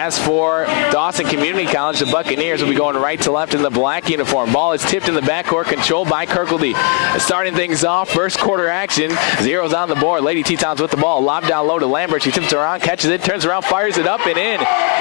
As for Dawson Community College, the Buccaneers will be going right to left in the black uniform. Ball is tipped in the backcourt, controlled by Kirkledy. Starting things off, first quarter action. Zeros on the board. Lady Tetons with the ball. Lob down low to Lambert. She tips around, catches it, turns around, fires it up and in.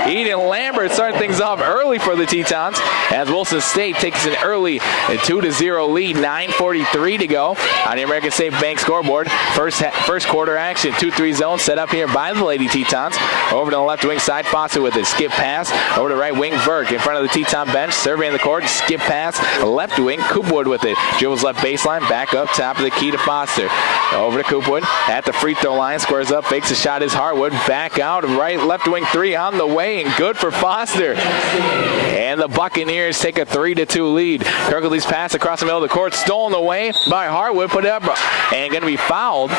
Eden Lambert starting things off early for the Tetons as Wilson State takes an early 2-0 lead. 9:43 to go on the American State Bank scoreboard. First quarter action. 2-3 zone set up here by the Lady Tetons. Over to the left wing side, Foster with it. Skip pass over to right wing, Burke in front of the Teton bench, surveying the court. Skip pass left wing, Coopwood with it. Dribbles left baseline, back up top of the key to Foster. Over to Coopwood at the free throw line, squares up, fakes a shot is Hartwood. Back out, right left wing three on the way, and good for Foster. And the Buccaneers take a 3-2 lead. Kirkledy's pass across the middle of the court, stolen away by Hartwood, put it up, and going to be fouled.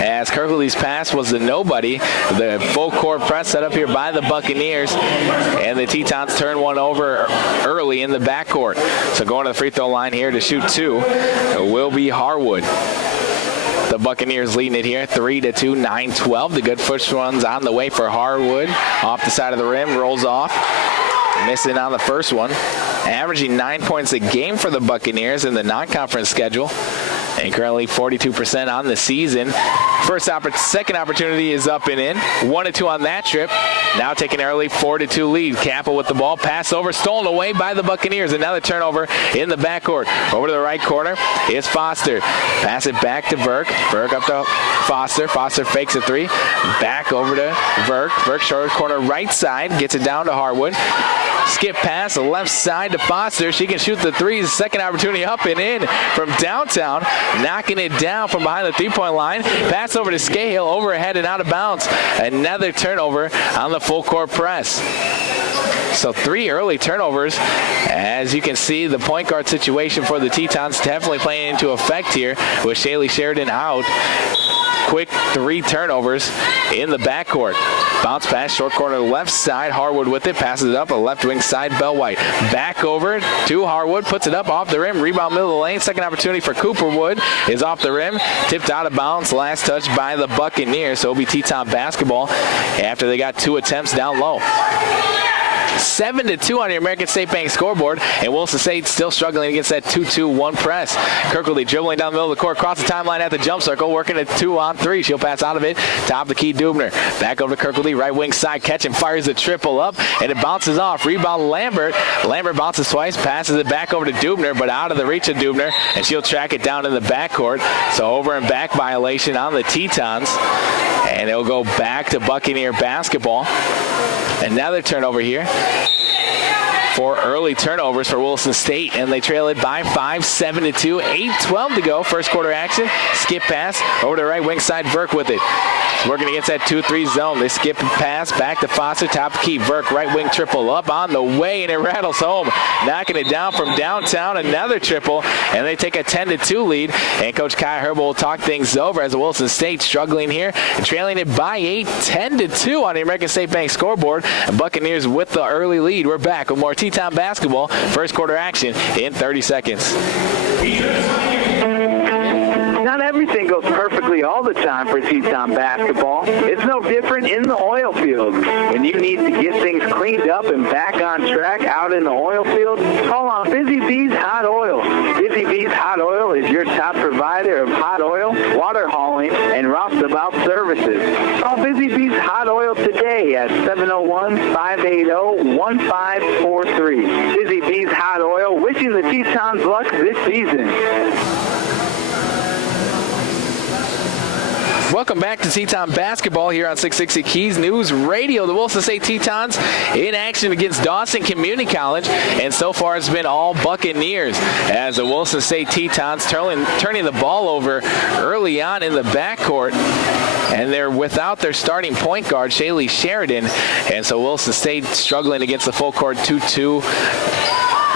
As Kirkledy's pass was the nobody. The full court press set up here by the Buccaneers. And the Tetons turn one over early in the backcourt. So going to the free throw line here to shoot two will be Harwood. The Buccaneers leading it here, 3-2, 9-12. The good first one's on the way for Harwood. Off the side of the rim, rolls off. Missing on the first one. Averaging 9 points a game for the Buccaneers in the non-conference schedule. And currently 42% on the season. Second opportunity is up and in. 1-2 on that trip. Now taking an early 4-2 lead. Kappa with the ball. Pass over. Stolen away by the Buccaneers. Another turnover in the backcourt. Over to the right corner is Foster. Pass it back to Burke. Burke up to Foster. Foster fakes a three. Back over to Burke. Burke short corner right side. Gets it down to Harwood. Skip pass left side to Foster. She can shoot the threes. Second opportunity up and in from downtown. Knocking it down from behind the three-point line. Pass over to Scahill. Overhead and out of bounds. Another turnover on the full court press. So 3 early turnovers. As you can see, the point guard situation for the Tetons definitely playing into effect here with Shaylee Sheridan out. Quick 3 turnovers in the backcourt. Bounce pass, short corner left side. Harwood with it, passes it up, a left wing side, Bellwhite. Back over to Harwood, puts it up off the rim, rebound middle of the lane. Second opportunity for Cooperwood is off the rim, tipped out of bounds, last touch by the Buccaneers. So it'll be Teton basketball after they got 2 attempts down low. 7-2 on the American State Bank scoreboard, and Wilson State still struggling against that 2-2-1 press. Kirkledy dribbling down the middle of the court, across the timeline at the jump circle, working a 2-on-3. She'll pass out of it, top of the key, Dubner. Back over to Kirkledy, right wing side, catch and fires the triple up, and it bounces off. Rebound Lambert. Lambert bounces twice, passes it back over to Dubner, but out of the reach of Dubner, and she'll track it down in the backcourt. So over and back violation on the Tetons, and it'll go back to Buccaneer basketball. Another turnover here. 4 early turnovers for Wilson State, and they trail it by 5, 7-2, 8-12 to go. First quarter action. Skip pass over to the right wing side. Burke with it. Working against that 2-3 zone. They skip pass back to Foster, top key. Burke right wing triple up on the way, and it rattles home. Knocking it down from downtown. Another triple, and they take a 10-2 lead. And Coach Kai Herbal will talk things over as Wilson State struggling here and trailing it by 8, 10-2 on the American State Bank scoreboard. And Buccaneers with the early lead. We're back with more Teton basketball. First quarter action in 30 seconds. Not everything goes perfectly all the time for Teton basketball. It's no different in the oil field. When you need to get things cleaned up and back on track out in the oil field, call on Busy Bees Hot Oil. Busy Bees Hot Oil is your top provider of hot oil, water hauling, and roustabout services. Call Busy Bees Hot Oil today at 701-580-1543. Busy Bees Hot Oil, wishing the Tetons luck this season. Welcome back to Teton basketball here on 660 Keys News Radio. The Wilson State Tetons in action against Dawson Community College, and so far it's been all Buccaneers as the Wilson State Tetons turning the ball over early on in the backcourt, and they're without their starting point guard, Shaylee Sheridan, and so Wilson State struggling against the full court 2-2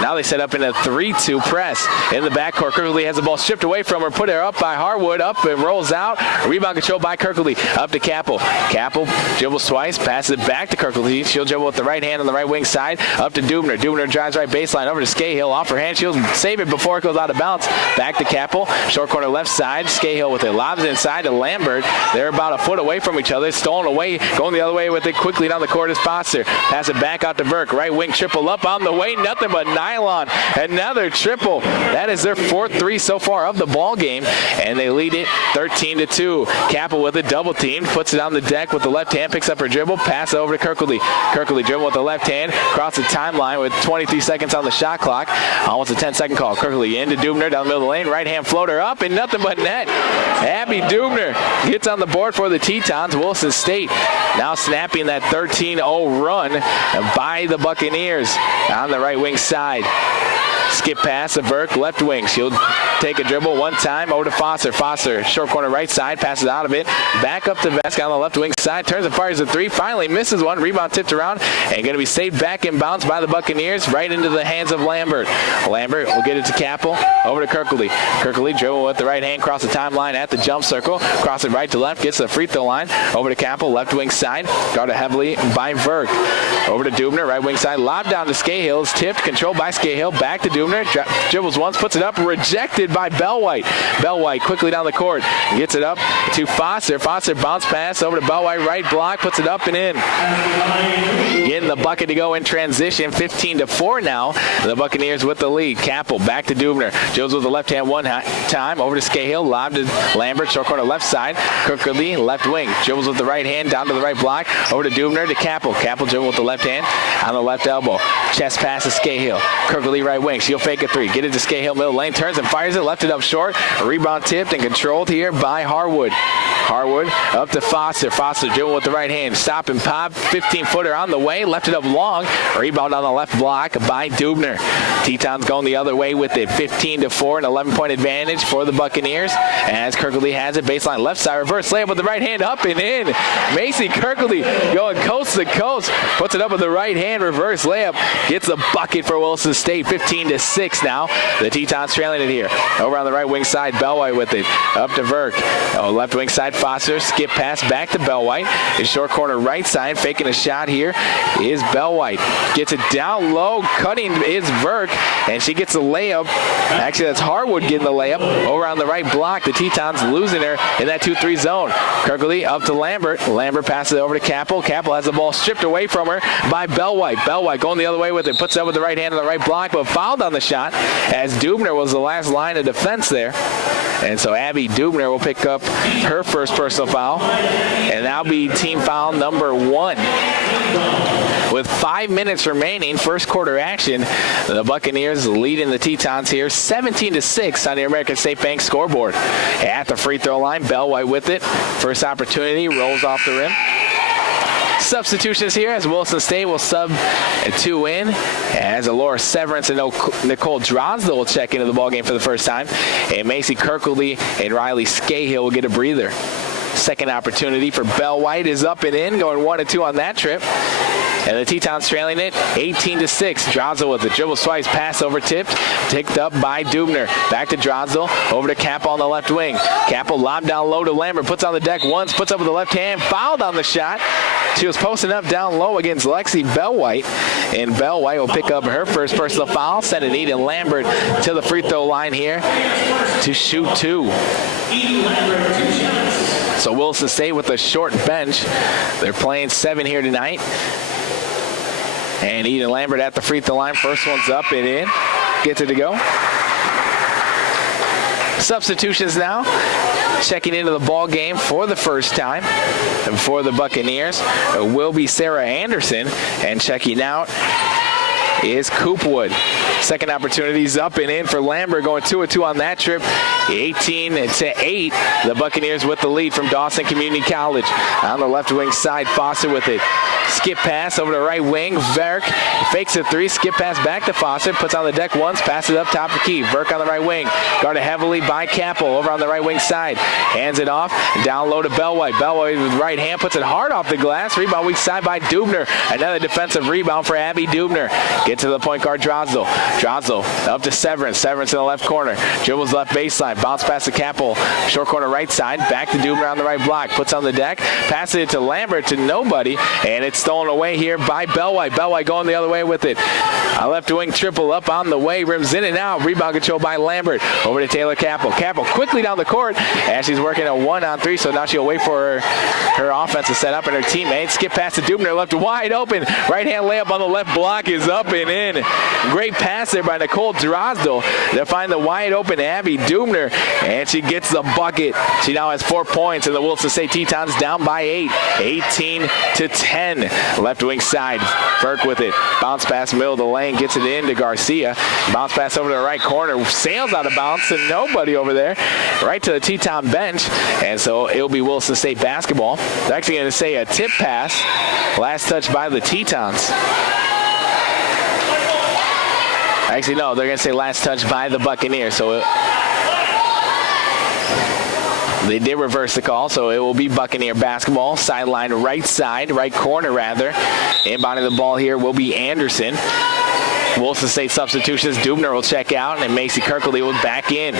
Now they set up in a 3-2 press. In the backcourt, Kirkley has the ball stripped away from her, put her up by Harwood, up and rolls out. Rebound control by Kirkley, up to Capel. Capel dribbles twice, passes it back to Kirkley. She'll dribble with the right hand on the right wing side, up to Dubner. Dubner drives right baseline, over to Scahill, off her hand. She'll save it before it goes out of bounds. Back to Capel, short corner left side. Scahill with it, lobs inside to Lambert. They're about a foot away from each other, stolen away, going the other way with it quickly down the court is Foster. Pass it back out to Burke, right wing triple up on the way, nothing but nylon. Another triple. That is their 4th-3 so far of the ball game, and they lead it 13-2. Capel with a double team, puts it on the deck with the left hand, picks up her dribble, pass over to Kirkley. Kirkley dribble with the left hand, across the timeline with 23 seconds on the shot clock. Almost a 10-second call. Kirkley into Dubner down the middle of the lane, right hand floater up and nothing but net. Abby Dubner gets on the board for the Tetons. Williston State now snapping that 13-0 run by the Buccaneers on the right wing side. Skip pass to Burke, left wing. She'll take a dribble one time over to Foster. Foster, short corner right side, passes out of it. Back up to Vesk on the left wing side. Turns and fires a three. Finally misses one. Rebound tipped around and going to be saved back in bounds by the Buccaneers right into the hands of Lambert. Lambert will get it to Capel. Over to Kirkley. Kirkley dribble with the right hand across the timeline at the jump circle. Cross it right to left. Gets the free throw line. Over to Capel, left wing side. Guarded heavily by Verk. Over to Dubner, right wing side. Lob down to Scahill. It's tipped. Controlled by Scahill. Back to Dubner. Dribbles once, puts it up, rejected by Bellwhite. Bellwhite quickly down the court, gets it up to Foster. Foster bounce pass over to Bellwhite, right block, puts it up and in. Getting the bucket to go in transition, 15-4 now. The Buccaneers with the lead. Capel back to Dubner. Dribbles with the left hand one time, over to Scahill, lob to Lambert, short corner left side. Kirkley, left wing, dribbles with the right hand, down to the right block, over to Dubner to Capel. Capel dribble with the left hand on the left elbow. Chest pass to Scahill. Kirkley right wing, she'll fake a three. Get it to Scahill, middle lane, turns and fires it, left it up short. A rebound tipped and controlled here by Harwood. Harwood up to Foster. Foster dribble with the right hand. Stop and pop. 15-footer on the way. Left it up long. Rebound on the left block by Dubner. Tetons going the other way with it. 15-4, an 11-point advantage for the Buccaneers. As Kirkley has it. Baseline left side. Reverse layup with the right hand up and in. Macy Kirkley going coast to coast. Puts it up with the right hand. Reverse layup. Gets the bucket for Williston State. 15-6 now. The Tetons trailing it here. Over on the right wing side. Bellwhite with it. Up to Verk. Left wing side. Foster, skip pass back to Bellwhite. His short corner right side, faking a shot here is Bellwhite. Gets it down low, cutting is Verk, and she gets the layup. Actually, that's Harwood getting the layup. Over on the right block, the Tetons losing her in that 2-3 zone. Kirkley up to Lambert. Lambert passes it over to Capel. Capel has the ball stripped away from her by Bellwhite. Bellwhite going the other way with it, puts it up with the right hand on the right block, but fouled on the shot as Dubner was the last line of defense there. And so Abby Dubner will pick up her first personal foul, and that'll be team foul number 1. With 5 minutes remaining, first quarter action, the Buccaneers leading the Tetons here 17-6 on the American State Bank scoreboard. At the free throw line, Bellwhite with it. First opportunity, rolls off the rim. Substitutions here as Williston State will sub 2 in, as Alora Severance and Nicole Drosdell will check into the ballgame for the first time, and Macy Kirkley and Riley Scahill will get a breather. Second opportunity for Bellwhite is up and in, going 1 and 2 on that trip. And the Tetons trailing it 18-6. Drosdell with the dribble twice, pass over tipped, picked up by Dubner. Back to Drosdell, over to Capel on the left wing. Capel lob down low to Lambert, puts on the deck once, puts up with the left hand, fouled on the shot. She was posting up down low against Lexi Bellwhite, and Bellwhite will pick up her first personal foul, sending Eden Lambert to the free throw line here to shoot 2. So Williston State with a short bench. They're playing 7 here tonight. And Eden Lambert at the free throw line. First one's up and in. Gets it to go. Substitutions now. Checking into the ball game for the first time. And for the Buccaneers will be Sarah Anderson. And checking out is Coopwood. Second opportunity's up and in for Lambert, going 2-2 on that trip. 18-8. The Buccaneers with the lead from Dawson Community College. On the left wing side, Foster with it. Skip pass over to right wing. Verk fakes a three. Skip pass back to Foster. Puts on the deck once. Passes up top of key. Verk on the right wing. Guarded heavily by Capel over on the right wing side. Hands it off. Down low to Bellwhite. Bellwhite with right hand. Puts it hard off the glass. Rebound weak side by Dubner. Another defensive rebound for Abby Dubner. Gets Get to the point guard, Drosdell. Drosdell up to Severance. Severance in the left corner. Dribbles left baseline. Bounce past the Capel. Short corner right side. Back to Dubner on the right block. Puts on the deck. Passes it to Lambert to nobody. And it's stolen away here by Bellwhite. Bellwhite going the other way with it. A left wing triple up on the way. Rims in and out. Rebound control by Lambert. Over to Taylor Capel. Capel quickly down the court. And she's working a 1-on-3. So now she'll wait for her offense to set up. And her teammates skip past to Dubner. Left wide open. Right hand layup on the left block is up and in. Great pass there by Nicole Drosdell to find the wide open Abby Dubner, and she gets the bucket. She now has 4 points, and the Williston State Tetons down by 8, 18-10. Left wing side, Burke with it. Bounce pass middle of the lane, gets it in to Garcia. Bounce pass over to the right corner, sails out of bounds to nobody over there. Right to the Teton bench, and so it'll be Williston State basketball. They're actually going to say a tip pass. Last touch by the Tetons. Actually, no, they're going to say last touch by the Buccaneers. So they did reverse the call, so it will be Buccaneer basketball. Sideline right side, right corner rather. Inbounding the ball here will be Anderson. Williston State substitutions. Dubner will check out, and Macy Kirkley will back in.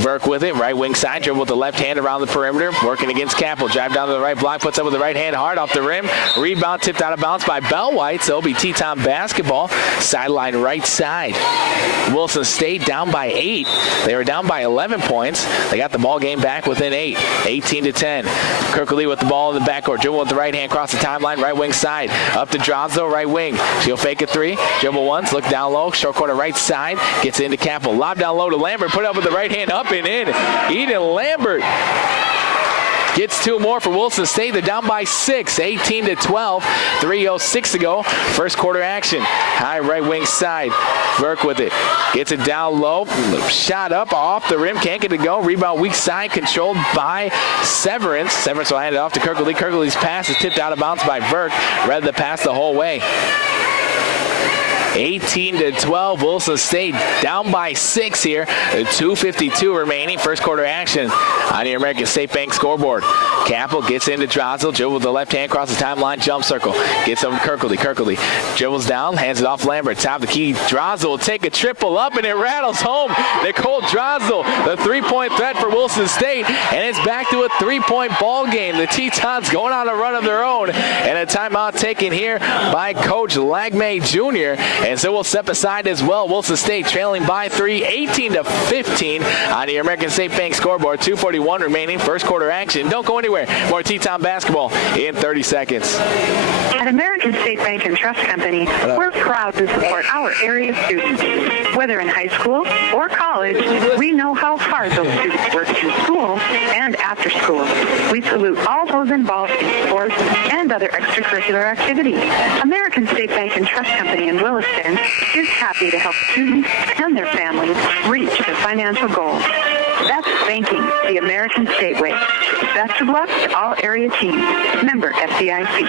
Verk with it, right wing side, dribble with the left hand around the perimeter, working against Capel. Drive down to the right block, puts up with the right hand hard off the rim. Rebound tipped out of bounds by Bellwhite, so it'll be Teton basketball. Sideline right side. Williston State down by 8. They were down by 11 points. They got the ball game back within 8, 18-10. Kirkley with the ball in the backcourt, dribble with the right hand across the timeline, right wing side. Up to Drosdell, right wing. She'll fake a 3, dribble once, look down low, short corner right side, gets into Capel. Lob down low to Lambert, put up with the right hand up and in. Eden Lambert gets 2 more for Williston State. They're down by 6, 18-12. 3:06 to go. First quarter action. High right wing side. Burke with it. Gets it down low. Shot up off the rim. Can't get it to go. Rebound weak side controlled by Severance. Severance will hand it off to Kirkley. Kirkley's pass is tipped out of bounds by Burke. Read the pass the whole way. 18-12, Williston State down by 6 here. 2:52 remaining. First quarter action on your American State Bank scoreboard. Capel gets into Drosdell, dribbles with the left hand across the timeline, jump circle. Gets over to Kirkley. Kirkley dribbles down, hands it off Lambert. Top of the key, Drosdell will take a triple up, and it rattles home. Nicole Drosdell, the 3-point threat for Williston State, and it's back to a 3-point ball game. The Tetons going on a run of their own, and a timeout taken here by Coach Lagme Jr., and so we'll step aside as well. Williston State trailing by 3, 18-15 on your American State Bank scoreboard. 2:41 remaining. First quarter action. Don't go anywhere. More Teton basketball in 30 seconds. At American State Bank and Trust Company, we're proud to support our area students. Whether in high school or college, we know how hard those students work through school and after school. We salute all those involved in sports and other extracurricular activities. American State Bank and Trust Company in Williston is happy to help students and their families reach their financial goals. That's banking the American State way. Best of luck to all area teams. Member FDIC.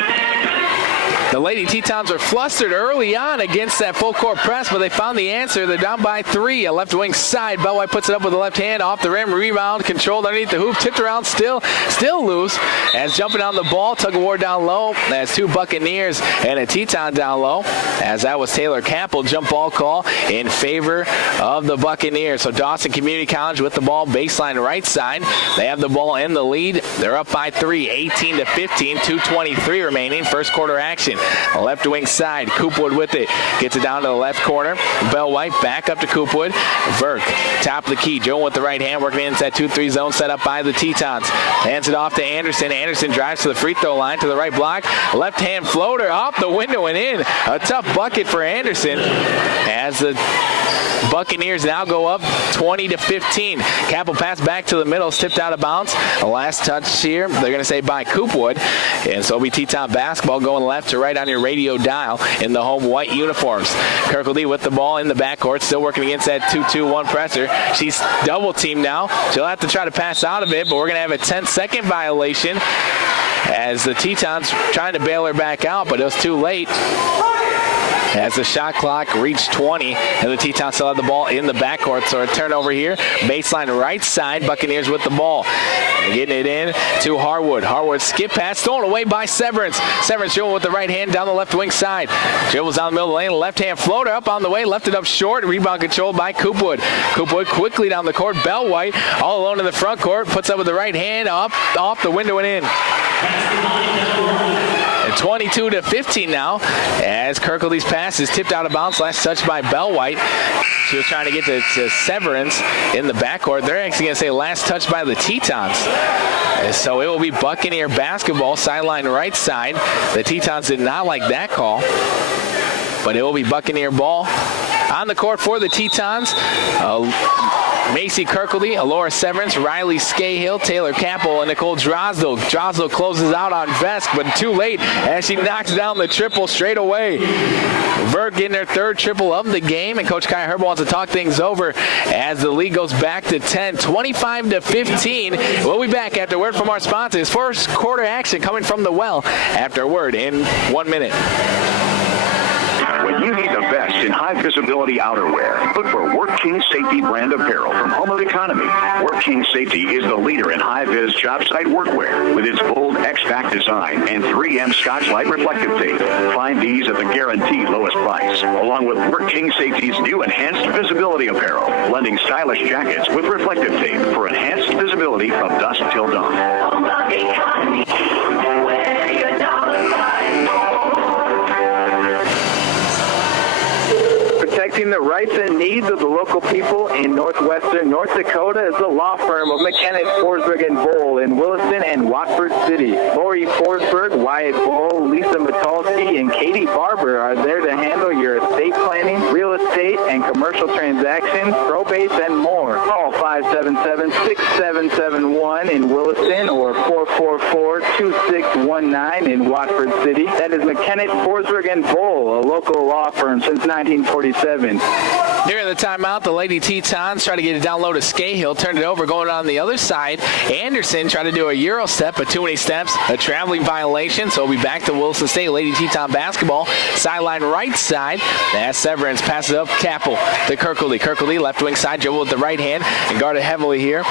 The Lady Tetons were flustered early on against that full court press, but they found the answer. They're down by 3. A left wing side. Bellwhite puts it up with the left hand off the rim. Rebound controlled underneath the hoop. Tipped around still loose. As jumping on the ball, tug of war down low. As 2 Buccaneers and a Teton down low. As that was Taylor Capel. Jump ball call in favor of the Buccaneers. So Dawson Community College with the ball baseline right side. They have the ball in the lead. They're up by 3, 18-15. 2:23 remaining. First quarter action. Left wing side. Coopwood with it. Gets it down to the left corner. Bellwhite back up to Coopwood. Verk, top of the key. Joe with the right hand working into that 2-3 zone set up by the Tetons. Hands it off to Anderson. Anderson drives to the free throw line to the right block. Left hand floater off the window and in. A tough bucket for Anderson as the Buccaneers now go up 20-15. Capel pass back to the middle. Tipped out of bounds. The last touch here, they're going to say by Coopwood. And so it'll be Teton basketball going left to right on your radio dial in the home white uniforms. Kirkley with the ball in the backcourt, still working against that 2-2-1 presser. She's double teamed now. She'll have to try to pass out of it, but we're going to have a 10-second violation as the Tetons trying to bail her back out, but it was too late. as the shot clock reached 20, and the Tetons still have the ball in the backcourt. So a turnover here, baseline right side, Buccaneers with the ball. Getting it in to Harwood. Harwood skip pass, stolen away by Severance. Severance dribble with the right hand down the left wing side. Dribbles down the middle of the lane, left hand floater up on the way, left it up short. Rebound controlled by Coopwood. Coopwood quickly down the court. Bellwhite all alone in the front court, puts up with the right hand up off the window and in. 22-15 now, as Kirkledy's pass is tipped out of bounds. Last touch by Bellwhite. She was trying to get to Severance in the backcourt. They're actually going to say last touch by the Tetons. So it will be Buccaneer basketball, sideline right side. The Tetons did not like that call, but it will be Buccaneer ball. On the court for the Tetons, Macy Kirkledy, Alora Severance, Riley Scahill, Taylor Capel, and Nicole Drosdell. Drosdell closes out on Vesk, but too late as she knocks down the triple straight away. Verk getting her third triple of the game, and Coach Kai Herb wants to talk things over as the lead goes back to 10, 25-15. We'll be back after word from our sponsors. First quarter action coming from the well after word in 1 minute. When you need the best in high-visibility outerwear, look for Work King Safety brand apparel from Home Economy. Work King Safety is the leader in high-vis job site workwear with its bold X-Back design and 3M Scotch-Lite reflective tape. Find these at the guaranteed lowest price, along with Work King Safety's new enhanced visibility apparel, blending stylish jackets with reflective tape for enhanced visibility from dusk till dawn. Home Economy, where your dollar lies more. Protecting the rights and needs of the local people in northwestern North Dakota is the law firm of McKenna, Forsberg & Bowl in Williston and Watford City. Lori Forsberg, Wyatt Bowl, Lisa Matalski, and Katie Barber are there to handle your estate planning, real estate, and commercial transactions, probates, and more. Call 577-6771 in Williston or 444-2619 in Watford City. That is McKenna, Forsberg & Bowl, a local law firm since 1947. During the timeout, the Lady Tetons try to get it down low to Scahill, turned it over, going on the other side. Anderson tried to do a Euro step, but too many steps, a traveling violation, so we'll be back to Wilson State Lady Teton basketball, sideline right side. As Severance passes up Capel to Kirkledy. Kirkledy, left wing side, dribble with the right hand, and guarded heavily here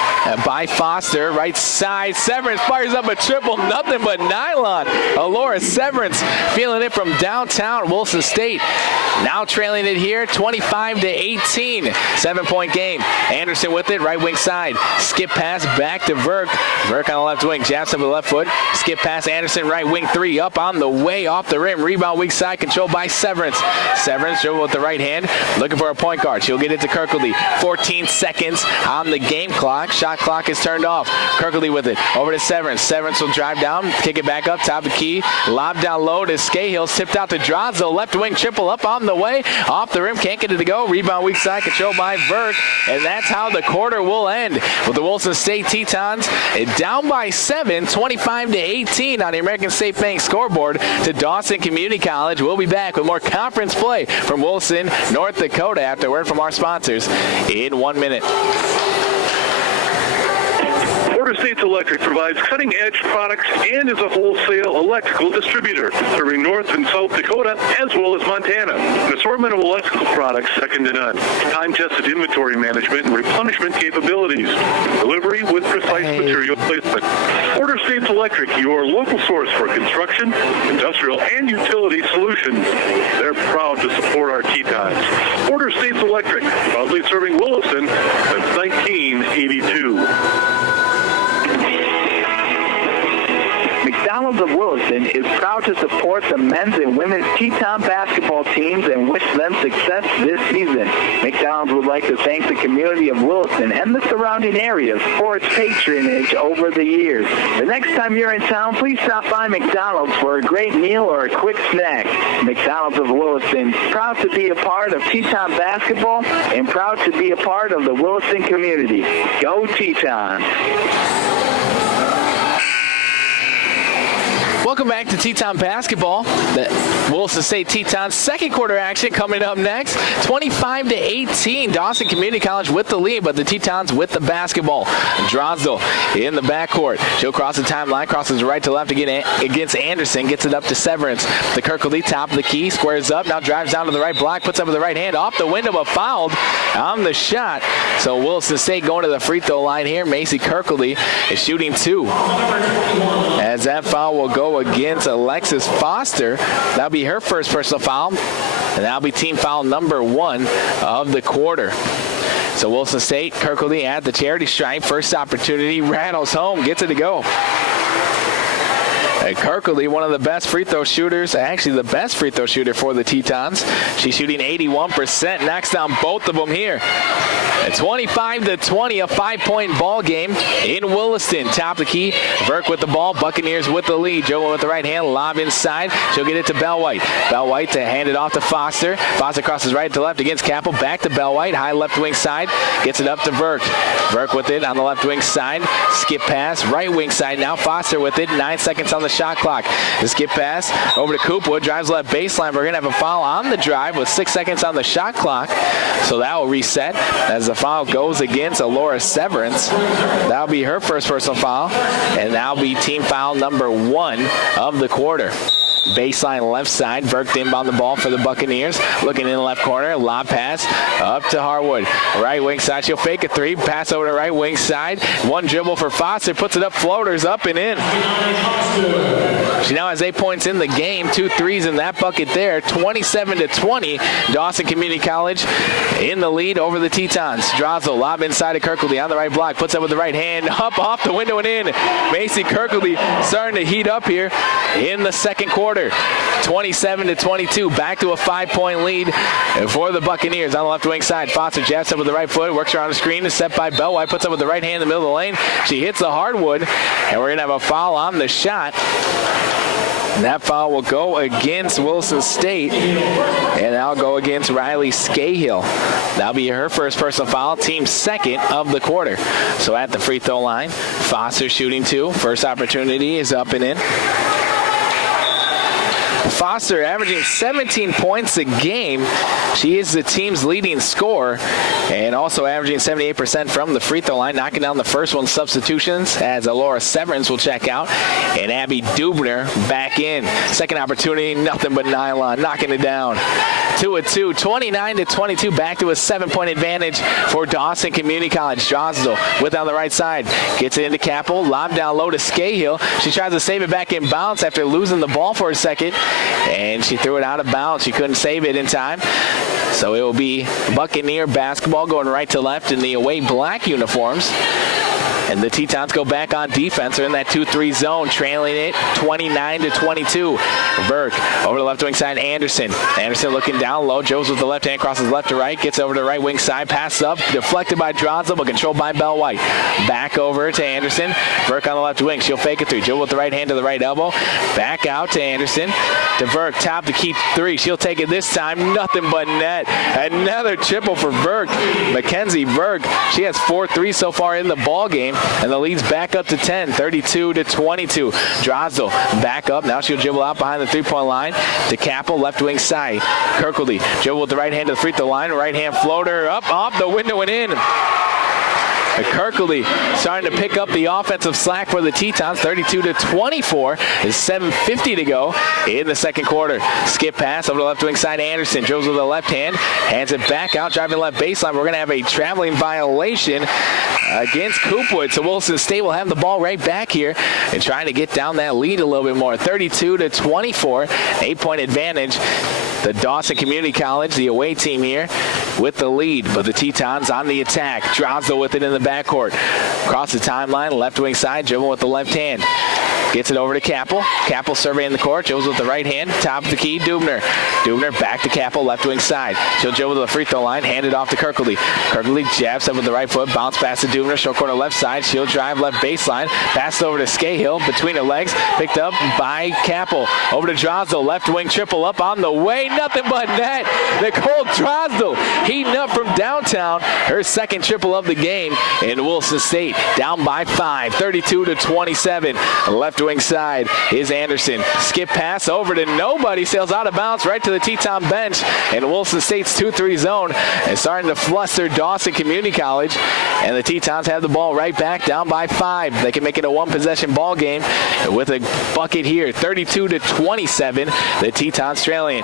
by Foster, right side. Severance fires up a triple, nothing but nylon. Alora Severance feeling it from downtown Wilson State. Now trailing it here, 25-18, 7-point game. Anderson with it, right wing side. Skip pass back to Verk. Verk on the left wing, jabs up with the left foot. Skip pass, Anderson, right wing three, up on the way, off the rim. Rebound weak side, controlled by Severance. Severance dribble with the right hand, looking for a point guard. She'll get it to Kirkledy. 14 seconds on the game clock. Shot clock is turned off. Kirkledy with it, over to Severance. Severance will drive down, kick it back up, top of the key. Lob down low to Scahill, tipped out to Drozdo. Left wing triple up on the way, off the rim, can't get it to go. Rebound weak side, controlled by Verk, and that's how the quarter will end, with the Wilson State Tetons down by 7, 25-18 on the American State Bank scoreboard to Dawson Community College. We'll be back with more conference play from Wilson, North Dakota after word from our sponsors in 1 minute. Border States Electric provides cutting-edge products and is a wholesale electrical distributor, serving North and South Dakota as well as Montana. An assortment of electrical products second to none. Time-tested inventory management and replenishment capabilities. Delivery with precise material placement. Border States Electric, your local source for construction, industrial, and utility solutions. They're proud to support our Tetons. Border States Electric, proudly serving Williston since 1982. McDonald's of Williston is proud to support the men's and women's Teton basketball teams and wish them success this season. McDonald's would like to thank the community of Williston and the surrounding areas for its patronage over the years. The next time you're in town, please stop by McDonald's for a great meal or a quick snack. McDonald's of Williston, proud to be a part of Teton basketball and proud to be a part of the Williston community. Go Tetons! Welcome back to Teton basketball. The Williston State Tetons second quarter action coming up next. 25-18. Dawson Community College with the lead, but the Tetons with the basketball. Drosdell in the backcourt. She'll cross the timeline, crosses right to left again against Anderson, gets it up to Severance. The Kirkley, top of the key, squares up, now drives down to the right block, puts up with the right hand, off the window, but fouled on the shot. So Williston State going to the free throw line here. Macy Kirkley is shooting 2. As that foul will go against Alexis Foster. That'll be her first personal foul, and that'll be team foul number 1 of the quarter. So Williston State, Kirkley at the charity stripe. First opportunity, rattles home, gets it to go. And Kirkley, one of the best free throw shooters, actually the best free throw shooter for the Tetons. She's shooting 81%, knocks down both of them here. At 25-20, a 5-point ball game in Williston. Top of the key, Burke with the ball, Buccaneers with the lead. Joe with the right hand, lob inside. She'll get it to Bellwhite. Bellwhite to hand it off to Foster. Foster crosses right to left against Capel, back to Bellwhite, high left wing side, gets it up to Burke. Burke with it on the left wing side, skip pass, right wing side now. Foster with it, 9 seconds on the shot clock. The skip pass over to Coopwood, drives left baseline. We're going to have a foul on the drive with 6 seconds on the shot clock. So that will reset as the foul goes against Alora Severance. That'll be her first personal foul, and that'll be team foul number 1 of the quarter. Baseline left side, Burke to inbound the ball for the Buccaneers. Looking in the left corner, lob pass up to Harwood. Right wing side, she'll fake a 3, pass over to right wing side. One dribble for Foster, puts it up, floaters up and in. She now has 8 points in the game, 2 threes in that bucket there. 27-20, Dawson Community College in the lead over the Tetons. Drosdell, lob inside of Kirkley on the right block, puts up with the right hand, up off the window and in. Macy Kirkley starting to heat up here in the second quarter. 27-22, back to a 5-point lead for the Buccaneers on the left wing side. Foster jabs up with the right foot, works around the screen, is set by Bellwhite, puts up with the right hand in the middle of the lane. She hits the hardwood, and we're going to have a foul on the shot. And that foul will go against Williston State, and that'll go against Riley Scahill. That'll be her first personal foul, team second of the quarter. So at the free throw line, Foster shooting 2. First opportunity is up and in. Foster averaging 17 points a game. She is the team's leading scorer and also averaging 78% from the free throw line, knocking down the first one. Substitutions as Alora Severance will check out and Abby Dubner back in. Second opportunity, nothing but nylon, knocking it down. 2-2, 29-22, back to a 7-point advantage for Dawson Community College. Drosdell with on the right side, gets it into Capel, lob down low to Scahill. She tries to save it back in bounds after losing the ball for a second, and she threw it out of bounds. She couldn't save it in time. So it will be Buccaneer basketball going right to left in the away black uniforms. And the Tetons go back on defense. They're in that 2-3 zone, trailing it 29-22. Burke over the left wing side, Anderson. Anderson looking down low. Joes with the left hand, crosses left to right, gets over to the right wing side, passes up, deflected by Drosdell, but controlled by Bellwhite. Back over to Anderson. Burke on the left wing. She'll fake it 3. Joe with the right hand to the right elbow. Back out to Anderson. To Burke, top to keep 3. She'll take it this time. Nothing but net. Another triple for Burke. Mackenzie Burke. She has 4 threes so far in the ball game. And the lead's back up to 10, 32-22. Drosdell back up. Now she'll dribble out behind the 3-point line to Capel, left wing side. Kirkley dribble with the right hand to the free throw line. Right hand floater up off the window and in. Kirkley starting to pick up the offensive slack for the Tetons. 32-24. There's 7:50 to go in the second quarter. Skip pass over the left wing side. Anderson dribbles with the left hand, hands it back out, driving left baseline. We're going to have a traveling violation against Coopwood. So Williston State will have the ball right back here and trying to get down that lead a little bit more. 32-24, 8-point advantage. The Dawson Community College, the away team here, with the lead, but the Tetons on the attack. Drosdell with it in the backcourt. Across the timeline, left wing side, dribble with the left hand. Gets it over to Capel. Capel surveying the court. Joes with the right hand. Top of the key, Dubner. Dubner back to Capel, left wing side. She'll dribble to the free throw line. Hand it off to Kirkley. Kirkley jabs up with the right foot. Bounce pass to Dubner. Short corner left side. She'll drive left baseline. Pass over to Scahill. Between her legs. Picked up by Capel. Over to Drosdell. Left wing triple up on the way. Nothing but net. Nicole Drosdell heating up from downtown. Her second triple of the game. And Williston State down by 5. 32-27. Left Left wing side is Anderson. Skip pass over to nobody. Sails out of bounds right to the Teton bench. And Williston State's 2-3 zone is starting to fluster Dawson Community College. And the Tetons have the ball right back down by 5. They can make it a one-possession ball game with a bucket here. 32-27. The Tetons trailing.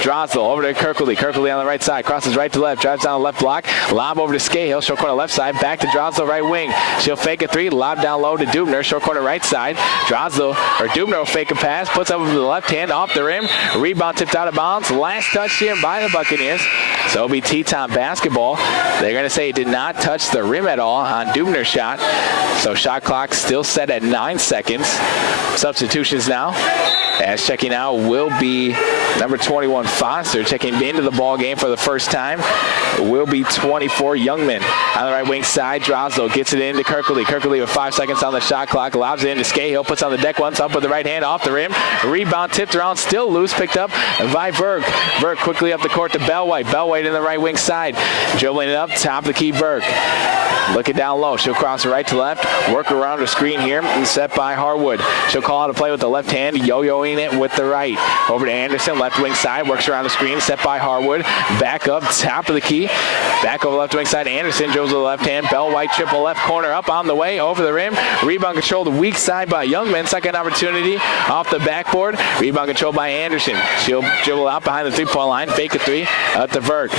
Drosdell over to Kirkley. Kirkley on the right side. Crosses right to left. Drives down the left block. Lob over to Scahill. Short corner left side. Back to Drosdell right wing. She'll fake a 3. Lob down low to Dubner. Short corner right side. Drosdell or Dubner will fake a pass. Puts up with the left hand off the rim. Rebound tipped out of bounds. Last touch here by the Buccaneers. So it'll be Teton basketball. They're going to say it did not touch the rim at all on Dubner's shot. So shot clock still set at 9 seconds. Substitutions now. As checking out will be number 21, Foster. Checking into the ball game for the first time will be 24, Youngman. On the right wing side, Drosdell gets it into Kirkley. Kirkley with 5 seconds on the shot clock. Lobs it into Scahill. Puts on the deck once up with the right hand off the rim. Rebound tipped around, still loose. Picked up by Berg. Berg quickly up the court to Bellwhite. Bellwhite in the right wing side. Dribbling it up, top of the key, Berg. Looking down low. She'll cross right to left. Work around her screen here and set by Harwood. She'll call out a play with the left hand. Yo-yoing it with the right. Over to Anderson. Left wing side. Works around the screen. Set by Harwood. Back up. Top of the key. Back over left wing side. Anderson dribbles with the left hand. Bellwhite triple left corner up on the way. Over the rim. Rebound controlled weak side by Youngman. Second opportunity off the backboard. Rebound controlled by Anderson. She'll dribble out behind the three-point line. Fake a 3. Up to Burke.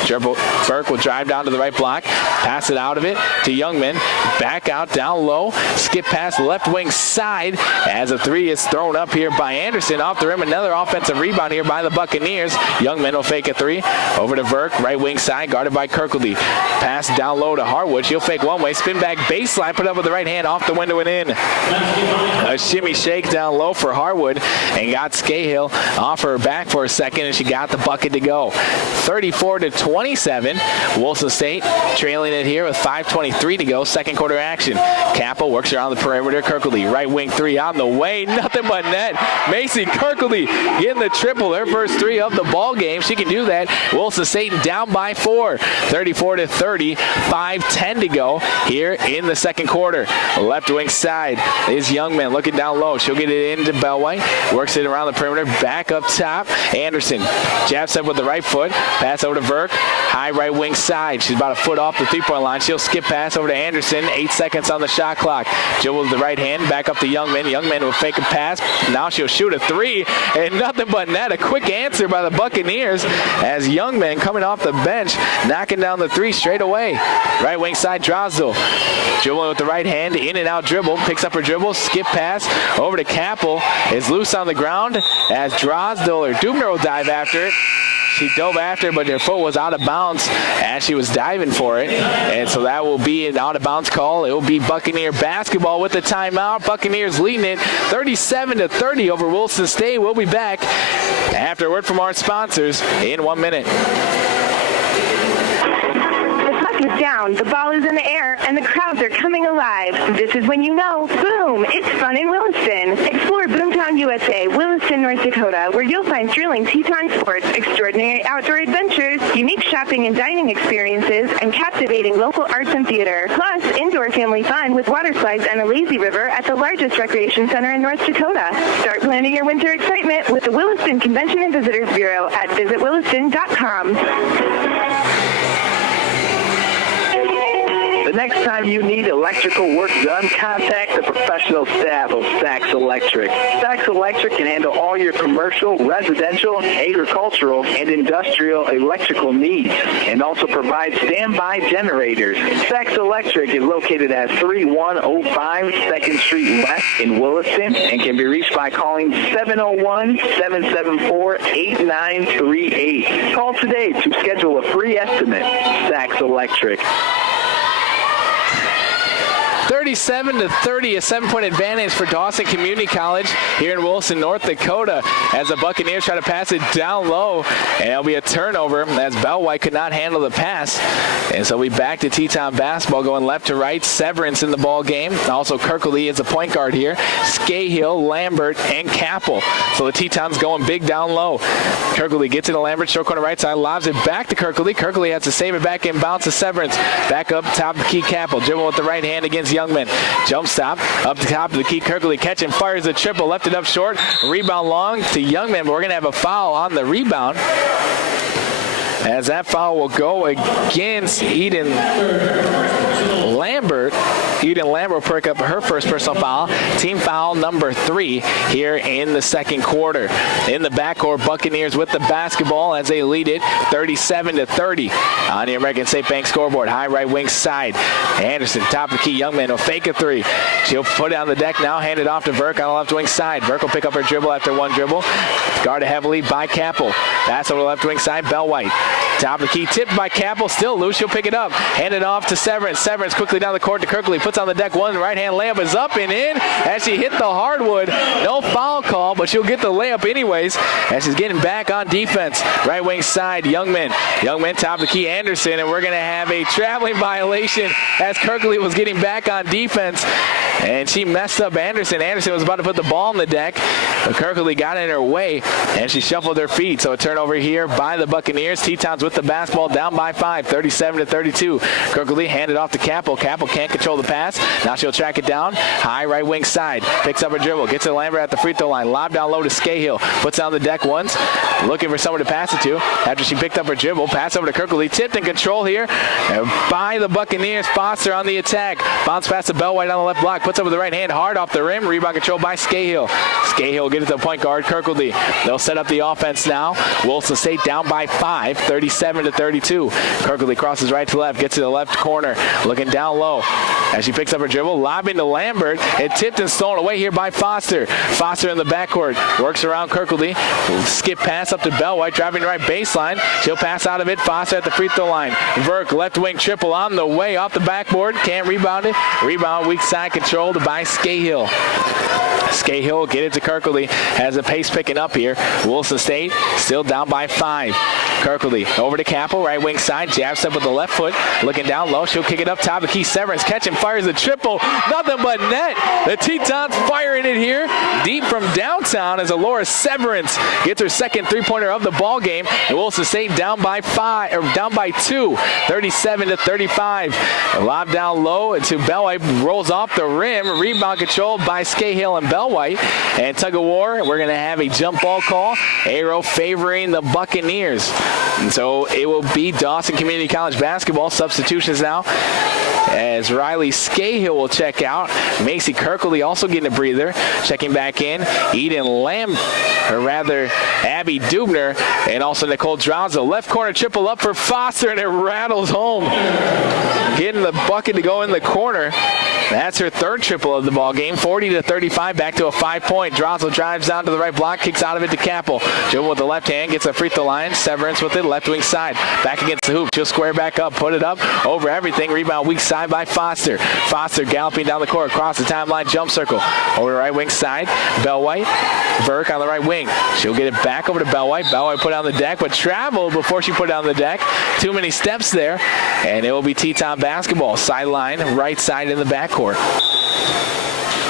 Burke will drive down to the right block. Pass it out of it to Youngman. Back out down low. Skip pass left wing side as a 3 is thrown up here by Anderson. Off the rim. Another offensive rebound here by the Buccaneers. Youngman will fake a 3. Over to Burke. Right wing side guarded by Kirkley. Pass down low to Harwood. She'll fake one way. Spin back baseline. Put up with the right hand off the window and in. A shimmy shake down low for Harwood and got Scahill off her back for a second and she got the bucket to go. 34-27. Williston State trailing it here with 5:23 to go. Second quarter action. Capel works around the perimeter. Kirkley, right wing 3 on the way. Nothing but net. Macy Kirkley getting the triple. Her first 3 of the ball game. She can do that. Williston State down by 4. 34-30. 5:10 to go here in the second quarter. Left wing side is Youngman looking down low. She'll get it into Bellwhite. Works it around the perimeter. Back up top. Anderson jabs up with the right foot. Pass over to Burke. High right wing side. She's about a foot off the three-point line. She'll skip pass over to Anderson. 8 seconds on the shot clock. Jill with the right hand. Back up to Youngman. Youngman will fake a pass. Now she'll shoot a 3. And nothing but net. A quick answer by the Buccaneers as Youngman coming off the bench. Knocking down the 3 straight away. Right wing side, Drosdell. Dribbling with the right hand. In and out dribble. Picks up her dribble. Skip pass over to Capel. Is loose on the ground as Drosdell or Dubner will dive after it. She dove after it, but her foot was out of bounds as she was diving for it. And so that will be an out-of-bounds call. It will be Buccaneer basketball with the timeout. Buccaneers leading it 37-30 over Williston State. We'll be back after a word from our sponsors in 1 minute. Is down, the ball is in the air, and the crowds are coming alive. This is when you know, boom, it's fun in Williston. Explore Boomtown, USA, Williston, North Dakota, where you'll find thrilling Teton sports, extraordinary outdoor adventures, unique shopping and dining experiences, and captivating local arts and theater. Plus, indoor family fun with water slides and a lazy river at the largest recreation center in North Dakota. Start planning your winter excitement with the Williston Convention and Visitors Bureau at visitwilliston.com. The next time you need electrical work done, contact the professional staff of Sachs Electric. Sachs Electric can handle all your commercial, residential, agricultural, and industrial electrical needs, and also provide standby generators. Sachs Electric is located at 3105 2nd Street West in Williston and can be reached by calling 701-774-8938. Call today to schedule a free estimate. Sachs Electric. 37-30, a 7-point advantage for Dawson Community College here in Williston, North Dakota, as the Buccaneers try to pass it down low, and it'll be a turnover as Bellwhite could not handle the pass. And so we back to Teton basketball going left to right. Severance in the ball game. Also Kirkley is a point guard here. Scahill, Lambert, and Capel. So the Tetons going big down low. Kirkley gets it to Lambert, short corner right side, lobs it back to Kirkley. Kirkley has to save it back in bounce to Severance. Back up top of the key, Capel. Dribble with the right hand against Youngman. Jump stop up the top of the key. Kirkley catching, fires a triple, left it up short. Rebound long to Youngman, but we're going to have a foul on the rebound, as that foul will go against Eden Lambert. Eden Lambert will pick up her first personal foul. Team foul number 3 here in the second quarter. In the backcourt, Buccaneers with the basketball as they lead it 37-30 on the American State Bank scoreboard. High right wing side. Anderson, top of the key. Youngman will fake a 3. She'll put it on the deck now, hand it off to Burke on the left wing side. Burke will pick up her dribble after one dribble. Guarded heavily by Capel. Pass over the left wing side, Bellwhite. Top of the key, tipped by Capel, still loose. She'll pick it up. Hand it off to Severance. Severance quickly down the court to Kirkley. Puts on the deck one. Right-hand layup is up and in as she hit the hardwood. No foul call, but she'll get the layup anyways as she's getting back on defense. Right wing side, Youngman. Youngman, top of the key, Anderson, and we're going to have a traveling violation as Kirkley was getting back on defense. And she messed up Anderson. Anderson was about to put the ball on the deck, but Kirkley got in her way, and she shuffled her feet. So a turnover here by the Buccaneers. Tetons with the basketball, down by 5, 37-32. Kirkley handed off to Capel. Capel can't control the pass. Now she'll track it down. High right wing side. Picks up her dribble. Gets to Lambert at the free throw line. Lob down low to Scahill. Puts on the deck once. Looking for someone to pass it to. After she picked up her dribble. Pass over to Kirkley. Tipped in control here by the Buccaneers. Foster on the attack. Bounce pass to Bellwhite on the left block. Puts over the right hand. Hard off the rim. Rebound control by Scahill. Scahill will get it to the point guard. Kirkley. They'll set up the offense now. Wilson State down by 5. 37-32. Kirkley crosses right to left. Gets to the left corner. Looking down low. As she picks up her dribble, lobbing to Lambert. It tipped and stolen away here by Foster. Foster in the backcourt. Works around Kirkley. Skip pass up to Bellwhite. Driving right baseline. She'll pass out of it. Foster at the free throw line. Verk, left wing triple on the way off the backboard. Can't rebound it. Rebound weak side controlled by Scahill. Scahill will get it to Kirkley. Has the pace picking up here. Wilson State still down by 5. Kirkley over to Capel, right wing side. Jab step with the left foot. Looking down low. She'll kick it up top of the key. Severance catching, fires a triple. Nothing but net. The Tetons firing it here deep from downtown as Alora Severance gets her second three-pointer of the ball game. And Wilson State down by 2, 37-35. Lob down low to Bellwhite, rolls off the rim. Rebound controlled by Scahill and Bellwhite. And tug of war, we're going to have a jump ball call. Arrow favoring the Buccaneers. And so it will be Dawson Community College basketball. Substitutions now as Riley Scahill will check out. Macy Kirkley also getting a breather. Checking back in, Abby Dubner, and also Nicole Drazo. Left corner triple up for Foster, and it rattles home. Getting the bucket to go in the corner. That's her third triple of the ball game. 40-35, back to a 5-point. Drazo drives down to the right block, kicks out of it to Capel. Dribble with the left hand, gets a free throw line. Severance with it, left wing side. Back against the hoop. She'll square back up, put it up over everything. Rebound weak side by Foster. Foster galloping down the court, across the timeline, jump circle. Over the right wing side, Bellwhite. Verk on the right wing. She'll get it back over to Bellwhite. Bellwhite put it on the deck, but traveled before she put it on the deck. Too many steps there, and it will be Teton basketball. Sideline, right side in the backcourt.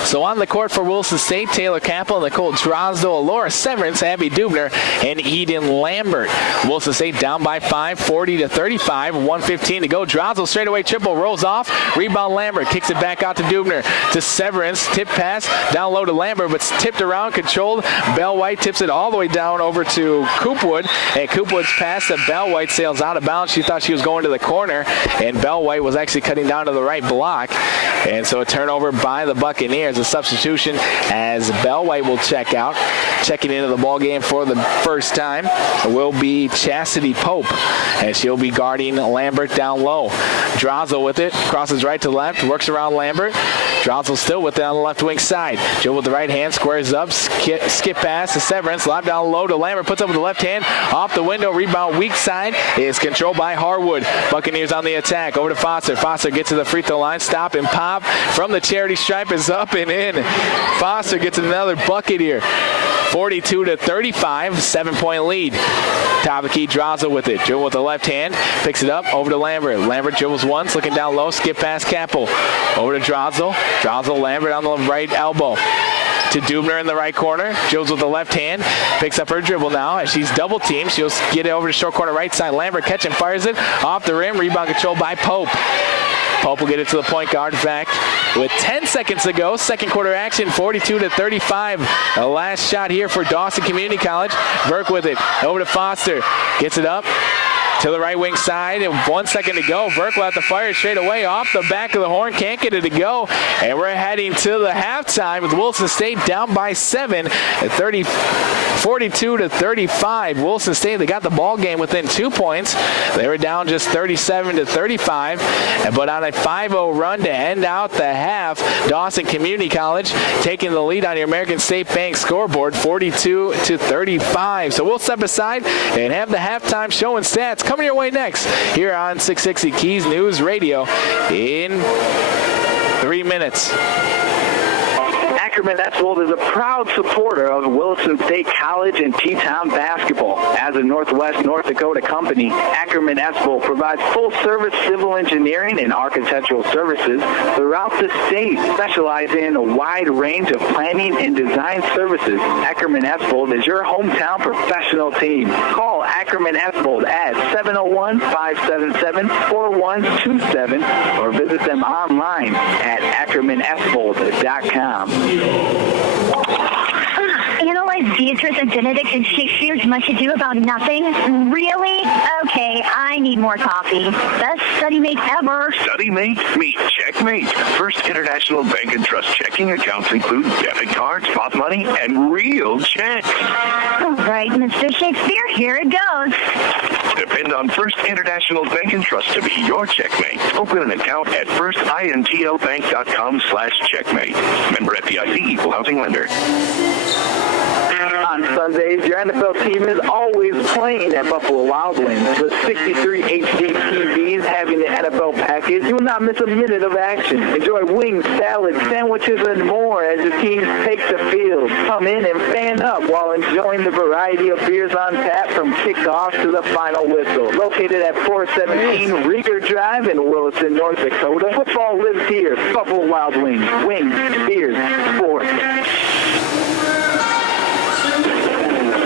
So on the court for Wilson State, Taylor Capel, Nicole Drozdo, Alora Severance, Abby Dubner, and Eden Lambert. Wilson State down by 5, 40-35, 1:15 to go. Drozdo straightaway triple, rolls off. Rebound Lambert, kicks it back out to Dubner, to Severance. Tip pass down low to Lambert, but tipped around, controlled. Bellwhite tips it all the way down over to Coopwood, and Coopwood's pass to Bellwhite sails out of bounds. She thought she was going to the corner, and Bellwhite was actually cutting down to the right block. And so a turnover by the Buccaneers. A substitution as Bellwhite will check out. Checking into the ball game for the first time will be Chastity Pope, and she'll be guarding Lambert down low. Drazo with it, crosses right to left, works around Lambert. Drazo still with it on the left wing side. Joe with the right hand, squares up, skip pass to Severance, lob down low to Lambert, puts up with the left hand, off the window, rebound weak side is controlled by Harwood. Buccaneers on the attack, over to Foster. Foster gets to the free throw line, stop and pop from the charity stripe is up and in. Foster gets another bucket here. 42-35, 7-point lead. Top of the key, Drazo with it. Dribble with the left hand, picks it up, over to Lambert. Lambert dribbles once, looking down low, skip past Capel. Over to Drazo. Drazo, Lambert on the right elbow. To Dubner in the right corner. Dribbles with the left hand. Picks up her dribble now as she's double teamed. She'll get it over to short corner right side. Lambert catching, fires it off the rim. Rebound controlled by Pope. Pope will get it to the point guard back with 10 seconds to go. Second quarter action, 42-35. The last shot here for Dawson Community College. Burke with it. Over to Foster. Gets it up to the right wing side, and 1 second to go. Burke will have to fire straight away off the back of the horn. Can't get it to go. And we're heading to the halftime with Williston State down by 7 at 42-35. Williston State, they got the ball game within 2 points. They were down just 37-35. But on a 5-0 run to end out the half, Dawson Community College taking the lead on your American State Bank scoreboard, 42-35. So we'll step aside and have the halftime show and stats coming your way next here on 660 Keys News Radio in 3 minutes. Ackerman Esvold is a proud supporter of Williston State College and Teton basketball. As a Northwest North Dakota company, Ackerman Esvold provides full-service civil engineering and architectural services throughout the state, specializing in a wide range of planning and design services. Ackerman Esvold is your hometown professional team. Call Ackerman Esvold at 701-577-4127 or visit them online at ackermanesvold.com. Analyze Beatrice and Benedict in Shakespeare's Much Ado About Nothing? Really? Okay, I need more coffee. Best study mate ever. Study mate? Meet Checkmate. First International Bank and Trust checking accounts include debit cards, spot money, and real checks. All right, Mr. Shakespeare, here it goes. Depend on First International Bank and Trust to be your checkmate. Open an account at firstintlbank.com/checkmate. Member FDIC, Equal Housing Lender. On Sundays, your NFL team is always playing at Buffalo Wild Wings. With 63 HD TVs having the NFL package, you will not miss a minute of action. Enjoy wings, salads, sandwiches, and more as your teams take the field. Come in and fan up while enjoying the variety of beers on tap from kickoff to the final whistle. Located at 417 Rieger Drive in Williston, North Dakota, football lives here. Buffalo Wild Wings. Wings, beers, sports.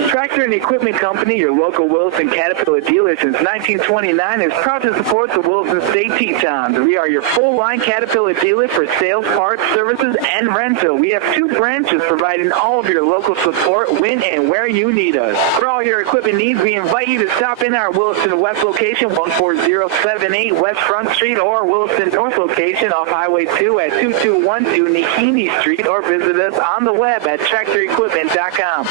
Tractor and Equipment Company, your local Williston Caterpillar dealer since 1929, is proud to support the Williston State Tetons. We are your full-line Caterpillar dealer for sales, parts, services, and rental. We have 2 branches providing all of your local support when and where you need us. For all your equipment needs, we invite you to stop in our Williston West location, 14078 West Front Street, or Williston North location off Highway 2 at 2212 Nikini Street, or visit us on the web at tractorequipment.com.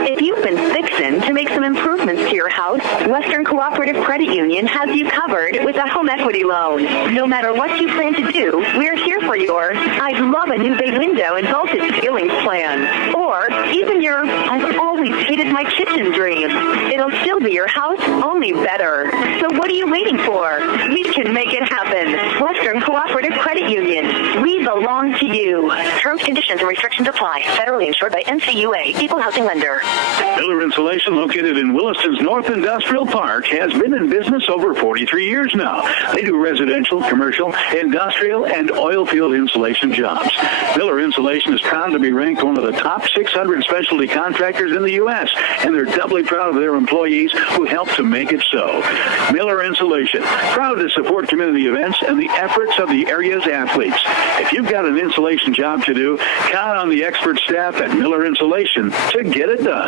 If you've been fixing to make some improvements to your house, Western Cooperative Credit Union has you covered with a home equity loan. No matter what you plan to do, we're here for your I'd love a new bay window and vaulted ceilings plan. Or even your I've always hated my kitchen dream. It'll still be your house, only better. So what are you waiting for? We can make it happen. Western Cooperative Credit Union. We belong to you. Terms, conditions, and restrictions apply. Federally insured by NCUA. Equal Housing Lender. Miller Insulation, located in Williston's North Industrial Park, has been in business over 43 years now. They do residential, commercial, industrial, and oil field insulation jobs. Miller Insulation is proud to be ranked one of the top 600 specialty contractors in the U.S., and they're doubly proud of their employees who help to make it so. Miller Insulation, proud to support community events and the efforts of the area's athletes. If you've got an insulation job to do, count on the expert staff at Miller Insulation to get it done.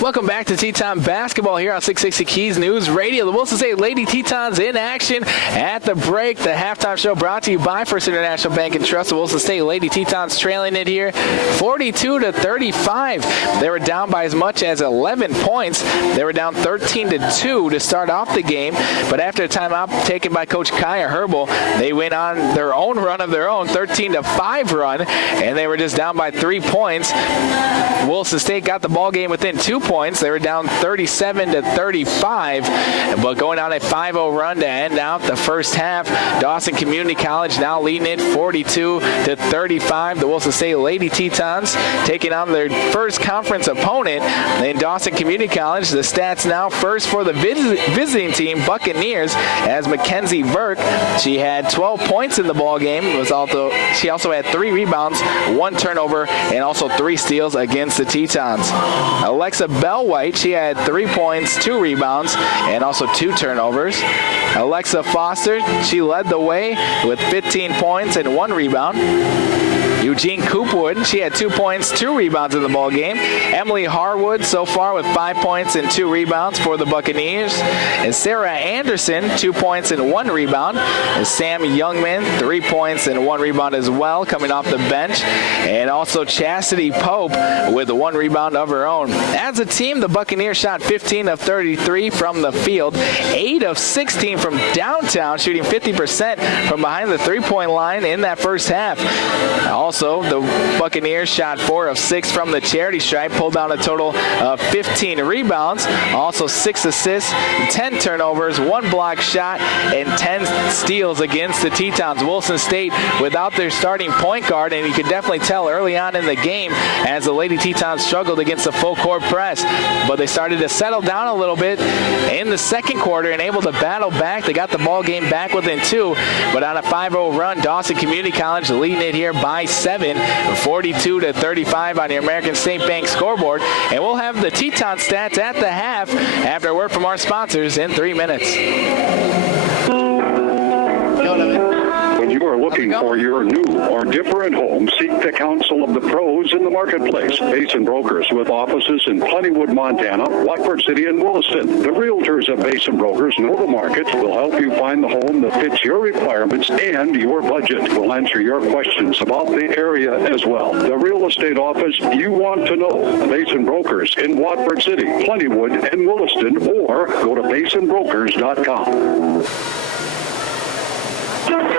Welcome back to Teton basketball here on 660 Keys News Radio. The Williston State Lady Tetons in action at the break. The halftime show brought to you by First International Bank and Trust. The Williston State Lady Tetons trailing it here 42-35. They were down by as much as 11 points. They were down 13-2 to start off the game. But after a timeout taken by Coach Kaya Herbal, they went on their own run of their own, 13-5 run, and they were just down by 3 points. Williston State got the ball game within 2 points. They were down 37-35, but going on a 5-0 run to end out the first half. Dawson Community College now leading it 42-35. The Williston State Lady Tetons taking on their first conference opponent in Dawson Community College. The stats now first for the visiting team, Buccaneers, as Mackenzie Burke. She had 12 points in the ball game. She also had 3 rebounds, 1 turnover, and also 3 steals against the Tetons. Alexa Bell White, she had 3 points, 2 rebounds, and also 2 turnovers. Alexa Foster, she led the way with 15 points and 1 rebound. Eugene Coopwood, she had 2 points, 2 rebounds in the ball game. Emily Harwood so far with 5 points and 2 rebounds for the Buccaneers. And Sarah Anderson, 2 points and 1 rebound. And Sam Youngman, 3 points and 1 rebound as well, coming off the bench. And also Chastity Pope with 1 rebound of her own. As a team, the Buccaneers shot 15 of 33 from the field, 8 of 16 from downtown, shooting 50% from behind the three-point line in that first half. Also, the Buccaneers shot 4 of 6 from the charity stripe, pulled down a total of 15 rebounds, also 6 assists, 10 turnovers, 1 block shot, and 10 steals against the Tetons. Williston State without their starting point guard, and you could definitely tell early on in the game as the Lady Tetons struggled against the full court press, but they started to settle down a little bit in the second quarter and able to battle back. They got the ball game back within 2, but on a 5-0 run, Dawson Community College leading it here by 7, 42-35 on the American State Bank scoreboard. And we'll have the Teton stats at the half after a word from our sponsors in 3 minutes. When you are looking for your new or different home, seek the counsel of the pros in the marketplace. Basin Brokers with offices in Plentywood, Montana, Watford City, and Williston. The realtors of Basin Brokers know the market, will help you find the home that fits your requirements and your budget. We'll answer your questions about the area as well. The real estate office you want to know. Basin Brokers in Watford City, Plentywood, and Williston, or go to basinbrokers.com.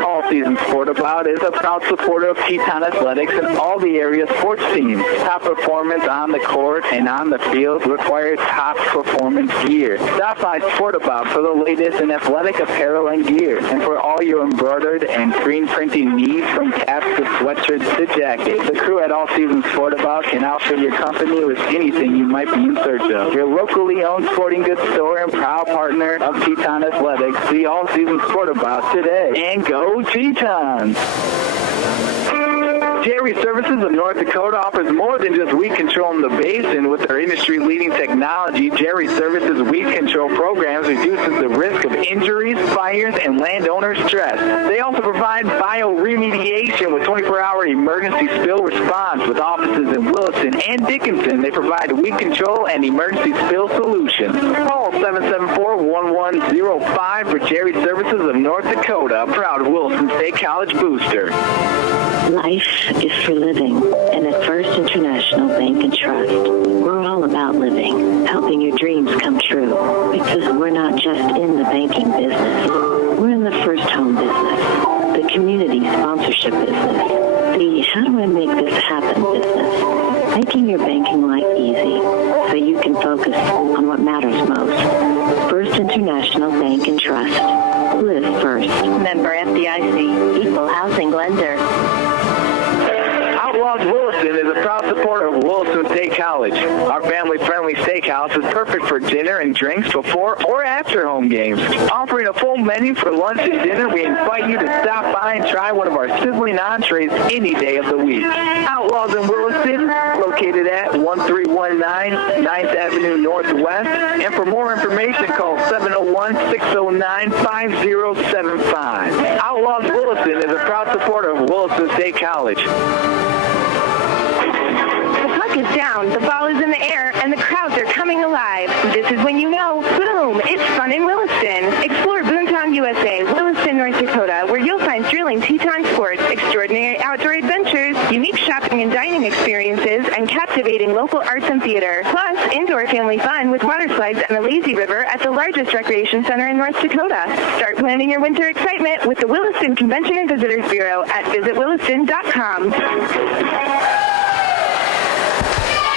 All Season Sport About is a proud supporter of Teton Athletics and all the area sports teams. Top performance on the court and on the field requires top performance gear. Stop by Sport About for the latest in athletic apparel and gear, and for all your embroidered and screen printing needs, from caps to sweatshirts to jackets. The crew at All Season Sport About can outfit your company with anything you might be in search of. Your locally owned sporting goods store and proud partner of Teton Athletics. See All Season Sport About today. And go Tetons! Jerry Services of North Dakota offers more than just weed control in the basin. With their industry-leading technology, Jerry Services weed control programs reduces the risk of injuries, fires, and landowner stress. They also provide bioremediation with 24-hour emergency spill response. With offices in Williston and Dickinson, they provide weed control and emergency spill solutions. Call 774-1105 for Jerry Services of North Dakota, a proud Williston State College booster. Life is for living, and at First International Bank and Trust, we're all about living, helping your dreams come true. Because we're not just in the banking business, we're in the first home business, the community sponsorship business, the how do I make this happen business, making your banking life easy so you can focus on what matters most. First International Bank and Trust. Live first. Member FDIC. Equal housing lender. Outlaws Williston is a proud supporter of Williston State College. Our family-friendly steakhouse is perfect for dinner and drinks before or after home games. Offering a full menu for lunch and dinner, we invite you to stop by and try one of our sizzling entrees any day of the week. Outlaws in Williston, located at 1319 9th Avenue Northwest. And for more information, call 701-609-5075. Outlaws Williston is a proud supporter of Williston State College. Is down, the ball is in the air, and the crowds are coming alive. This is when you know, boom, it's fun in Williston. Explore Boomtown, USA, Williston, North Dakota, where you'll find thrilling Teton sports, extraordinary outdoor adventures, unique shopping and dining experiences, and captivating local arts and theater. Plus, indoor family fun with water slides and a lazy river at the largest recreation center in North Dakota. Start planning your winter excitement with the Williston Convention and Visitors Bureau at visitwilliston.com.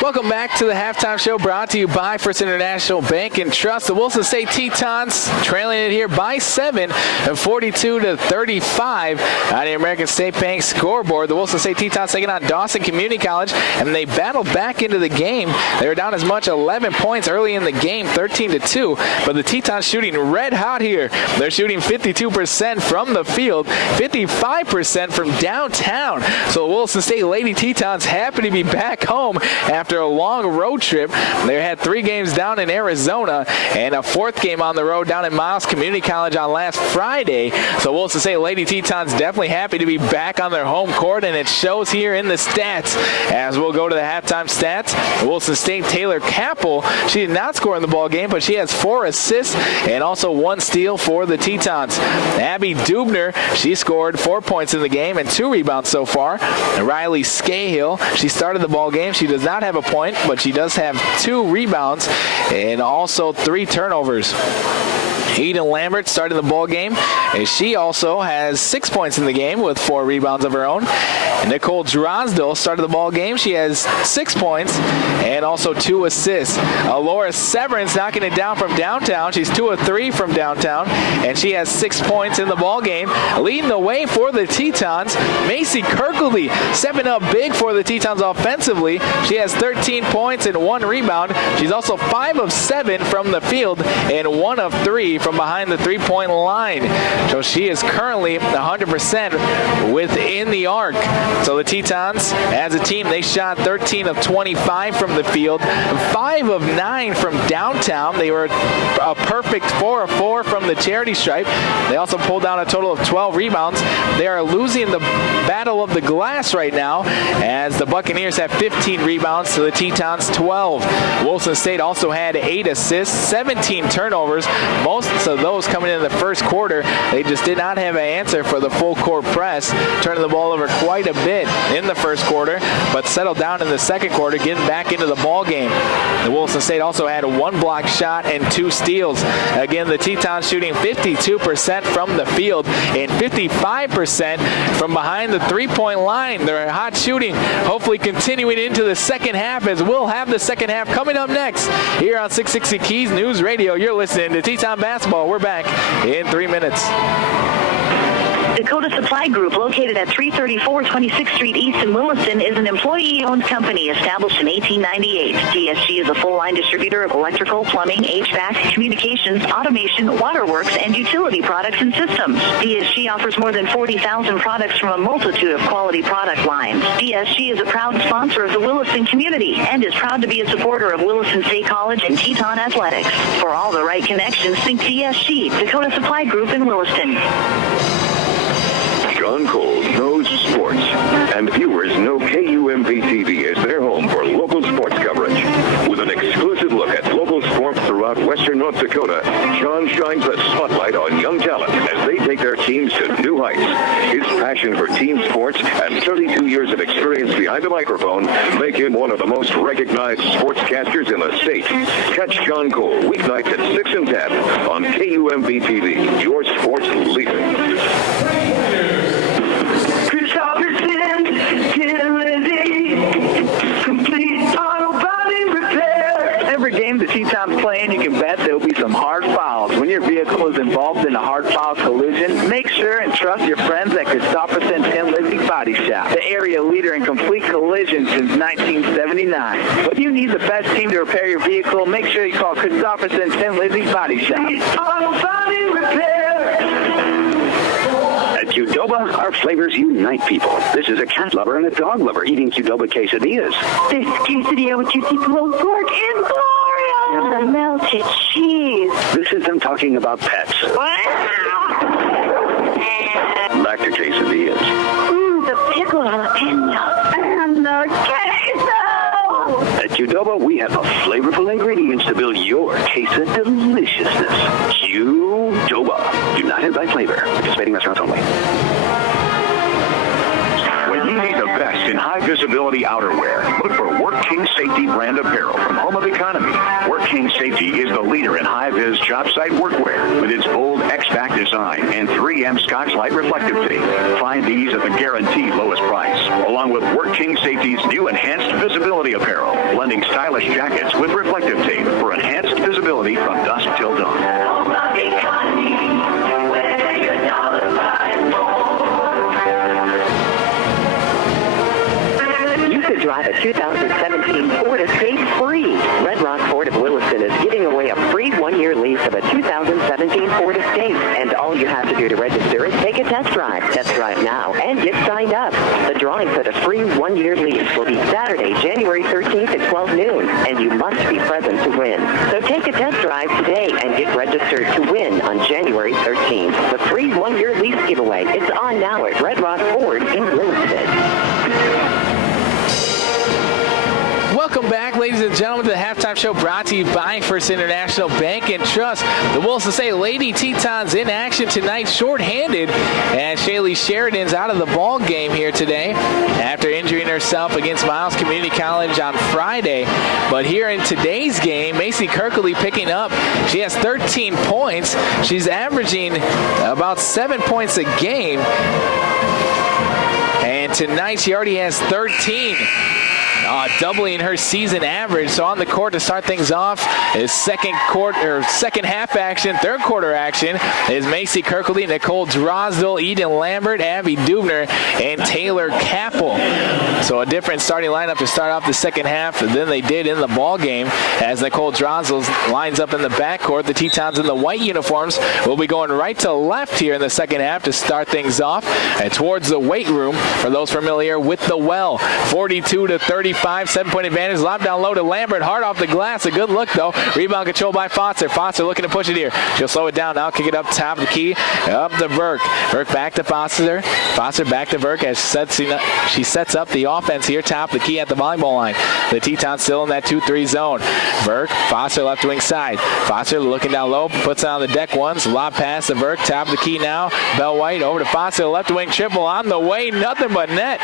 Welcome back to the halftime show, brought to you by First International Bank and Trust. The Williston State Tetons trailing it here by 7, 42-35 on the American State Bank scoreboard. The Williston State Tetons taking on Dawson Community College, and they battled back into the game. They were down as much 11 points early in the game, 13-2, but the Tetons shooting red hot here. They're shooting 52% from the field, 55% from downtown. So the Williston State Lady Tetons happy to be back home after after a long road trip. They had 3 games down in Arizona and a 4th game on the road down at Miles Community College on last Friday. So Williston State Lady Tetons definitely happy to be back on their home court, and it shows here in the stats. As we'll go to the halftime stats, Williston State Taylor Capel, she did not score in the ball game, but she has 4 assists and also 1 steal for the Tetons. Abby Dubner, she scored 4 points in the game and 2 rebounds so far. And Riley Scahill, she started the ball game. She does not have a point, but she does have 2 rebounds and also 3 turnovers. Eden Lambert started the ball game, and she also has 6 points in the game with 4 rebounds of her own. And Nicole Drosdale started the ball game. She has 6 points and also 2 assists. Laura Severance knocking it down from downtown. She's 2 of 3 from downtown, and she has 6 points in the ball game. Leading the way for the Tetons, Macy Kirkley stepping up big for the Tetons offensively. She has 13 points and 1 rebound. She's also 5 of 7 from the field and 1 of 3 from behind the 3-point line. So she is currently 100% within the arc. So the Tetons, as a team, they shot 13 of 25 from the field, 5 of 9 from downtown. They were a perfect 4 of 4 from the charity stripe. They also pulled down a total of 12 rebounds. They are losing the battle of the glass right now, as the Buccaneers have 15 rebounds to the Tetons 12. Williston State also had 8 assists, 17 turnovers, most of those coming in the first quarter. They just did not have an answer for the full court press, turning the ball over quite a bit in the first quarter, but settled down in the second quarter, getting back into the ball game. The Williston State also had 1 block shot and 2 steals. Again, the Tetons shooting 52% from the field and 55% from behind the 3-point line. They're hot shooting, hopefully continuing into the second half, as we'll have the second half coming up next here on 660 Keys News Radio. You're listening to Teton Basketball. We're back in 3 minutes. Dakota Supply Group, located at 334 26th Street East in Williston, is an employee-owned company established in 1898. DSG is a full-line distributor of electrical, plumbing, HVAC, communications, automation, waterworks, and utility products and systems. DSG offers more than 40,000 products from a multitude of quality product lines. DSG is a proud sponsor of the Williston community and is proud to be a supporter of Williston State College and Teton Athletics. For all the right connections, think DSG, Dakota Supply Group in Williston. John Cole knows sports, and viewers know KUMP-TV is their home for local sports coverage. With an exclusive look at local sports throughout western North Dakota, John shines a spotlight on young talent as they take their teams to new heights. His passion for team sports and 32 years of experience behind the microphone make him one of the most recognized sportscasters in the state. Catch John Cole weeknights at 6 and 10 on KUMP-TV, your sports leader. Every game the Tetons playing, you can bet there will be some hard fouls. When your vehicle is involved in a hard foul collision, make sure and trust your friends at Christopherson Tin Lizzie Body Shop, the area leader in complete collisions since 1979. When you need the best team to repair your vehicle, make sure you call Christopherson Tin Lizzie Body Shop. Auto Body Repair. At Qdoba, our flavors unite people. This is a cat lover and a dog lover eating Qdoba quesadillas. This quesadilla with juicy pulled pork is glorious. And the melted cheese. This is them talking about pets. Back to quesadillas. The pickle jalapeno. And the queso. At Qdoba, we have the flavorful ingredients to build your taste of deliciousness. Qdoba. United by flavor. Participating restaurants only. When you need the best in high-visibility outerwear, look for Work King Safety brand apparel from Home of Economy. Work King Safety is the leader in high-vis job site workwear with its bold X-Back design and 3M Scotch-Lite reflective tape. Find these at the guaranteed lowest price, along with Work King Safety's new enhanced visibility apparel, blending stylish jackets with reflective tape for enhanced visibility from dusk till dawn. Home of Economy, where your dollar buys more. Drive a 2017 Ford Escape free. Red Rock Ford of Williston is giving away a free 1-year lease of a 2017 Ford Escape. And all you have to do to register is take a test drive. Test drive now and get signed up. The drawing for the free 1-year lease will be Saturday, January 13th at 12 and you must be present to win. So take a test drive today and get registered to win on January 13th. The free one-year lease giveaway is on now at Red Rock Ford in Williston. Welcome back, ladies and gentlemen, to the halftime show brought to you by First International Bank and Trust. The Williston State Lady Tetons in action tonight, shorthanded, as Shaylee Sheridan's out of the ball game here today after injuring herself against Miles Community College on Friday. But here in today's game, Macy Kirkley picking up. She has 13 points. She's averaging about 7 points a game. And tonight she already has 13. Doubling her season average. So on the court to start things off is second half action. Third quarter action is Macy Kirkley, Nicole Drosdell, Eden Lambert, Abby Dubner, and Taylor Capel. So a different starting lineup to start off the second half than they did in the ball game, as Nicole Drosdell lines up in the backcourt. The Tetons in the white uniforms will be going right to left here in the second half to start things off, and towards the weight room for those familiar with the well. 42-35. 7-point advantage. Lob down low to Lambert. Hard off the glass. A good look, though. Rebound controlled by Foster. Foster looking to push it here. She'll slow it down now. Kick it up top of the key. Up to Burke. Burke back to Foster. Foster back to Burke as she sets up the offense here. Top of the key at the volleyball line. The Tetons still in that 2-3 zone. Burke. Foster left wing side. Foster looking down low. Puts it on the deck once. Lob pass to Burke. Top of the key now. Bell White over to Foster. Left wing triple on the way. Nothing but net.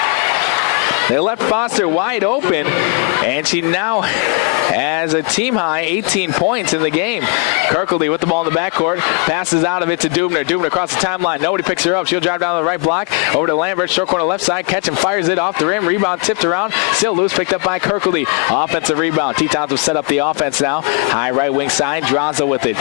They left Foster wide open, and she now has a team-high 18 points in the game. Kirkley with the ball in the backcourt, passes out of it to Dubner. Dubner across the timeline. Nobody picks her up. She'll drive down the right block, over to Lambert, short corner left side, catch and fires it off the rim. Rebound tipped around, still loose, picked up by Kirkley. Offensive rebound. Tetons will set up the offense now. High right wing side, Drosdell with it.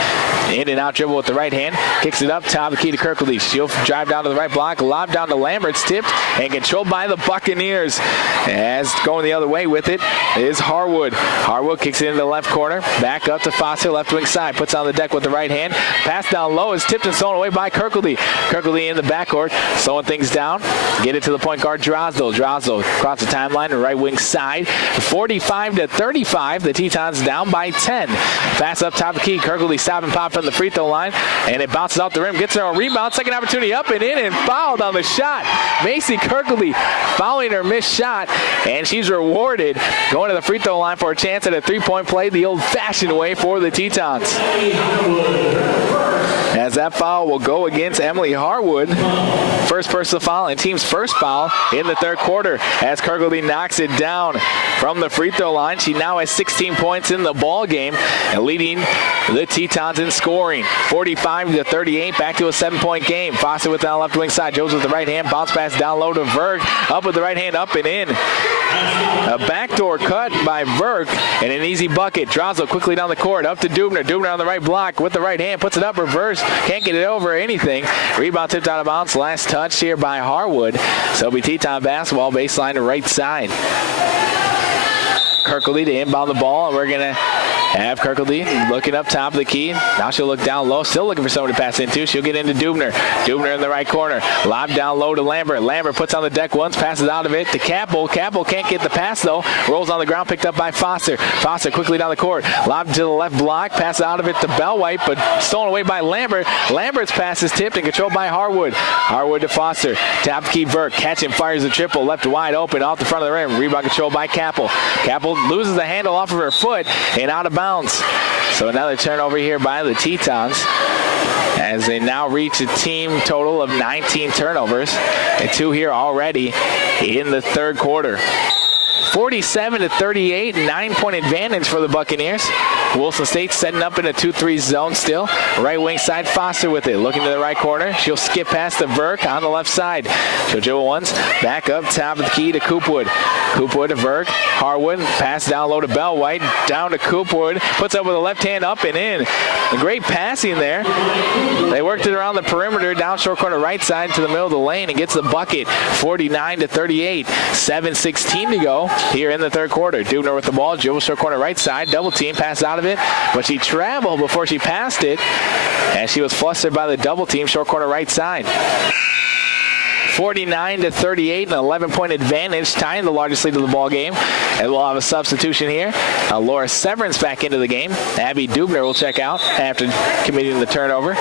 In and out dribble with the right hand, kicks it up, top of the key to Kirkley. She'll drive down to the right block, lob down to Lambert's tipped, and controlled by the Buccaneers. As going the other way with it is Harwood. Harwood kicks it into the left corner. Back up to Foster, left wing side. Puts on the deck with the right hand. Pass down low is tipped and stolen away by Kirkley. Kirkley in the backcourt, slowing things down. Get it to the point guard, Drosdell. Drosdell across the timeline, right wing side. 45-35. The Tetons down by 10. Pass up top of the key. Kirkley stop and pop from the free throw line. And it bounces off the rim. Gets her a rebound. Second opportunity up and in, and fouled on the shot. Macy Kirkley fouling her missed shot. And she's rewarded going to the free throw line for a chance at a three-point play the old-fashioned way for the Tetons. As that foul will go against Emily Harwood. First personal foul and team's first foul in the third quarter as Kirkley knocks it down from the free throw line. She now has 16 points in the ball game and leading the Tetons in scoring. 45-38, back to a 7-point game. Foster with that left wing side. Jones with the right hand. Bounce pass down low to Verg. Up with the right hand, up and in. A backdoor cut by Verg and an easy bucket. Drosdell quickly down the court. Up to Dubner. Dubner on the right block with the right hand. Puts it up, reverse. Can't get it over anything. Rebound tipped out of bounds. Last touch here by Harwood. So it'll be Teton basketball, baseline to right side. Kirkley to inbound the ball, and we're going to have Kirkley looking up top of the key. Now she'll look down low, still looking for someone to pass into. She'll get into Dubner. Dubner in the right corner. Lob down low to Lambert. Lambert puts on the deck once, passes out of it to Capel. Capel can't get the pass, though. Rolls on the ground, picked up by Foster. Foster quickly down the court. Lob to the left block, pass out of it to Bellwhite, but stolen away by Lambert. Lambert's pass is tipped and controlled by Harwood. Harwood to Foster. Top key Burke. Catch and fires the triple. Left wide open off the front of the rim. Rebound controlled by Capel. Capel loses the handle off of her foot and out of bounds. So another turnover here by the Tetons as they now reach a team total of 19 turnovers and 2 here already in the third quarter. 47-38, 9-point advantage for the Buccaneers. Williston State setting up in a 2-3 zone still. Right wing side, Foster with it. Looking to the right corner. She'll skip past the Verk on the left side. She'll dribble once. Back up, top of the key to Coopwood. Coopwood to Verk. Harwood. Pass down low to Bellwhite. Down to Coopwood. Puts up with a left hand up and in. A great passing there. They worked it around the perimeter. Down short corner right side to the middle of the lane and gets the bucket. 49-38. 7:16 to go here in the third quarter. Dubner with the ball. Dribble short corner right side. Double team. Pass out of it. But she traveled before she passed it. And she was flustered by the double team. Short corner right side. 49-38, an 11-point advantage, tying the largest lead of the ball game. And we'll have a substitution here. Laura Severance back into the game. Abby Dubner will check out after committing the turnover.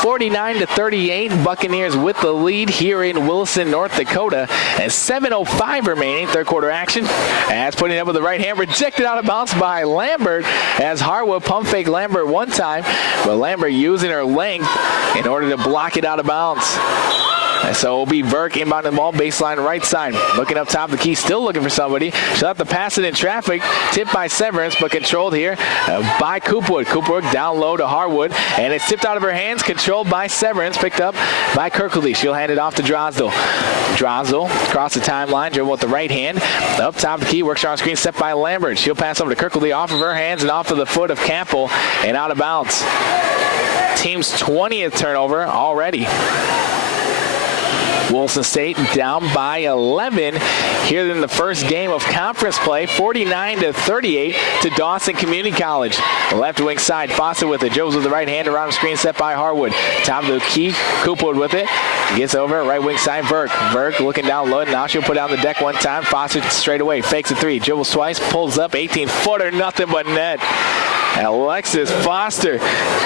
49-38, Buccaneers with the lead here in Williston, North Dakota. And 7:05 remaining, third quarter action. As putting up with the right hand, rejected out of bounds by Lambert as Harwood pump fake Lambert one time, but Lambert using her length in order to block it out of bounds. And so it'll be Verk inbounding the ball, baseline right side. Looking up top of the key, still looking for somebody. She'll have to pass it in traffic. Tipped by Severance, but controlled here by Coopwood. Coopwood down low to Harwood, and it's tipped out of her hands, controlled by Severance, picked up by Kirkley. She'll hand it off to Drosdale. Drosdale across the timeline, dribble with the right hand. Up top of the key, works on screen, set by Lambert. She'll pass over to Kirkley off of her hands and off of the foot of Campbell and out of bounds. Team's 20th turnover already. Williston State down by 11 here in the first game of conference play, 49-38 to Dawson Community College. Left wing side, Foster with it. Jones with the right hand around the screen, set by Harwood. Top of the key, Coopwood with it. Gets over, right wing side, Verk. Verk looking down low. Now she'll put down the deck one time. Foster straight away, fakes a three. Dribbles twice, pulls up, 18-footer, nothing but net. Alexis Foster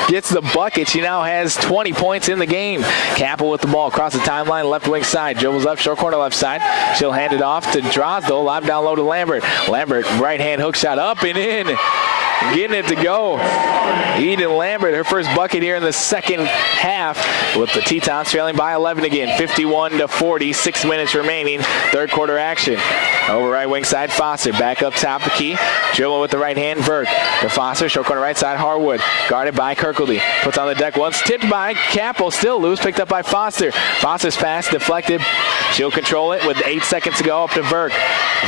gets the bucket. She now has 20 points in the game. Capel with the ball across the timeline, left wing side. Dribbles up, short corner left side. She'll hand it off to Drosdale. Live down low to Lambert. Lambert, right hand hook shot up and in. Getting it to go. Eden Lambert, her first bucket here in the second half, with the Tetons trailing by 11 again. 51-40, 6 minutes remaining. Third quarter action. Over right wing side, Foster. Back up top the key. Dribble with the right hand, Verk. To Foster, short corner right side, Harwood. Guarded by Kirkley. Puts on the deck once. Tipped by Capel. Still loose. Picked up by Foster. Foster's pass deflected. She'll control it with 8 seconds to go up to Verk.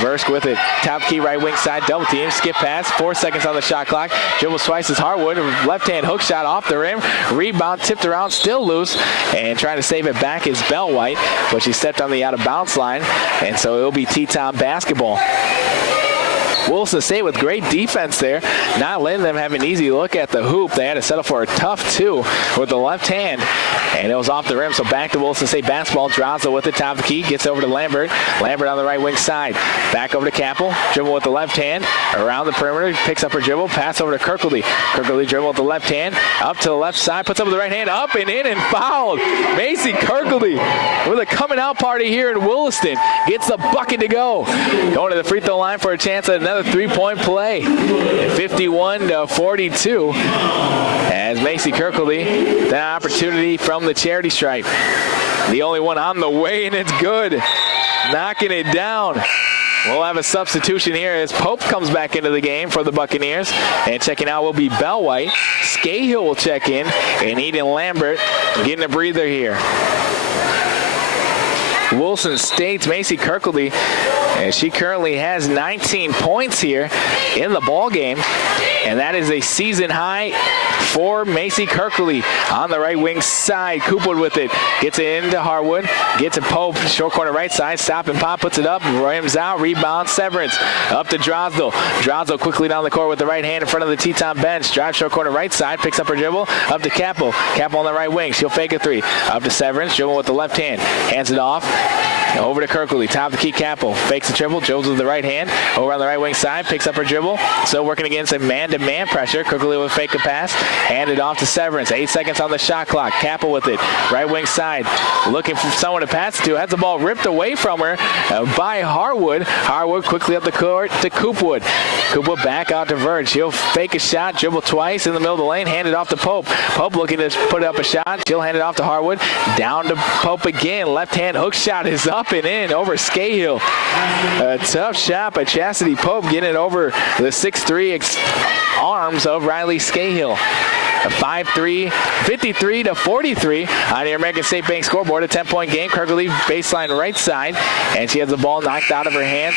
Verk with it. Top key, right wing side, double team. Skip pass. 4 seconds on the shot clock. Dribbles twice as Harwood. Left hand hook shot off the rim. Rebound tipped around, still loose. And trying to save it back is Bellwhite, but she stepped on the out of bounds line. And so it'll be Teton basketball. Williston State with great defense there, not letting them have an easy look at the hoop. They had to settle for a tough two with the left hand, and it was off the rim. So back to Williston State basketball. Drosdale with the top of the key, gets over to Lambert. Lambert on the right wing side. Back over to Capel. Dribble with the left hand around the perimeter. Picks up her dribble. Pass over to Kirkley. Kirkley dribble with the left hand. Up to the left side. Puts up with the right hand. Up and in and fouled. Macy Kirkley with a coming out party here in Williston. Gets the bucket to go. Going to the free throw line for a chance at another three-point play. 51-42 as Macy Kirkley, that opportunity from the charity stripe. The only one on the way, and it's good. Knocking it down. We'll have a substitution here as Pope comes back into the game for the Buccaneers. And checking out will be Bellwhite. Scahill will check in, and Eden Lambert getting a breather here. Williston State's Macy Kirkley, and she currently has 19 points here in the ball game, and that is a season high for Macy Kirkley. On the right wing side, Coopwood with it, gets it into Harwood, gets to Pope, short corner right side, stop and pop, puts it up, rims out, rebound, Severance, up to Drosdale. Drosdale quickly down the court with the right hand in front of the Teton bench, drive short corner right side, picks up her dribble, up to Capel. Capel on the right wing, she'll fake a three, up to Severance, dribble with the left hand, hands it off, over to Kirkley, top of the key, Capel, fakes the dribble, dribbles with the right hand, over on the right wing side, picks up her dribble, still working against a man-to-man pressure. Kirkley will fake a pass, hand it off to Severance, 8 seconds on the shot clock, Capel with it, right wing side, looking for someone to pass it to, has the ball ripped away from her by Harwood. Harwood quickly up the court to Coopwood. Coopwood back out to Verge, she'll fake a shot, dribble twice in the middle of the lane, hand it off to Pope. Pope looking to put up a shot, she'll hand it off to Harwood, down to Pope again, left hand hook shot is up and in over Scahill. A tough shot by Chastity Pope, getting it over the 6'3" arms of Riley Scahill. A 5-3, 53-43 on the American State Bank scoreboard. A 10-point game. Kirkley baseline right side, and she has the ball knocked out of her hands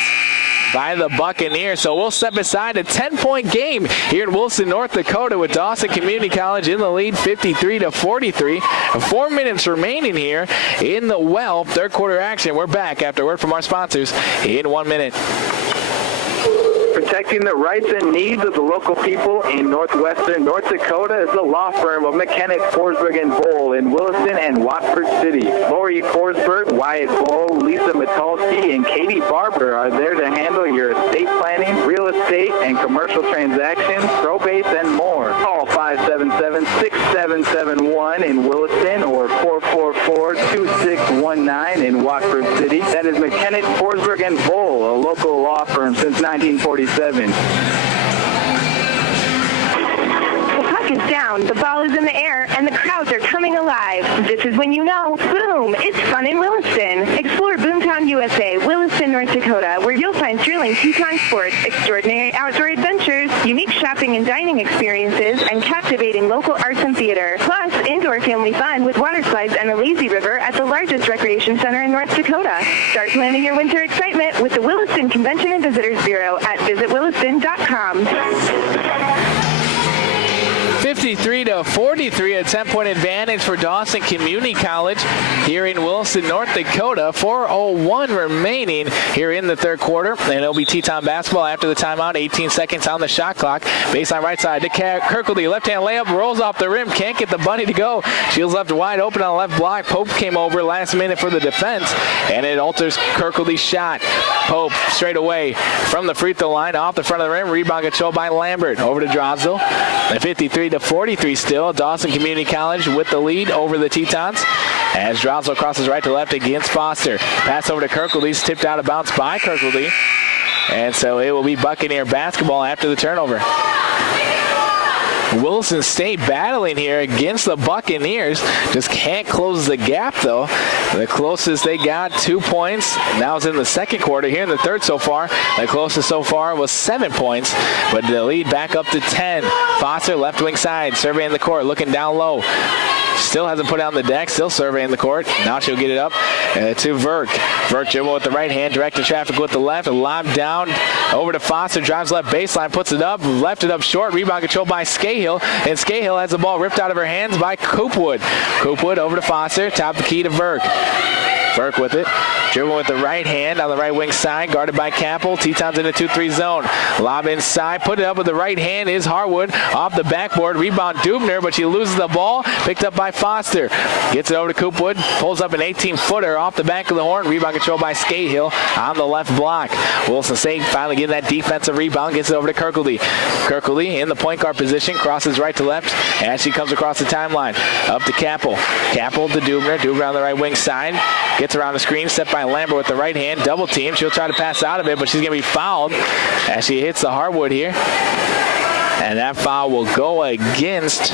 by the Buccaneers. So we'll step aside. A 10-point game here in Williston, North Dakota, with Dawson Community College in the lead, 53-43. 4 minutes remaining here in the third quarter action. We're back after word from our sponsors in 1 minute. For Protecting the rights and needs of the local people in northwestern North Dakota is the law firm of McKennitt, Forsberg, and Bowl in Williston and Watford City. Lori Forsberg, Wyatt Bowl, Lisa Mitalski, and Katie Barber are there to handle your estate planning, real estate, and commercial transactions, probates, and more. Call 577-6771 in Williston or 444-2619 in Watford City. That is McKennitt, Forsberg, and Bowl, a local law firm since 1947. Is down, the ball is in the air, and the crowds are coming alive. This is when you know, boom, it's fun in Williston. Explore Boomtown, USA, Williston, North Dakota, where you'll find thrilling Teton sports, extraordinary outdoor adventures, unique shopping and dining experiences, and captivating local arts and theater. Plus, indoor family fun with water slides and a lazy river at the largest recreation center in North Dakota. Start planning your winter excitement with the Williston Convention and Visitors Bureau at visitwilliston.com. 53-43, a 10-point advantage for Dawson Community College here in Williston, North Dakota. 4:01 remaining here in the third quarter, and it'll be Teton basketball after the timeout. 18 seconds on the shot clock. Baseline right side to Kirkley, left-hand layup, rolls off the rim, can't get the bunny to go. Shields left wide open on the left block. Pope came over last minute for the defense, and it alters Kirkley's shot. Pope straight away from the free throw line, off the front of the rim, rebound controlled by Lambert. Over to Drosdale. 53-43 still. Dawson Community College with the lead over the Tetons as Drosdale crosses right to left against Foster. Pass over to Kirkley's tipped out of bounds by Kirkley, and so it will be Buccaneer basketball after the turnover. Williston State battling here against the Buccaneers. Just can't close the gap, though. The closest they got, 2 points. Now it's in the second quarter. Here in the third so far, the closest so far was 7 points, but the lead back up to 10. Foster, left wing side, surveying the court, looking down low. Still hasn't put it on the deck, still surveying the court. Now she'll get it up to Verk. Verk dribble with the right hand, directing traffic with the left, a lob down over to Foster, drives left baseline, puts it up, left it up short, rebound controlled by Scahill, and Scahill has the ball ripped out of her hands by Coopwood. Coopwood over to Foster, top the key to Verk. Verk with it, dribble with the right hand on the right wing side, guarded by Capel. Tetons in a 2-3 zone. Lob inside, put it up with the right hand is Harwood off the backboard. Rebound Dubner, but she loses the ball. Picked up by Foster. Gets it over to Coopwood, pulls up an 18-footer off the back of the horn. Rebound controlled by Scahill on the left block. Wilson State finally getting that defensive rebound, gets it over to Kirkley. Kirkley in the point guard position, crosses right to left as she comes across the timeline. Up to Capel. Capel to Dubner. Dubner on the right wing side. Gets around the screen, set by Lambert with the right hand, double team. She'll try to pass out of it, but she's going to be fouled as she hits the hardwood here. And that foul will go against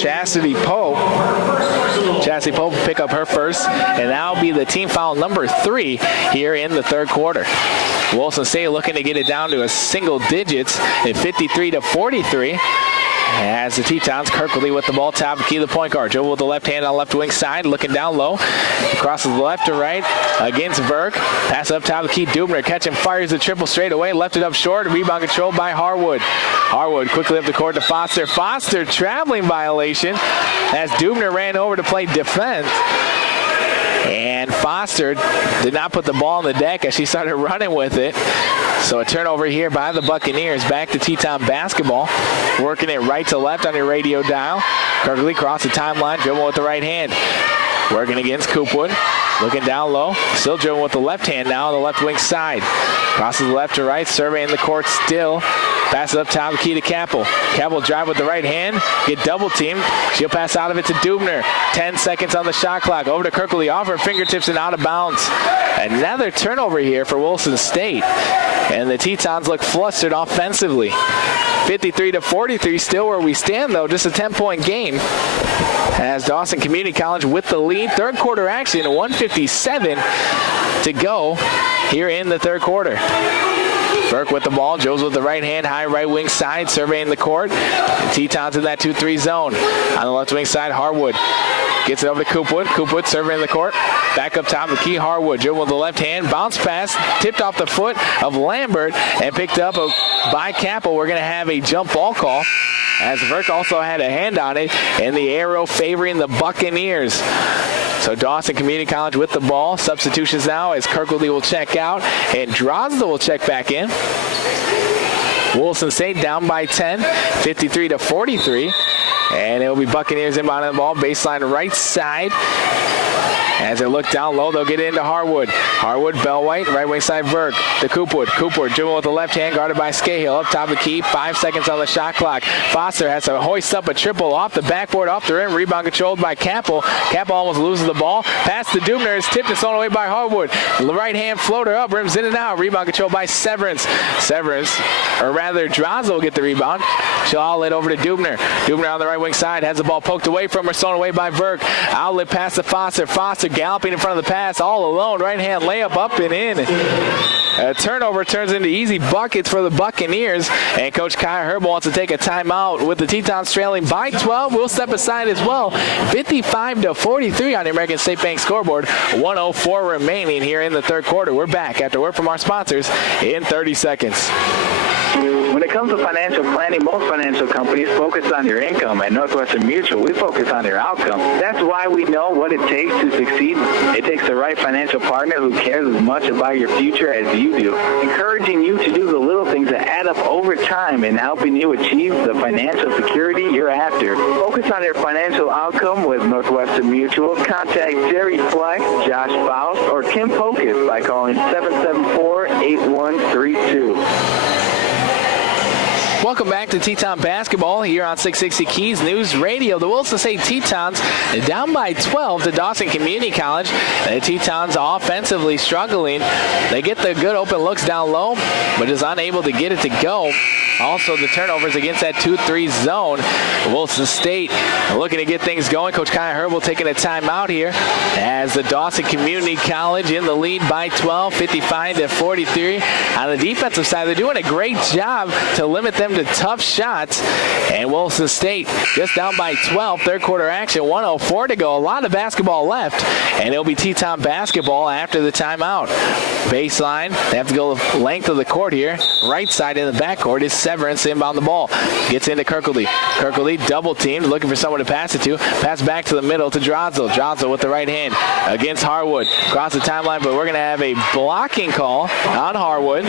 Chastity Pope. Chastity Pope will pick up her first, and that'll be the team foul number 3 here in the third quarter. Wilson State looking to get it down to a single digits at 53-43. As the Tetons, Kirkley with the ball, top of key to the point guard. Dribble with the left hand on the left wing side, looking down low. Crosses left to right against Verk. Pass up top of the key, Dubner catching, fires the triple straight away, left it up short. Rebound controlled by Harwood. Harwood quickly up the court to Foster. Foster traveling violation as Dubner ran over to play defense. And Foster did not put the ball on the deck as she started running with it. So a turnover here by the Buccaneers. Back to Teton basketball. Working it right to left on your radio dial. Kirkley across the timeline, dribble with the right hand. Working against Coopwood. Looking down low. Still dribbling with the left hand now on the left wing side. Crosses left to right, surveying the court still. Passes up top, key to Capel. Capel drive with the right hand, get double teamed. She'll pass out of it to Dubner. 10 seconds on the shot clock. Over to Kirkley, off her fingertips and out of bounds. Another turnover here for Wilson State. And the Tetons look flustered offensively. 53-43, still where we stand though, just a 10-point game. As Dawson Community College with the lead. Third quarter action, 1:57 to go here in the third quarter. Burke with the ball, Joes with the right hand, high right wing side, surveying the court. Tetons in that 2-3 zone. On the left wing side, Harwood gets it over to Coopwood. Coopwood surveying the court. Back up top of the key, Harwood. Dribble with the left hand, bounce pass, tipped off the foot of Lambert and picked up by Capel. We're going to have a jump ball call, as Verk also had a hand on it, and the arrow favoring the Buccaneers. So Dawson Community College with the ball. Substitutions now as Kirkley will check out and Drosdale will check back in. Williston State down by 10, 53-43. And it'll be Buccaneers inbound on the ball, baseline right side. As they look down low, they'll get it into Harwood. Harwood, Bellwhite, right wing side, Berg to Coopwood. Coopwood dribbling with the left hand, guarded by Scahill. Up top of the key, 5 seconds on the shot clock. Foster has to hoist up a triple off the backboard, off the rim. Rebound controlled by Capel. Capel almost loses the ball. Pass to Dubner is tipped and thrown away by Harwood. The right hand floater up, rims in and out. Rebound controlled by Severance. Or rather, Drosdale will get the rebound. She'll outlet over to Dubner. Dubner on the right wing side has the ball poked away from her, thrown away by Berg. Outlet pass to Foster. Foster galloping in front of the pass, all alone. Right hand layup up and in. A turnover turns into easy buckets for the Buccaneers. And Coach Kai Herbal wants to take a timeout with the Tetons trailing by 12. We'll step aside as well. 55-43 on the American State Bank scoreboard. 1:04 remaining here in the third quarter. We're back after word from our sponsors in 30 seconds. When it comes to financial planning, most financial companies focus on your income. At Northwestern Mutual, we focus on your outcome. That's why we know what it takes to succeed. It takes the right financial partner who cares as much about your future as you do, encouraging you to do the little things that add up over time and helping you achieve the financial security you're after. Focus on your financial outcome with Northwestern Mutual. Contact Jerry Fleck, Josh Faust, or Kim Pocus by calling 774-8132. Welcome back to Teton Basketball here on 660 Keys News Radio. The Williston State Tetons down by 12 to Dawson Community College. The Tetons offensively struggling. They get the good open looks down low, but is unable to get it to go. Also, the turnovers against that 2-3 zone. Williston State looking to get things going. Coach Kai Herbal taking a timeout here as the Dawson Community College in the lead by 12, 55-43. On the defensive side, they're doing a great job to limit them to tough shots. And Williston State just down by 12. Third quarter action, 1:04 to go. A lot of basketball left, and it'll be Teton basketball after the timeout. Baseline, they have to go the length of the court here. Right side in the backcourt is Severance inbound the ball. Gets into Kirkley. Kirkley double teamed, looking for someone to pass it to. Pass back to the middle to Drosdale. Drosdale with the right hand against Harwood. Across the timeline, but we're going to have a blocking call on Harwood.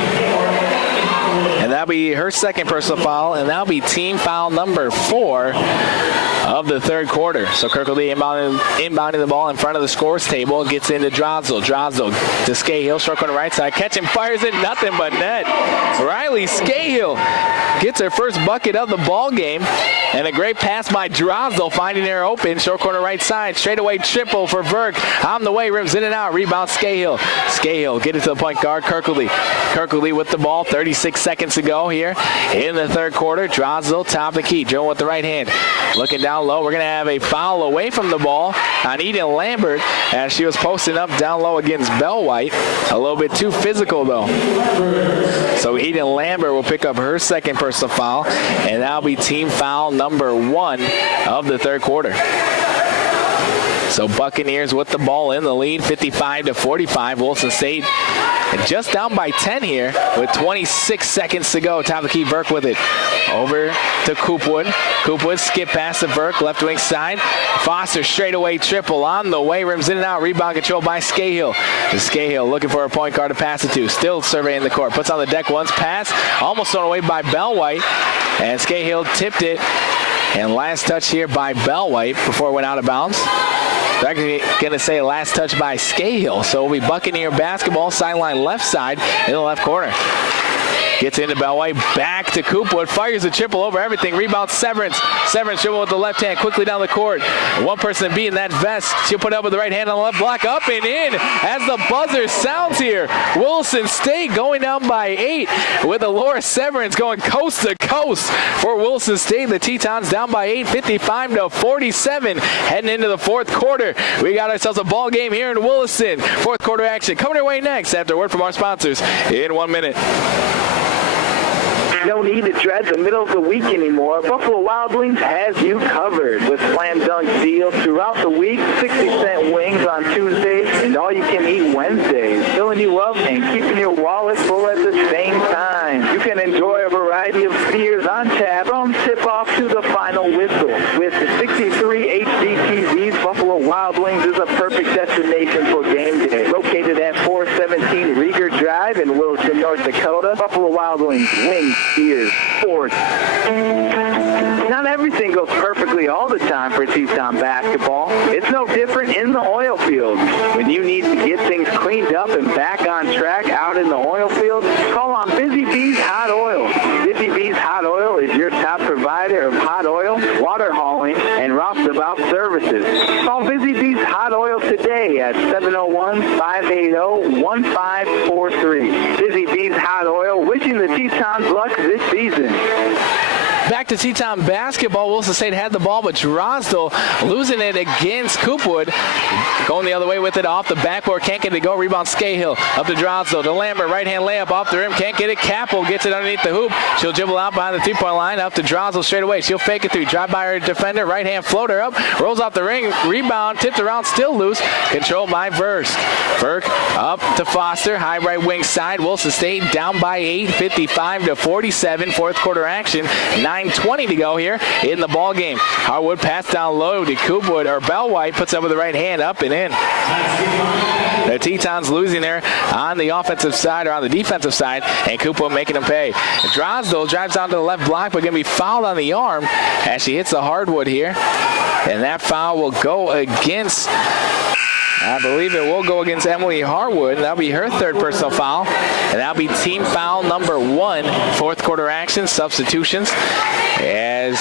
And that'll be her second personal foul, and that'll be team foul number 4 of the third quarter. So Kirkley inbounding the ball in front of the scores table. Gets into Drosdale. Drosdale to Scahill. Short corner right side. Catching fires it. Nothing but net. Riley Scahill gets her first bucket of the ball game. And a great pass by Drosdale, finding her open. Short corner right side. Straightaway triple for Verk. On the way. Rims in and out. Rebound Scahill. Scahill get it to the point guard. Kirkley. Kirkley with the ball. 36 seconds to go here in the third quarter. Drosdale top of the key. Drill with the right hand. Looking down low. We're going to have a foul away from the ball on Eden Lambert as she was posting up down low against Bellwhite. A little bit too physical, though. So Eden Lambert will pick up her second personal foul, and that'll be team foul number 1 of the third quarter. So Buccaneers with the ball in the lead, 55-45. Williston State just down by 10 here with 26 seconds to go. Top of the key, Burke with it. Over to Coopwood. Coopwood skip past the Burke, left wing side. Foster straightaway triple on the way. Rims in and out. Rebound controlled by Scahill. Scahill looking for a point guard to pass it to. Still surveying the court. Puts on the deck once. Pass. Almost thrown away by Bellwhite. And Scahill tipped it. And last touch here by Bellwhite before it went out of bounds. They're going to say last touch by Scahill. So it'll be Buccaneer basketball, sideline left side in the left corner. Gets into Bellwhite, back to Coopwood, fires a triple over everything, rebounds Severance. Severance dribble with the left hand, quickly down the court. One person to be in that vest. She'll put up with the right hand on the left block, up and in as the buzzer sounds here. Williston State going down by 8 with Alora Severance going coast to coast for Williston State. The Tetons down by 8, 55-47, heading into the fourth quarter. We got ourselves a ball game here in Williston. Fourth quarter action coming our way next after a word from our sponsors in 1 minute. You don't need to dread the middle of the week anymore. Buffalo Wild Wings has you covered with slam dunk deals throughout the week, 60-cent wings on Tuesdays, and all-you-can-eat Wednesdays, filling you up and keeping your wallet full at the same time. You can enjoy a variety of beers on tap from tip-off to the final whistle. With the 63 HD TVs, Buffalo Wild Wings is a perfect destination for game day. Located at 417 Rieger Drive in Williston, North Dakota. Buffalo Wild Wings, wings, beers, sports. Not everything goes perfectly all the time for Teton basketball. It's no different in the oil field. When you need to get things cleaned up and back on track out in the oil field, call on Busy Bees Hot Oil. Busy Bees Hot Oil is your top provider of hot oil, water hauling, and roustabout services. Call Busy Bees Hot Oil today at 701-580-1543. Busy Bees Hot Oil, wishing the Tetons luck this season. Back to Teton basketball. Williston State had the ball, but Drosdale losing it against Coopwood. Going the other way with it off the backboard. Can't get it to go. Rebound Scahill up to Drosdale. To Lambert. Right-hand layup off the rim. Can't get it. Capel gets it underneath the hoop. She'll dribble out behind the three-point line. Up to Drosdale straight away. She'll fake it through. Drive by her defender. Right-hand floater up. Rolls off the ring. Rebound. Tipped around. Still loose. Controlled by Versk. Verk up to Foster. High right wing side. Williston State down by 8. 55-47. Fourth quarter action. 9:20 to go here in the ball game. Harwood pass down low to Coopwood, or Bellwhite puts up with the right hand up and in. The Tetons losing there on the offensive side, or on the defensive side, and Coopwood making them pay. Drosdale drives down to the left block, but going to be fouled on the arm as she hits the hardwood here. And that foul will go against, I believe it will go against Emily Harwood. That'll be her third personal foul. And that'll be team foul number 1. Fourth quarter action, substitutions, as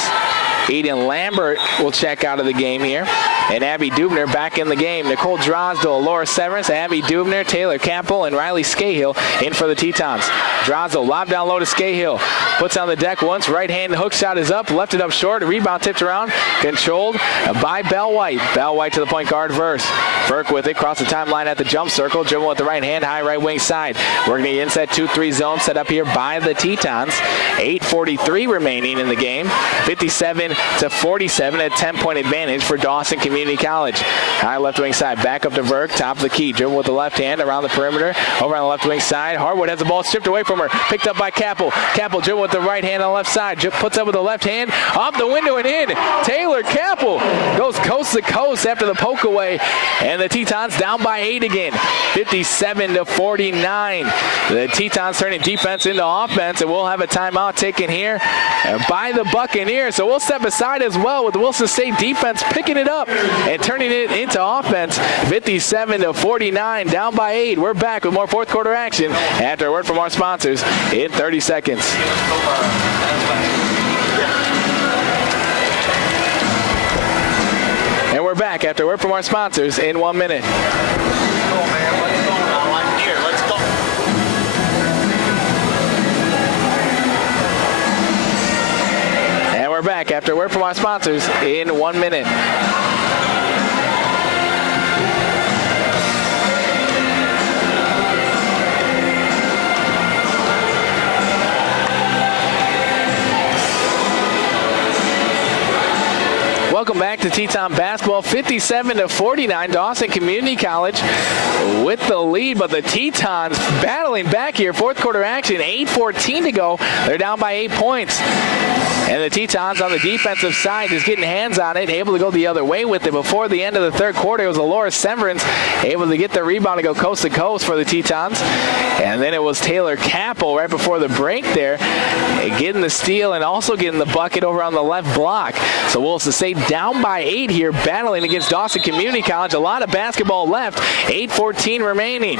Eden Lambert will check out of the game here. And Abby Dubner back in the game. Nicole Drosdale, Laura Severance, Abby Dubner, Taylor Campbell, and Riley Scahill in for the Tetons. Drosdale lob down low to Scahill. Puts on the deck once. Right hand hook shot is up. Left it up short. Rebound tipped around. Controlled by Bellwhite. Bellwhite to the point guard, Verse. Burke with it. Cross the timeline at the jump circle. Dribble with the right hand. High right wing side. Working the inside 2-3 zone set up here by the Tetons. 8:43 remaining in the game. 57-47. A 10-point advantage for Dawson Community College. High left wing side. Back up to Verk. Top of the key. Dribble with the left hand around the perimeter. Over on the left wing side. Harwood has the ball stripped away from her. Picked up by Capel. Capel dribble with the right hand on the left side. Puts up with the left hand. Off the window and in. Taylor Capel goes coast to coast after the poke away. And the Tetons down by 8 again. 57-49. The Tetons turning defense into offense. And we'll have a timeout taken here by the Buccaneers. So we'll step aside as well with the Williston State defense picking it up and turning it into offense. 57-49, down by 8. We're back with more fourth quarter action after a word from our sponsors in 30 seconds. And we're back after a word from our sponsors in 1 minute. And we're back after a word from our sponsors in 1 minute. Welcome back to Teton basketball. 57-49. Dawson Community College with the lead, but the Tetons battling back here. Fourth quarter action, 8:14 to go. They're down by 8 points. And the Tetons on the defensive side just getting hands on it, able to go the other way with it. Before the end of the third quarter, it was Laura Severance able to get the rebound to go coast to coast for the Tetons. And then it was Taylor Capel right before the break there, getting the steal and also getting the bucket over on the left block. So Williston State down by 8 here, battling against Dawson Community College. A lot of basketball left. 8:14 remaining.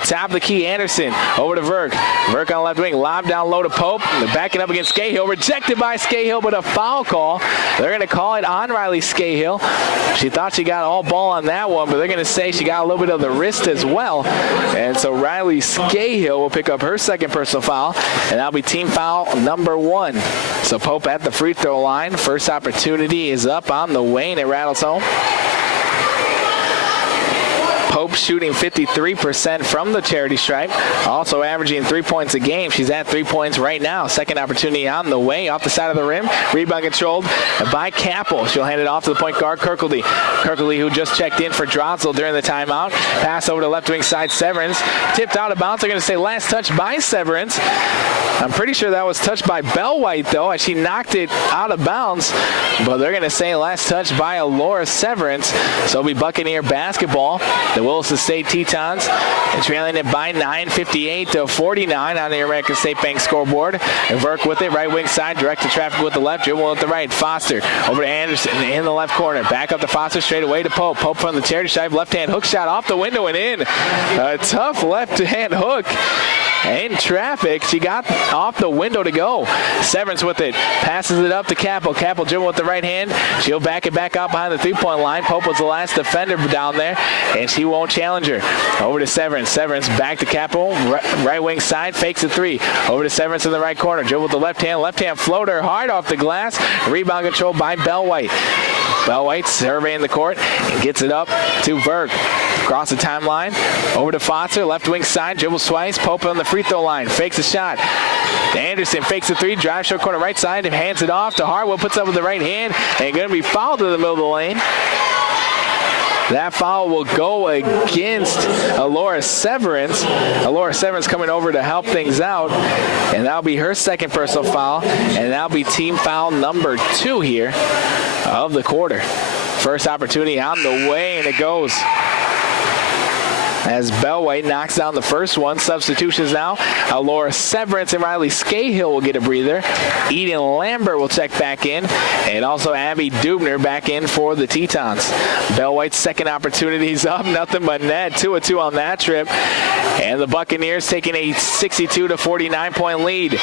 Top of the key, Anderson over to Verk. Verk on the left wing, lob down low to Pope. They're backing up against Scahill. Rejected by Scahill, but a foul call. They're going to call it on Riley Scahill. She thought she got all ball on that one, but they're going to say she got a little bit of the wrist as well. And so Riley Scahill will pick up her second personal foul, and that'll be team foul number 1. So Pope at the free throw line. First opportunity is up on the way, and it rattles home. Pope shooting 53% from the charity stripe, also averaging 3 points a game. She's at 3 points right now. Second opportunity on the way, off the side of the rim. Rebound controlled by Capel. She'll hand it off to the point guard, Kirkley. Kirkley, who just checked in for Drosdale during the timeout. Pass over to left wing side, Severance. Tipped out of bounds. They're going to say last touch by Severance. I'm pretty sure that was touched by Bellwhite, though, as she knocked it out of bounds. But they're going to say last touch by Laura Severance. So it'll be Buccaneer basketball. The Williston State Tetons trailing it by 9, 58-49 on the American State Bank scoreboard. And Verk with it, right wing side, direct to traffic with the left, dribble with the right. Foster over to Anderson in the left corner. Back up to Foster, straight away to Pope. Pope from the charity stripe, left-hand hook shot off the window and in. A tough left-hand hook. In traffic, she got off the window to go. Severance with it, passes it up to Capel. Capel dribble with the right hand. She'll back it back out behind the three-point line. Pope was the last defender down there, and she won't challenge her. Over to Severance. Severance back to Capel, right wing side, fakes a three. Over to Severance in the right corner. Dribble with the left hand floater hard off the glass. Rebound controlled by Bellwhite. Bellwhite surveying the court and gets it up to Verk. Across the timeline, over to Foster, left wing side, dribbles twice. Pope on the free throw line, fakes a shot. Anderson fakes a three, drives short corner right side, and hands it off to Hartwell, puts up with the right hand, and going to be fouled to the middle of the lane. That foul will go against Alora Severance. Alora Severance coming over to help things out, and that'll be her second personal foul, and that'll be team foul number 2 here of the quarter. First opportunity on the way, and it goes. As Bellwhite knocks down the first one. Substitutions now. Laura Severance and Riley Scahill will get a breather. Eden Lambert will check back in. And also Abby Dubner back in for the Tetons. Bellwhite's second opportunity is up. Nothing but net. 2-2 on that trip. And the Buccaneers taking a 62-49 point lead.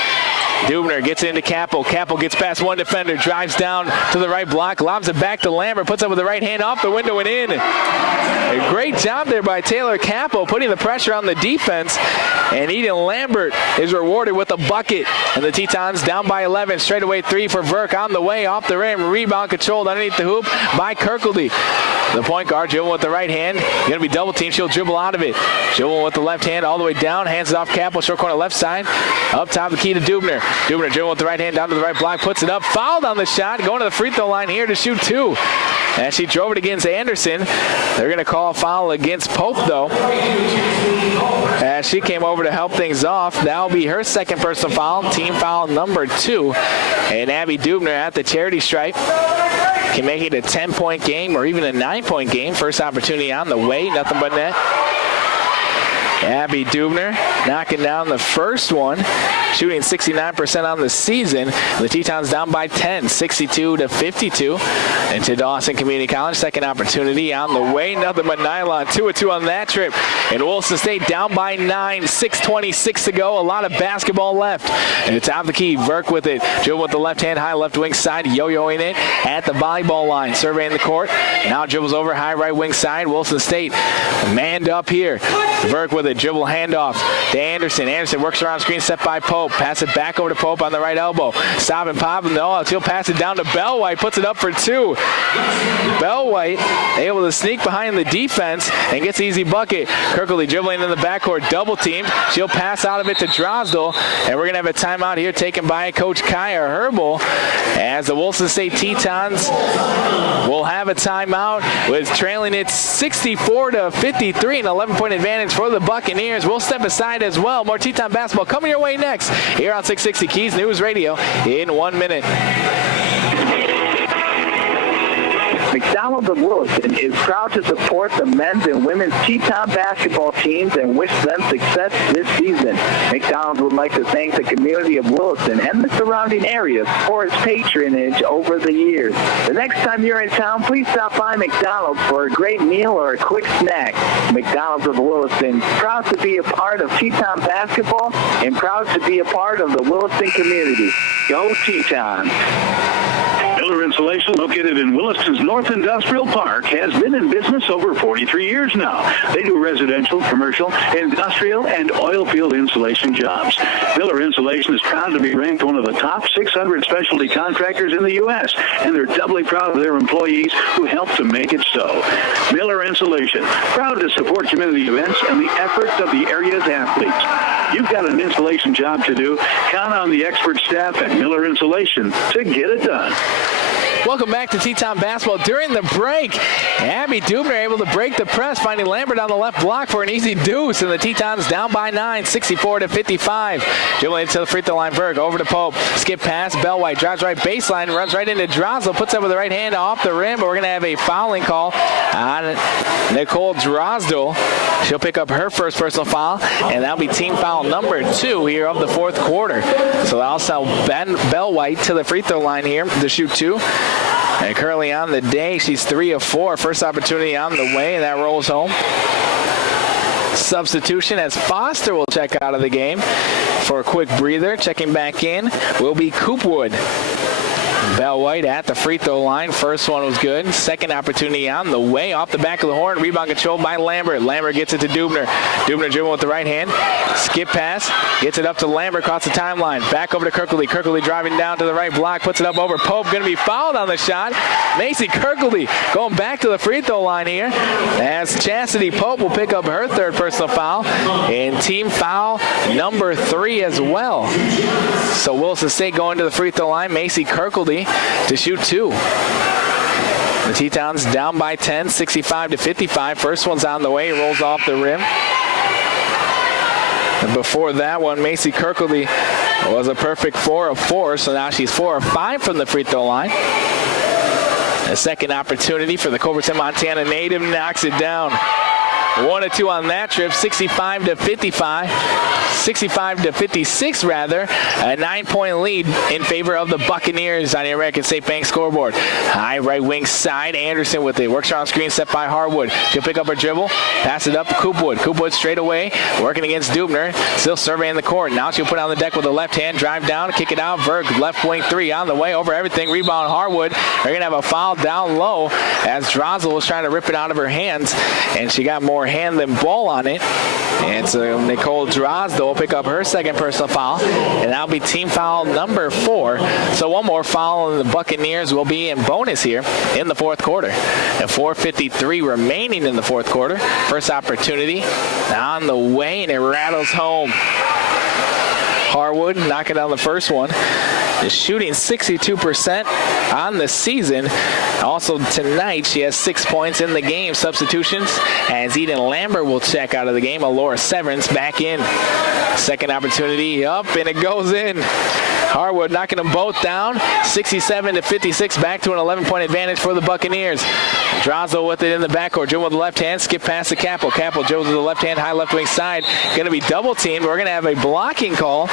Dubner gets into Capel. Capel gets past one defender, drives down to the right block, lobs it back to Lambert, puts up with the right hand off the window and in. A great job there by Taylor Capel, putting the pressure on the defense. And Eden Lambert is rewarded with a bucket. And the Tetons down by 11. Straightaway three for Verk on the way, off the rim. Rebound controlled underneath the hoop by Kirkledy. The point guard, dribble with the right hand. Going to be double teamed. She'll dribble out of it. Dribble with the left hand all the way down. Hands it off Capel. Short corner left side. Up top the key to Dubner. Dubner dribble with the right hand down to the right block. Puts it up. Fouled on the shot. Going to the free throw line here to shoot 2. As she drove it against Anderson. They're going to call a foul against Pope, though. As she came over to help things off. That'll be her second personal foul. Team foul number 2. And Abby Dubner at the charity stripe can make it a 10-point game or even a 9-point game. First opportunity on the way. Nothing but net. Abby Dubner knocking down the first one, shooting 69% on the season. The Tetons down by 10, 62-52. And to Dawson Community College, second opportunity on the way. Nothing but nylon, 2-2 on that trip. And Williston State down by 9, 6:26 to go. A lot of basketball left. And it's out the key. Verk with it. Dribble with the left hand, high left wing side, yo-yoing it at the volleyball line. Surveying the court. Now dribbles over high right wing side. Williston State manned up here. Verk with it. Dribble handoff to Anderson. Anderson works around screen set by Pope. Pass it back over to Pope on the right elbow. Stop and pop. No, she'll pass it down to Bellwhite. Puts it up for 2. Bellwhite able to sneak behind the defense and gets the easy bucket. Kirkledy dribbling in the backcourt. Double teamed. She'll pass out of it to Drosdell. And we're going to have a timeout here taken by Coach Kaya Herbal as the Williston State Tetons will have a timeout with trailing it 64-53, an 11-point advantage for the Buccaneers. We'll step aside as well. More Teton basketball coming your way next here on 660 Keys News Radio in 1 minute. McDonald's of Williston is proud to support the men's and women's Teton basketball teams and wish them success this season. McDonald's would like to thank the community of Williston and the surrounding areas for its patronage over the years. The next time you're in town, please stop by McDonald's for a great meal or a quick snack. McDonald's of Williston, proud to be a part of Teton basketball and proud to be a part of the Williston community. Go Tetons! Miller Insulation, located in Williston's North Industrial Park, has been in business over 43 years now. They do residential, commercial, industrial, and oil field insulation jobs. Miller Insulation is proud to be ranked one of the top 600 specialty contractors in the U.S., and they're doubly proud of their employees who help to make it so. Miller Insulation, proud to support community events and the efforts of the area's athletes. You've got an insulation job to do. Count on the expert staff at Miller Insulation to get it done. Welcome back to Teton basketball. During the break, Abby Dubner able to break the press, finding Lambert on the left block for an easy deuce, and the Tetons down by 9, 64-55. Dribbling into the free throw line, Berg over to Pope. Skip pass, Bellwhite drives right baseline, runs right into Drozdo, puts up with the right hand off the rim, but we're going to have a fouling call on Nicole Drozdo. She'll pick up her first personal foul, and that'll be team foul number 2 here of the fourth quarter. So that'll send Bellwhite to the free throw line here to shoot 2. And currently on the day, she's 3 of 4. First opportunity on the way, and that rolls home. Substitution as Foster will check out of the game for a quick breather. Checking back in will be Coopwood. Bellwhite at the free throw line. First one was good. Second opportunity on the way. Off the back of the horn. Rebound controlled by Lambert. Lambert gets it to Dubner. Dubner dribbling with the right hand. Skip pass. Gets it up to Lambert. Across the timeline. Back over to Kirkley. Kirkley driving down to the right block. Puts it up over Pope. Going to be fouled on the shot. Macy Kirkley going back to the free throw line here. As Chastity Pope will pick up her third personal foul. And team foul number 3 as well. So Williston State going to the free throw line. Macy Kirkley to shoot 2. The Tetons down by 10, 65-55. First one's on the way, rolls off the rim. And before that one, Macy Kirkley was a perfect 4 of 4, so now she's 4 of 5 from the free throw line. A second opportunity for the Culbertson, Montana native, knocks it down. 1 of 2 on that trip, 65-55. 65-56 rather. A 9-point lead in favor of the Buccaneers on the American State Bank scoreboard. High right wing side, Anderson with it. Works around screen, set by Harwood. She'll pick up her dribble, pass it up to Coopwood. Coopwood straight away, working against Dubner. Still surveying the court. Now she'll put on the deck with the left hand, drive down, kick it out. Berg, left wing 3 on the way, over everything. Rebound Harwood. They're going to have a foul down low as Drozdo was trying to rip it out of her hands, and she got more hand than ball on it. And so Nicole Drozdo will pick up her second personal foul, and that'll be team foul number 4. So one more foul, and the Buccaneers will be in bonus here in the fourth quarter. And 4:53 remaining in the fourth quarter. First opportunity on the way, and it rattles home. Harwood knocking down the first one. Is shooting 62% on the season. Also tonight, she has 6 points in the game. Substitutions as Eden Lambert will check out of the game. Alora Severance back in. Second opportunity up, and it goes in. Harwood knocking them both down. 67-56, back to an 11-point advantage for the Buccaneers. Drozdo with it in the backcourt. Dribble with the left hand, skip past to Capel. Capel dribbles with the left hand, high left wing side. Going to be double teamed. We're going to have a blocking call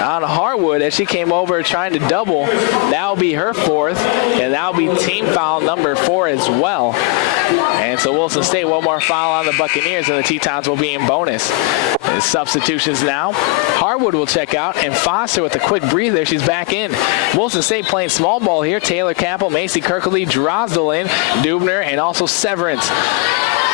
on Harwood as she came over trying to double. That'll be her 4th, and that'll be team foul number 4 as well. And so Williston State, one more foul on the Buccaneers, and the Tetons will be in bonus. And substitutions now. Harwood will check out, and Foster with a quick breather. She's back in. Williston State playing small ball here. Taylor Capel, Macy Kirkley, Drozdo in, Dubner, and also Severance.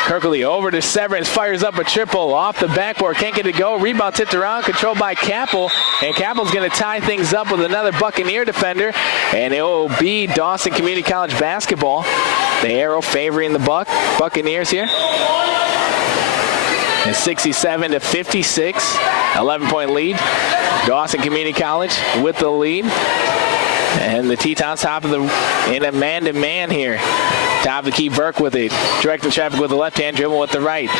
Kirkley over to Severance, fires up a triple off the backboard, can't get it to go. Rebound tipped around, controlled by Capel, and Capel's going to tie things up with another Buccaneer defender, and it will be Dawson Community College basketball. The arrow favoring the Buccaneers here. And 67-56, 11-point lead. Dawson Community College with the lead. And the Tetons top of the in a man-to-man here. Top of the key, Burke with it. Directing traffic with the left hand, dribble with the right.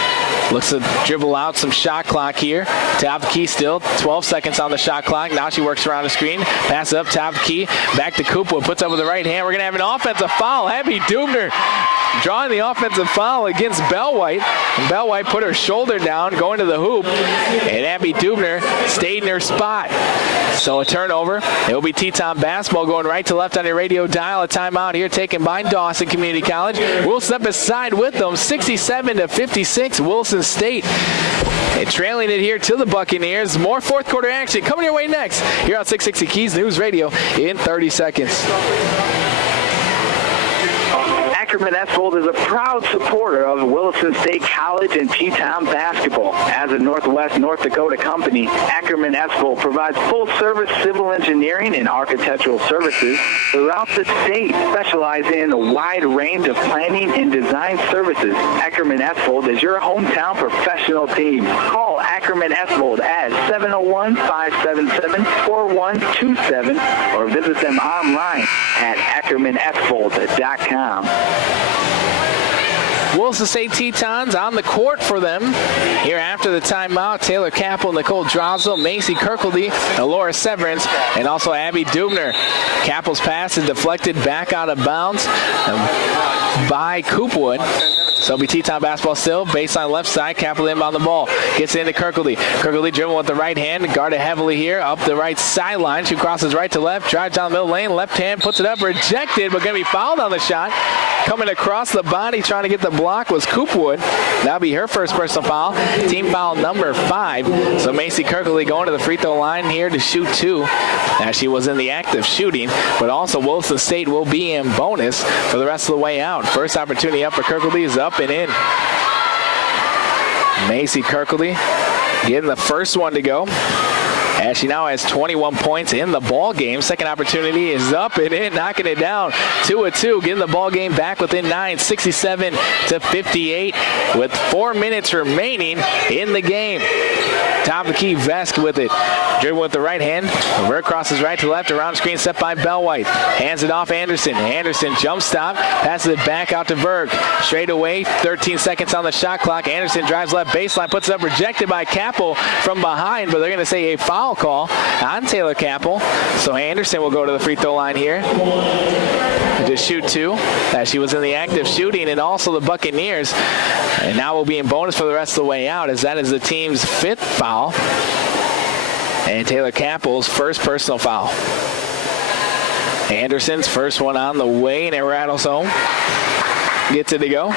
Looks to dribble out some shot clock here. Top of the key still, 12 seconds on the shot clock. Now she works around the screen. Pass up, top of the key. Back to Cooper, puts up with the right hand. We're going to have an offensive foul. Abby Dubner drawing the offensive foul against Bellwhite. And Bellwhite put her shoulder down, going to the hoop. And Abby Dubner stayed in her spot. So a turnover. It will be Teton basketball going right to left on your radio dial. A timeout here taken by Dawson Community College. We'll step aside with them. 67-56, Williston State. And trailing it here to the Buccaneers. More fourth quarter action coming your way next here on 660 Keys News Radio in 30 seconds. Ackerman-Esfold is a proud supporter of Williston State College and Teton basketball. As a Northwest North Dakota company, Ackerman-Esfold provides full-service civil engineering and architectural services throughout the state, specializing in a wide range of planning and design services. Ackerman-Esfold is your hometown professional team. Call Ackerman-Esfold at 701-577-4127 or visit them online at ackermanesfold.com. Williston State Tetons on the court for them. Here after the timeout, Taylor Capel, Nicole Drosel, Macy Kirkledy, Laura Severance, and also Abby Dubner. Capel's pass is deflected back out of bounds by Coopwood. So it'll be Teton basketball still. Baseline left side. Capel inbound the ball. Gets into Kirkledy. Kirkledy dribbling with the right hand. Guarded heavily here. Up the right sideline. She crosses right to left. Drives down the middle lane. Left hand. Puts it up. Rejected. But going to be fouled on the shot. Coming across the body. Trying to get the block was Coopwood. That'll be her first personal foul. Team foul number 5. So Macy Kirkledy going to the free throw line here to shoot 2. As she was in the act of shooting. But also Williston State will be in bonus for the rest of the way out. First opportunity up for Kirkledy is up and in. Macy Kirkledy getting the first one to go, as she now has 21 points in the ball game. Second opportunity is up and in, knocking it down. 2-2, getting the ball game back within 9, 67-58, with 4 minutes remaining in the game. Top of the key, Vesk with it. Dribble with the right hand. Revert crosses right to left. Around screen set by Bellwhite. Hands it off Anderson. Anderson jump stop. Passes it back out to Berg. Straight away. 13 seconds on the shot clock. Anderson drives left baseline. Puts it up. Rejected by Capel from behind. But they're going to say a foul call on Taylor Capel. So Anderson will go to the free throw line here to shoot 2, as she was in the act of shooting, and also the Buccaneers. And now will be in bonus for the rest of the way out, as that is the team's 5th foul. And Taylor Capel's first personal foul. Anderson's first one on the way, and it rattles home. Gets it to go.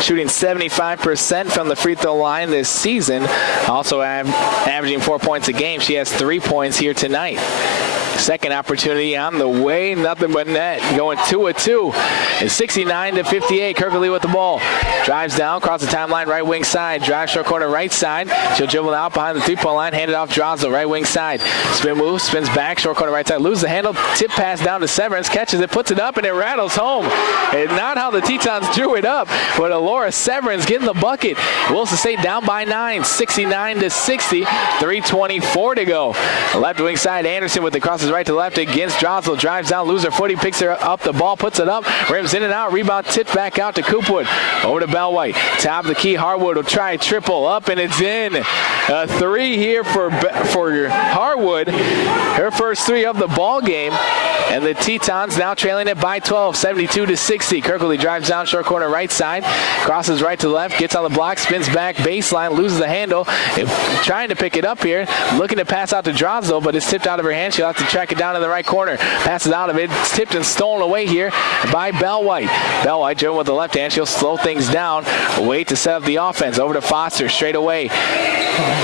Shooting 75% from the free throw line this season. Also averaging 4 points a game. She has 3 points here tonight. Second opportunity on the way, nothing but net. Going 2-2. It's 69-58. Kirkledy with the ball. Drives down, across the timeline, right wing side. Drives short corner right side. She'll dribble out behind the three-point line. Hand it off Drosel, right wing side. Spin move, spins back, short corner right side. Loses the handle. Tip pass down to Severance. Catches it, puts it up, and it rattles home. And not how the Tetons drew it up, but Laura Severance getting the bucket. Williston State down by 9, 69-60. 3:24 to go. Left wing side, Anderson with the crosses right to left against Drosel. Drives down, loses her footing, picks her up the ball, puts it up, rims in and out, rebound, tipped back out to Coopwood. Over to Bellwhite. Top of the key, Harwood will try a triple up, and it's in. A 3 here for Harwood. Her first 3 of the ball game. And the Tetons now trailing it by 12, 72-60. Kirkledy drives down short corner right side, crosses right to left, gets on the block, spins back baseline, loses the handle, trying to pick it up here, looking to pass out to Drosel, but it's tipped out of her hand. She'll have to track it down in the right corner. Passes out of it. It's tipped and stolen away here by Bellwhite. Bellwhite dribbling with the left hand. She'll slow things down. Wait to set up the offense. Over to Foster straight away.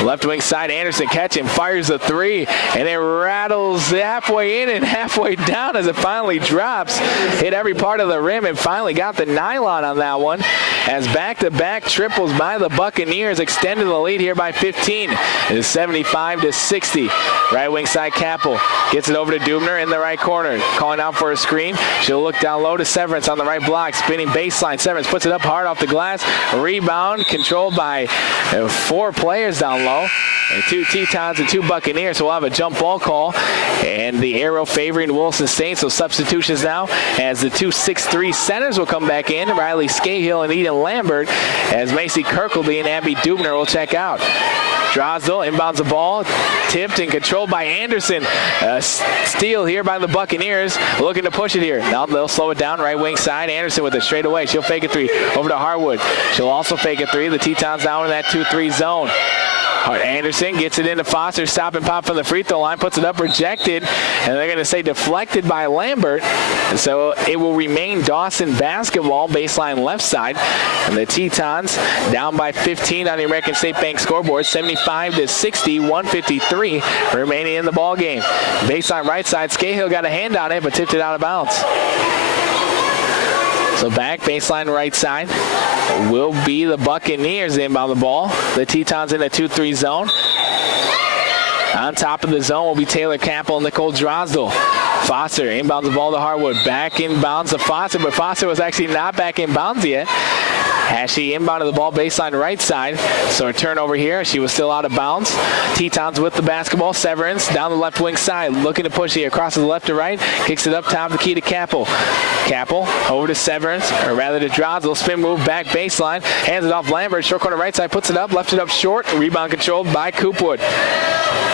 Left wing side, Anderson catching, fires a 3, and it rattles halfway in and halfway down as it finally drops. Hit every part of the rim and finally got the nylon on that one, as back-to-back triples by the Buccaneers extended the lead here by 15. It is 75-60. Right wing side, Capel gets it over to Dubner in the right corner, calling out for a screen. She'll look down low to Severance on the right block, spinning baseline. Severance puts it up hard off the glass. Rebound controlled by 4 players down low. And 2 Tetons and 2 Buccaneers, so we'll have a jump ball call. And the arrow favoring Williston State, so substitutions now as the 2 6'3" centers will come back in. Riley Scahill and Eden Lambert, as Macy Kirkledy and Abby Dubner will check out. Drosel inbounds the ball, tipped and controlled by Anderson. Steal here by the Buccaneers, looking to push it here. Now they'll slow it down, right wing side. Anderson with it straight away. She'll fake a 3 over to Harwood. She'll also fake a 3. The Tetons down in that 2-3 zone. Anderson gets it into Foster, stop and pop from the free throw line, puts it up, rejected, and they're going to say deflected by Lambert. And so it will remain Dawson basketball, baseline left side. And the Tetons down by 15 on the American State Bank scoreboard, 75-60, 1:53 remaining in the ball game. Baseline right side, Scahill got a hand on it, but tipped it out of bounds. So back baseline right side will be the Buccaneers inbound the ball. The Tetons in a 2-3 zone. On top of the zone will be Taylor Capel and Nicole Drosdell. Foster inbounds the ball to Harwood. Back inbounds to Foster, but Foster was actually not back inbounds yet. As she inbounded the ball baseline right side. So a turnover here. She was still out of bounds. Tetons with the basketball. Severance down the left wing side. Looking to push here. Across to the left to right. Kicks it up top the key to Capel. Capel over to Severance, or rather to Drosdell. Spin move back baseline. Hands it off Lambert. Short corner right side. Puts it up. Left it up short. Rebound controlled by Coopwood.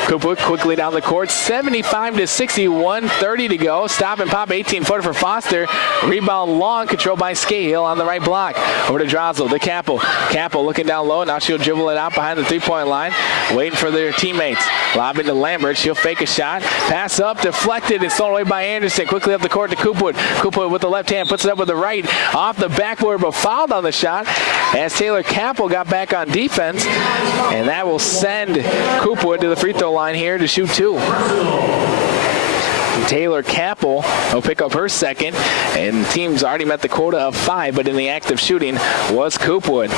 Coopwood quickly down the court. 75-61. 30 to go. Stop and pop. 18-footer for Foster. Rebound long. Controlled by Scahill on the right block. Over to Drosdell to Capel. Capel looking down low. Now she'll dribble it out behind the three-point line. Waiting for their teammates. Lobbing to Lambert. She'll fake a shot. Pass up. Deflected and stolen away by Anderson. Quickly up the court to Coopwood. Coopwood with the left hand. Puts it up with the right. Off the backboard, but fouled on the shot as Taylor Capel got back on defense. And that will send Coopwood to the free throw line here to shoot 2. Taylor Capel will pick up her second, and the team's already met the quota of 5, but in the act of shooting was Coopwood.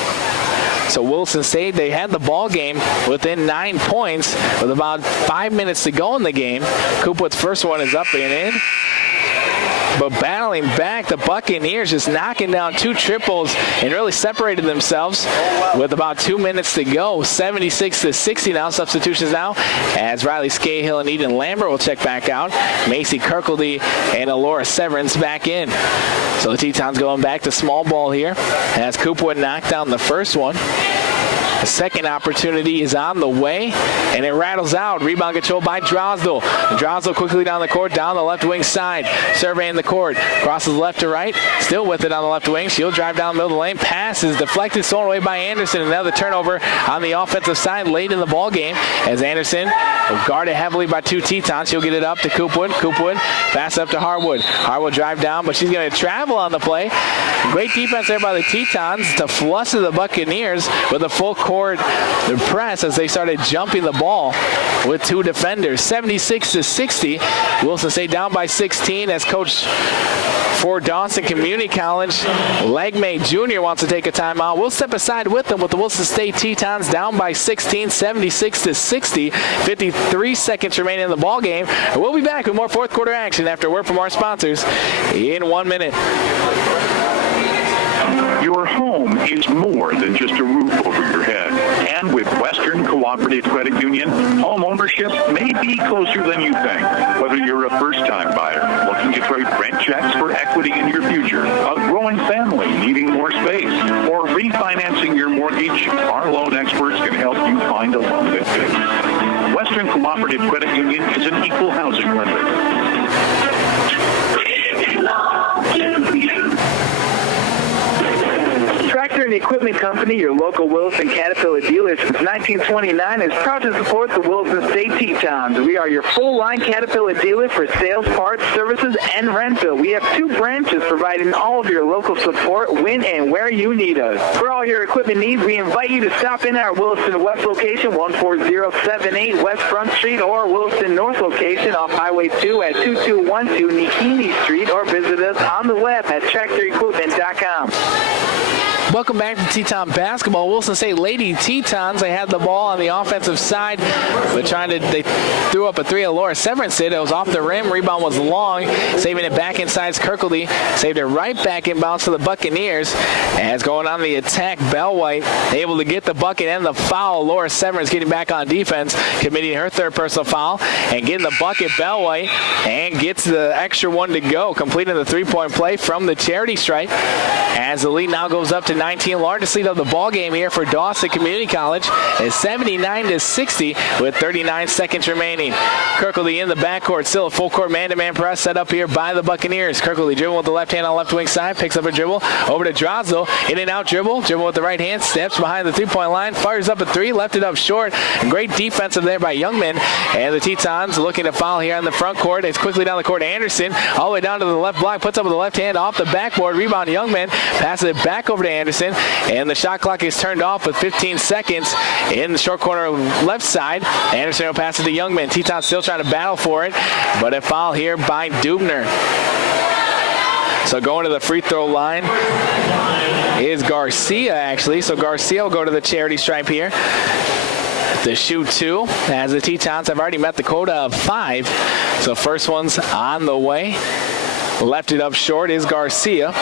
So Williston State, they had the ball game within 9 points with about 5 minutes to go in the game. Coopwood's first one is up and in. But battling back, the Buccaneers just knocking down 2 triples and really separated themselves with about 2 minutes to go. 76-60 now. Substitutions now as Riley Scahill and Eden Lambert will check back out. Macy Kirkledy and Alora Severance back in. So the Tetons going back to small ball here as Coopwood knocked down the first one. The second opportunity is on the way, and it rattles out. Rebound controlled by Drosdell. Drosdell quickly down the court, down the left wing side. Surveying the court. Crosses left to right. Still with it on the left wing. She'll drive down the middle of the lane. Passes deflected, stolen away by Anderson. Another turnover on the offensive side late in the ball game as Anderson guarded heavily by 2 Tetons. She'll get it up to Coopwood. Coopwood pass up to Harwood. Harwood drive down, but she's going to travel on the play. Great defense there by the Tetons to fluster the Buccaneers with a full court press as they started jumping the ball with 2 defenders. 76-60. Williston State down by 16 as Coach for Dawson Community College, Legmay Jr. wants to take a timeout. We'll step aside with them with the Williston State Tetons down by 16, 76-60. 53 seconds remaining in the ball game. And we'll be back with more fourth quarter action after a word from our sponsors in 1 minute. Your home is more than just a roof over your head. And with Western Cooperative Credit Union, home ownership may be closer than you think. Whether you're a first-time buyer looking to trade rent checks for equity in your future, a growing family needing more space, or refinancing your mortgage, our loan experts can help you find a loan that fits. Western Cooperative Credit Union is an equal housing lender. Tractor and Equipment Company, your local Williston Caterpillar dealer since 1929, is proud to support the Williston State Tetons. We are your full-line Caterpillar dealer for sales, parts, services, and rental. We have 2 branches providing all of your local support when and where you need us. For all your equipment needs, we invite you to stop in our Williston West location, 14078 West Front Street, or Williston North location off Highway 2 at 2212 Nikini Street, or visit us on the web at tractorequipment.com. Welcome back to Teton basketball. Williston State Lady Tetons, they had the ball on the offensive side, but they threw up a 3. Laura Severance did. It was off the rim. Rebound was long, saving it back inside. Kirkledy saved it right back inbounds for the Buccaneers. As going on the attack, Bellwhite able to get the bucket and the foul. Laura Severance getting back on defense, committing her 3rd personal foul, and getting the bucket. Bellwhite and gets the extra one to go, completing the 3-point play from the charity stripe. As the lead now goes up to 19, largest lead of the ball game here for Dawson Community College is 79-60 with 39 seconds remaining. Kirkledy in the backcourt, still a full court man-to-man press set up here by the Buccaneers. Kirkledy dribble with the left hand on the left wing side, picks up a dribble over to Drosdell, in and out dribble with the right hand, steps behind the 3-point line, fires up a 3, left it up short. Great defensive there by Youngman, and the Tetons looking to foul here on the front court. It's quickly down the court to Anderson, all the way down to the left block, puts up with the left hand off the backboard, rebound Youngman, passes it back over to Anderson, and the shot clock is turned off with 15 seconds in the short corner left side. Anderson will pass it to Youngman. Tetons still trying to battle for it, but a foul here by Dubner. So going to the free throw line is Garcia, actually. So Garcia will go to the charity stripe here to shoot 2, as the Tetons have already met the quota of 5. So first one's on the way. Left it up short is Garcia,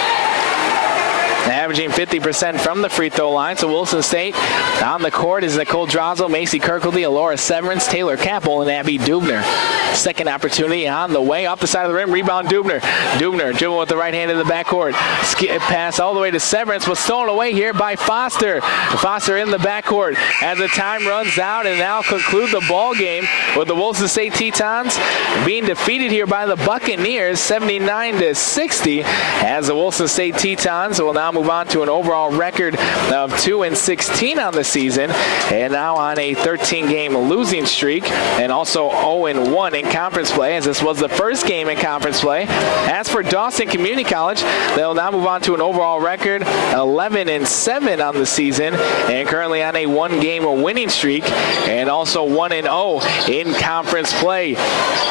averaging 50% from the free throw line. So Williston State on the court is Nicole Drazo, Macy Kirkledy, Alora Severance, Taylor Capel, and Abby Dubner. Second opportunity on the way. Off the side of the rim, rebound Dubner. Dubner dribbling with the right hand in the backcourt. Pass all the way to Severance, was stolen away here by Foster. Foster in the backcourt as the time runs out, and now conclude the ball game with the Williston State Tetons being defeated here by the Buccaneers 79-60, as the Williston State Tetons will now move on to an overall record of 2-16 on the season, and now on a 13-game losing streak, and also 0-1 in conference play, as this was the first game in conference play. As for Dawson Community College, they'll now move on to an overall record 11-7 on the season, and currently on a 1-game winning streak, and also 1-0 in conference play.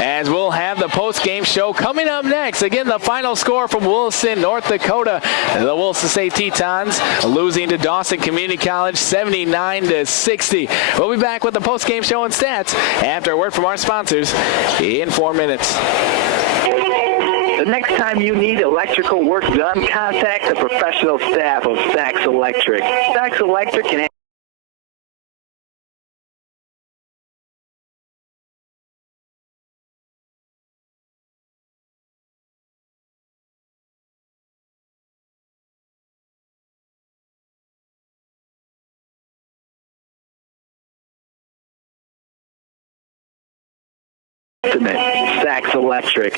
As we'll have the post-game show coming up next. Again, the final score from Williston, North Dakota. The Williston State Tetons losing to Dawson Community College 79-60. We'll be back with the post-game show and stats after a word from our sponsors in 4 minutes. The next time you need electrical work done, contact the professional staff of Sachs Electric. Sachs Electric can Sachs Electric.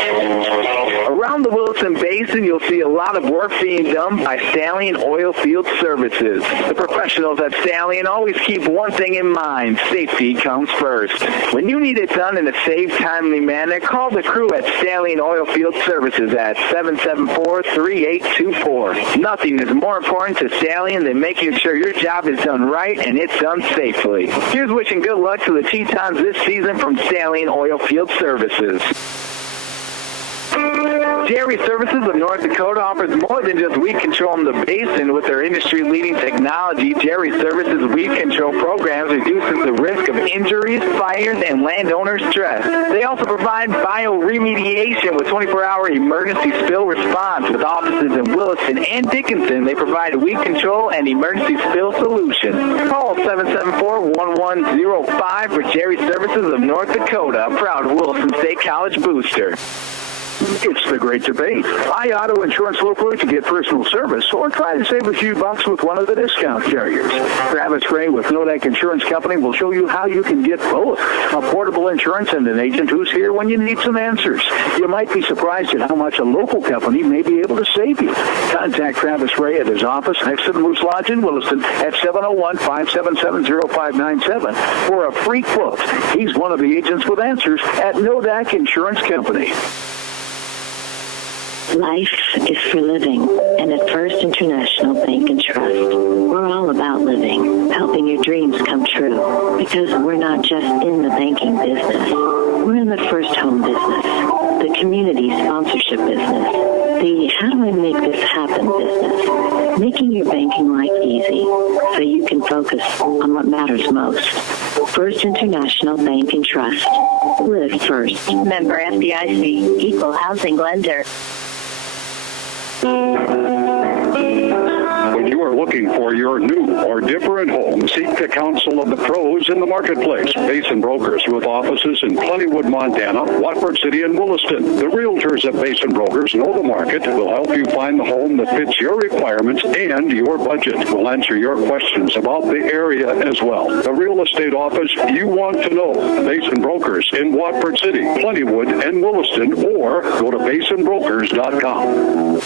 Around the Williston Basin, you'll see a lot of work being done by Stallion Oilfield Services. The professionals at Stallion always keep one thing in mind: safety comes first. When you need it done in a safe, timely manner, call the crew at Stallion Oilfield Services at 774-3824. Nothing is more important to Stallion than making sure your job is done right and it's done safely. Here's wishing good luck to the Tetons this season from Stallion Oilfield Services. Jerry Services of North Dakota offers more than just weed control in the basin. With their industry-leading technology, Jerry Services weed control programs reduces the risk of injuries, fires, and landowner stress. They also provide bioremediation with 24-hour emergency spill response. With offices in Williston and Dickinson, they provide weed control and emergency spill solutions. Call 774-1105 for Jerry Services of North Dakota, a proud Williston State College booster. It's the great debate. Buy auto insurance locally to get personal service, or try to save a few bucks with one of the discount carriers. Travis Gray with MonDak Insurance Company will show you how you can get both: affordable insurance and an agent who's here when you need some answers. You might be surprised at how much a local company may be able to save you. Contact Travis Gray at his office next to the Moose Lodge in Williston at 701-577-0597 for a free quote. He's one of the agents with answers at MonDak Insurance Company. Life is for living, and at First International Bank and Trust, we're all about living, helping your dreams come true, because we're not just in the banking business. We're in the first home business, the community sponsorship business, the how do I make this happen business, making your banking life easy so you can focus on what matters most. First International Bank and Trust. Live first. Member FDIC. Equal housing lender. When you are looking for your new or different home, seek the counsel of the pros in the marketplace. Basin Brokers, with offices in Plentywood, Montana, Watford City, and Williston. The realtors at Basin Brokers know the market, will help you find the home that fits your requirements and your budget. We'll answer your questions about the area as well. The real estate office you want to know. Basin Brokers in Watford City, Plentywood, and Williston, or go to basinbrokers.com.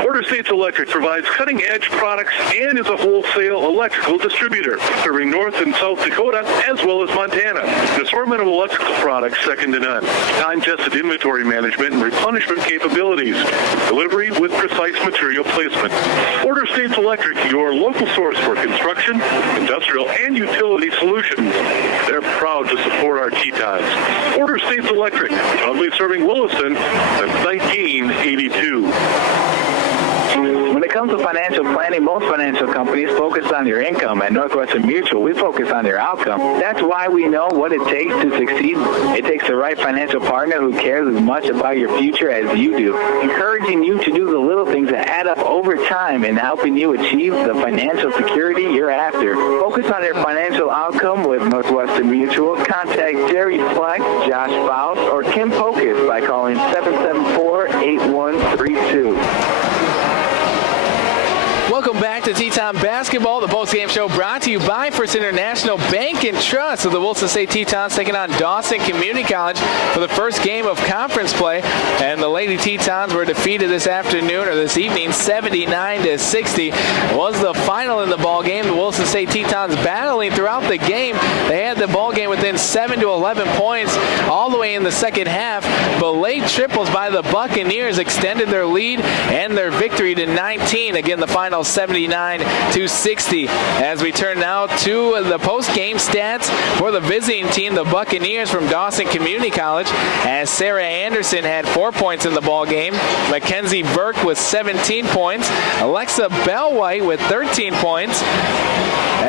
Border States Electric provides cutting-edge products and is a wholesale electrical distributor, serving North and South Dakota as well as Montana. An assortment of electrical products second to none. Time-tested inventory management and replenishment capabilities. Delivery with precise material placement. Border States Electric, your local source for construction, industrial, and utility solutions. They're proud to support our Tetons. Border States Electric, proudly serving Williston since 1982. When it comes to financial planning, most financial companies focus on your income. At Northwestern Mutual, we focus on your outcome. That's why we know what it takes to succeed. It takes the right financial partner who cares as much about your future as you do, encouraging you to do the little things that add up over time and helping you achieve the financial security you're after. Focus on your financial outcome with Northwestern Mutual. Contact Jerry Fleck, Josh Faust, or Kim Pocus by calling 774-8132. Welcome back to Teton Basketball, the postgame show brought to you by First International Bank and Trust. So the Williston State Tetons taking on Dawson Community College for the first game of conference play. And the Lady Tetons were defeated this evening, 79-60. Was the final in the ball game. The Williston State Tetons battling throughout the game. They had the ball game within 7 to 11 points all the way in the second half. But late triples by the Buccaneers extended their lead and their victory to 19. Again, the final 79-60. As we turn now to the post-game stats for the visiting team, the Buccaneers from Dawson Community College, as Sarah Anderson had 4 points in the ball game, Mackenzie Burke with 17 points, Alexa Bellwhite with 13 points,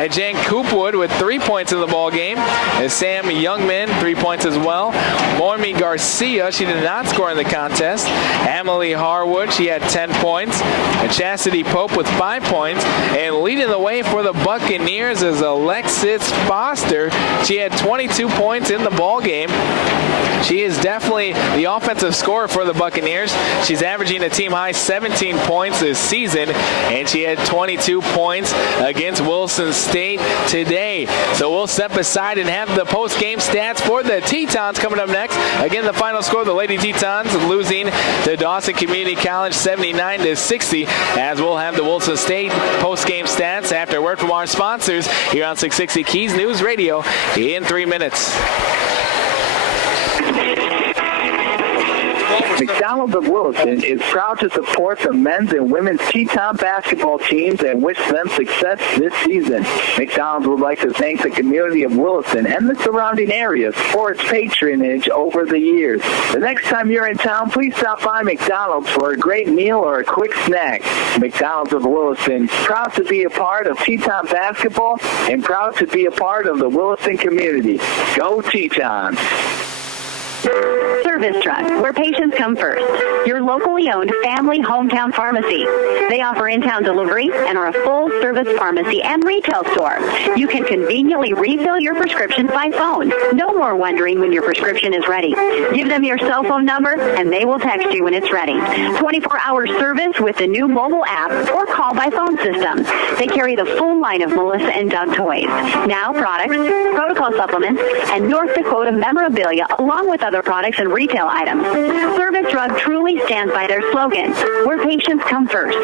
Jen Coopwood with 3 points in the ball game, Sam Youngman 3 points as well, Mormi Garcia, she did not score in the contest, Emily Harwood, she had 10 points, and Chastity Pope with 5 points, and leading the way for the Buccaneers is Alexis Foster. She had 22 points in the ball game. She is definitely the offensive scorer for the Buccaneers. She's averaging a team-high 17 points this season, and she had 22 points against Williston State today. So we'll step aside and have the post-game stats for the Tetons coming up next. Again, the final score, the Lady Tetons losing to Dawson Community College 79-60, as we'll have the Williston State post-game stats after a word from our sponsors here on 660 Keys News Radio in 3 minutes. McDonald's of Williston is proud to support the men's and women's Teton basketball teams and wish them success this season. McDonald's would like to thank the community of Williston and the surrounding areas for its patronage over the years. The next time you're in town, please stop by McDonald's for a great meal or a quick snack. McDonald's of Williston, proud to be a part of Teton basketball and proud to be a part of the Williston community. Go Tetons! Service Truck, where patients come first. Your locally owned family hometown pharmacy. They offer in-town delivery and are a full-service pharmacy and retail store. You can conveniently refill your prescriptions by phone. No more wondering when your prescription is ready. Give them your cell phone number and they will text you when it's ready. 24-hour service with the new mobile app or call by phone system. They carry the full line of Melissa and Doug toys, Now products, protocol supplements, and North Dakota memorabilia, along with other products and retail items. Service Drug truly stands by their slogan, where patients come first.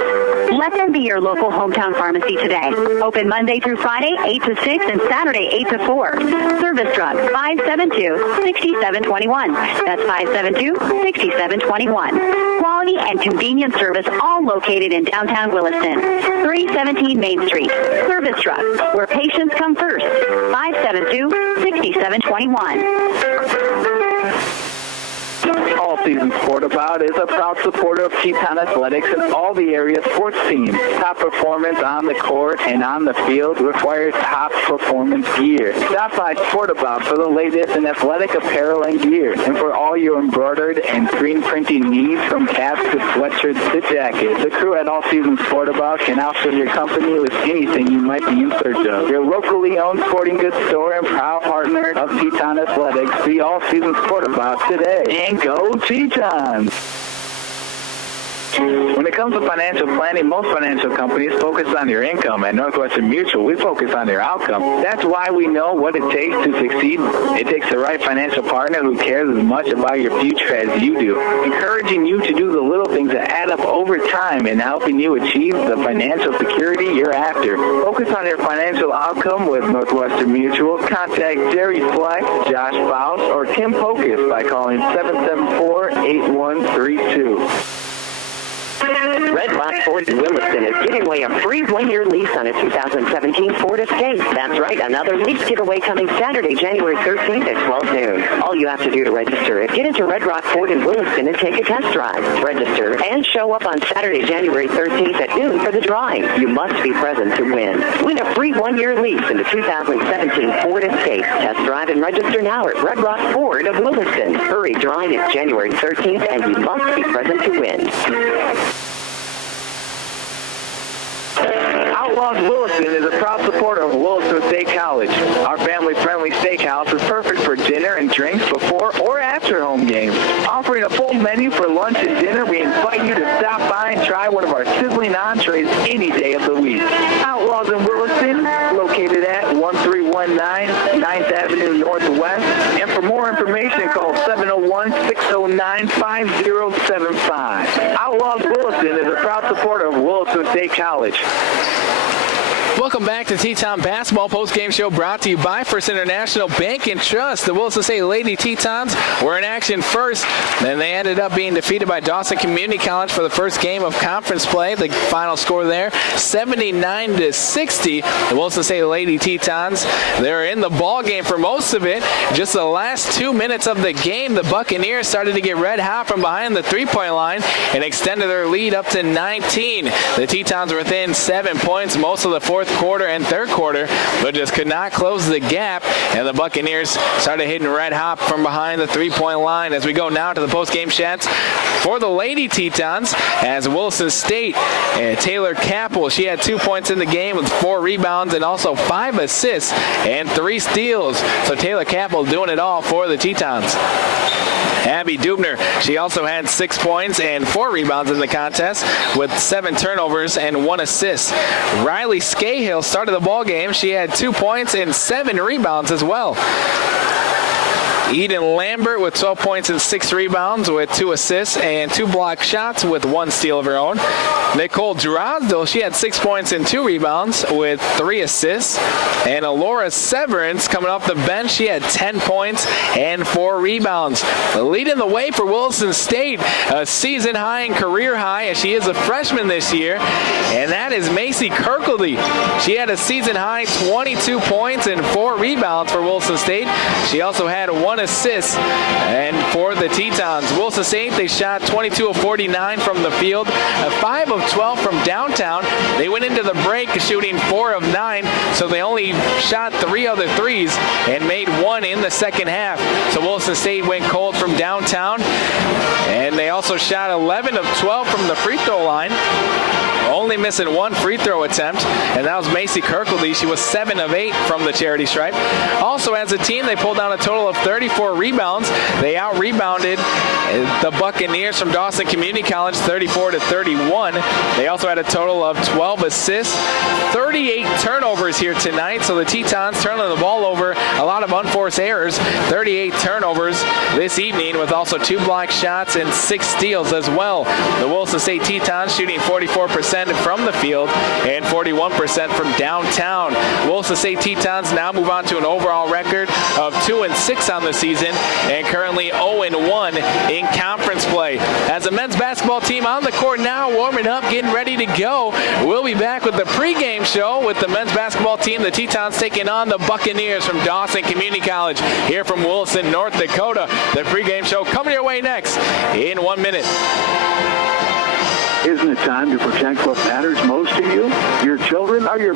Let them be your local hometown pharmacy today. Open Monday through Friday, 8 to 6, and Saturday, 8 to 4. Service Drug, 572-6721. That's 572-6721. Quality and convenient service, all located in downtown Williston. 317 Main Street. Service Drug, where patients come first. 572-6721. All Season Sport About is a proud supporter of Teton Athletics and all the area sports teams. Top performance on the court and on the field requires top performance gear. Stop by Sport About for the latest in athletic apparel and gear, and for all your embroidered and screen printing needs, from caps to sweatshirts to jackets. The crew at All Season Sport About can outfit your company with anything you might be in search of. Your locally owned sporting goods store and proud partner of Teton Athletics. See All Season Sport About today. And go Tetons! When it comes to financial planning, most financial companies focus on your income. At Northwestern Mutual, we focus on your outcome. That's why we know what it takes to succeed. It takes the right financial partner who cares as much about your future as you do, encouraging you to do the little things that add up over time in helping you achieve the financial security you're after. Focus on your financial outcome with Northwestern Mutual. Contact Jerry Fleck, Josh Faust, or Tim Pocus by calling 774-8132. Red Rock Ford in Williston is giving away a free one-year lease on a 2017 Ford Escape. That's right, another lease giveaway coming Saturday, January 13th at 12 noon. All you have to do to register is get into Red Rock Ford in Williston and take a test drive. Register and show up on Saturday, January 13th at noon for the drawing. You must be present to win. Win a free one-year lease in the 2017 Ford Escape. Test drive and register now at Red Rock Ford of Williston. Hurry, drawing is January 13th and you must be present to win. Outlaws Williston is a proud supporter of Williston State College. Our family-friendly steakhouse is perfect for dinner and drinks before or after home games. Offering a full menu for lunch and dinner, we invite you to stop by and try one of our sizzling entrees any day of the week. Outlaws in Williston, located at 1319 9th Avenue Northwest. And for more information, call 701-609-5075. Outlaws Williston is a proud supporter of Williston State College. Welcome back to Teton Basketball Post-Game Show, brought to you by First International Bank and Trust. The Williston State Lady Tetons were in action first, and they ended up being defeated by Dawson Community College for the first game of conference play. The final score there, 79-60. The Williston State Lady Tetons, they're in the ball game for most of it. Just the last 2 minutes of the game, the Buccaneers started to get red hot from behind the three-point line and extended their lead up to 19. The Tetons were within 7 points most of the fourth quarter and third quarter, but just could not close the gap, and the Buccaneers started hitting red hot from behind the three-point line. As we go now to the post-game chats for the Lady Tetons, as Williston State and Taylor Capel, she had 2 points in the game with 4 rebounds and also 5 assists and 3 steals. So Taylor Capel doing it all for the Tetons. Abby Dubner, she also had 6 points and 4 rebounds in the contest with 7 turnovers and 1 assist. Riley Scahill started the ball game. She had 2 points and 7 rebounds as well. Eden Lambert with 12 points and 6 rebounds with 2 assists and 2 block shots with 1 steal of her own. Nicole Drozdo, she had 6 points and 2 rebounds with 3 assists. And Alora Severance coming off the bench, she had 10 points and 4 rebounds. Leading the way for Williston State, a season high and career high, as she is a freshman this year, and that is Macy Kirkledy. She had a season high 22 points and 4 rebounds for Williston State. She also had 1 assist. And for the Tetons, Williston State, they shot 22 of 49 from the field, 5 of 12 from downtown. They went into the break shooting 4 of 9, so they only shot 3 other threes and made 1 in the second half. So Williston State went cold from downtown, and they also shot 11 of 12 from the free throw line, only missing 1 free throw attempt, and that was Macy Kirkledy. She was 7 of 8 from the charity stripe. Also, as a team, they pulled down a total of 34 rebounds. They out-rebounded the Buccaneers from Dawson Community College 34-31. They also had a total of 12 assists, 38 turnovers here tonight. So the Tetons turning the ball over, a lot of unforced errors, 38 turnovers this evening, with also 2 block shots and 6 steals as well. The Williston State Tetons shooting 44% from the field and 41% from downtown. Williston State Tetons now move on to an overall record of 2-6 on the season and currently 0-1 in conference play. As a men's basketball team on the court now, warming up, getting ready to go. We'll be back with the pregame show with the men's basketball team, the Tetons, taking on the Buccaneers from Dawson Community College here from Williston, North Dakota. The pregame show coming your way next in 1 minute. Isn't it time to protect what matters most to you? Your children are your...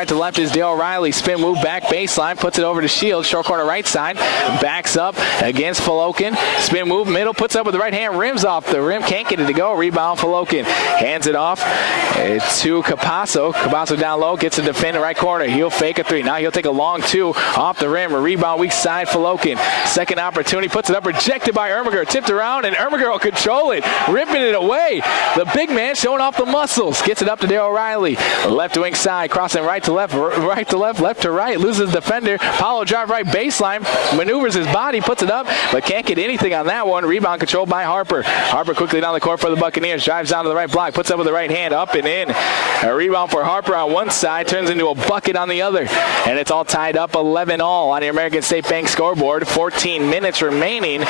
right to left is Dale Riley. Spin move back baseline, puts it over to Shields. Short corner right side, backs up against Falokin. Spin move middle, puts up with the right hand, rims off the rim, can't get it to go. Rebound Falokin. Hands it off to Capasso. Capasso down low, gets a defender right corner. He'll fake a three. Now he'll take a long two off the rim. A rebound weak side Falokin. Second opportunity, puts it up, rejected by Ermiger. Tipped around, and Ermiger will control it, ripping it away. The big man showing off the muscles. Gets it up to Darryl Riley. Left wing side, crossing right to left, left to right. Loses the defender. Paulo drive right baseline, maneuvers his body, puts it up, but can't get anything on that one. Rebound controlled by Harper. Harper quickly down the court for the Buccaneers. Drives down to the right block, puts up with the right hand, up and in. A rebound for Harper on one side, turns into a bucket on the other. And it's all tied up 11 all on the American State Bank scoreboard. 14 minutes remaining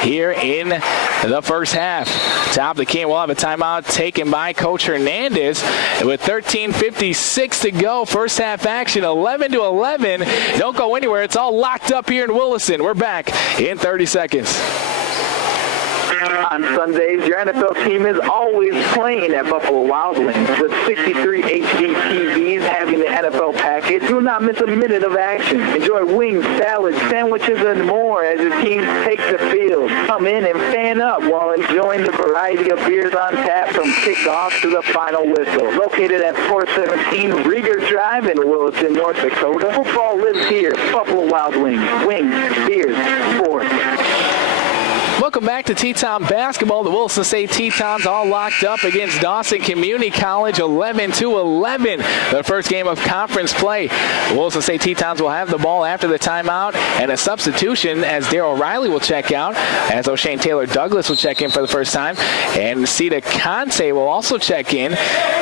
here in the first half. Top of the key, we'll have a timeout taken by Coach Hernandez with 13:56 to go. First half action, 11-11. Don't go anywhere. It's all locked up here in Williston. We're back in 30 seconds. On Sundays, your NFL team is always playing at Buffalo Wild Wings. With 63 HD TVs having the NFL package, you will not miss a minute of action. Enjoy wings, salads, sandwiches, and more as your team takes the field. Come in and fan up while enjoying the variety of beers on tap from kickoff to the final whistle. Located at 417 Rieger Drive in Williston, North Dakota, football lives here. Buffalo Wild Wings. Wings, beers, sports. Welcome back to Teton basketball. The Williston State Tetons all locked up against Dawson Community College, 11-11. The first game of conference play. The Williston State Tetons will have the ball after the timeout, and a substitution as Darryl Riley will check out, as O'Shane Taylor Douglas will check in for the first time, and Sita Conte will also check in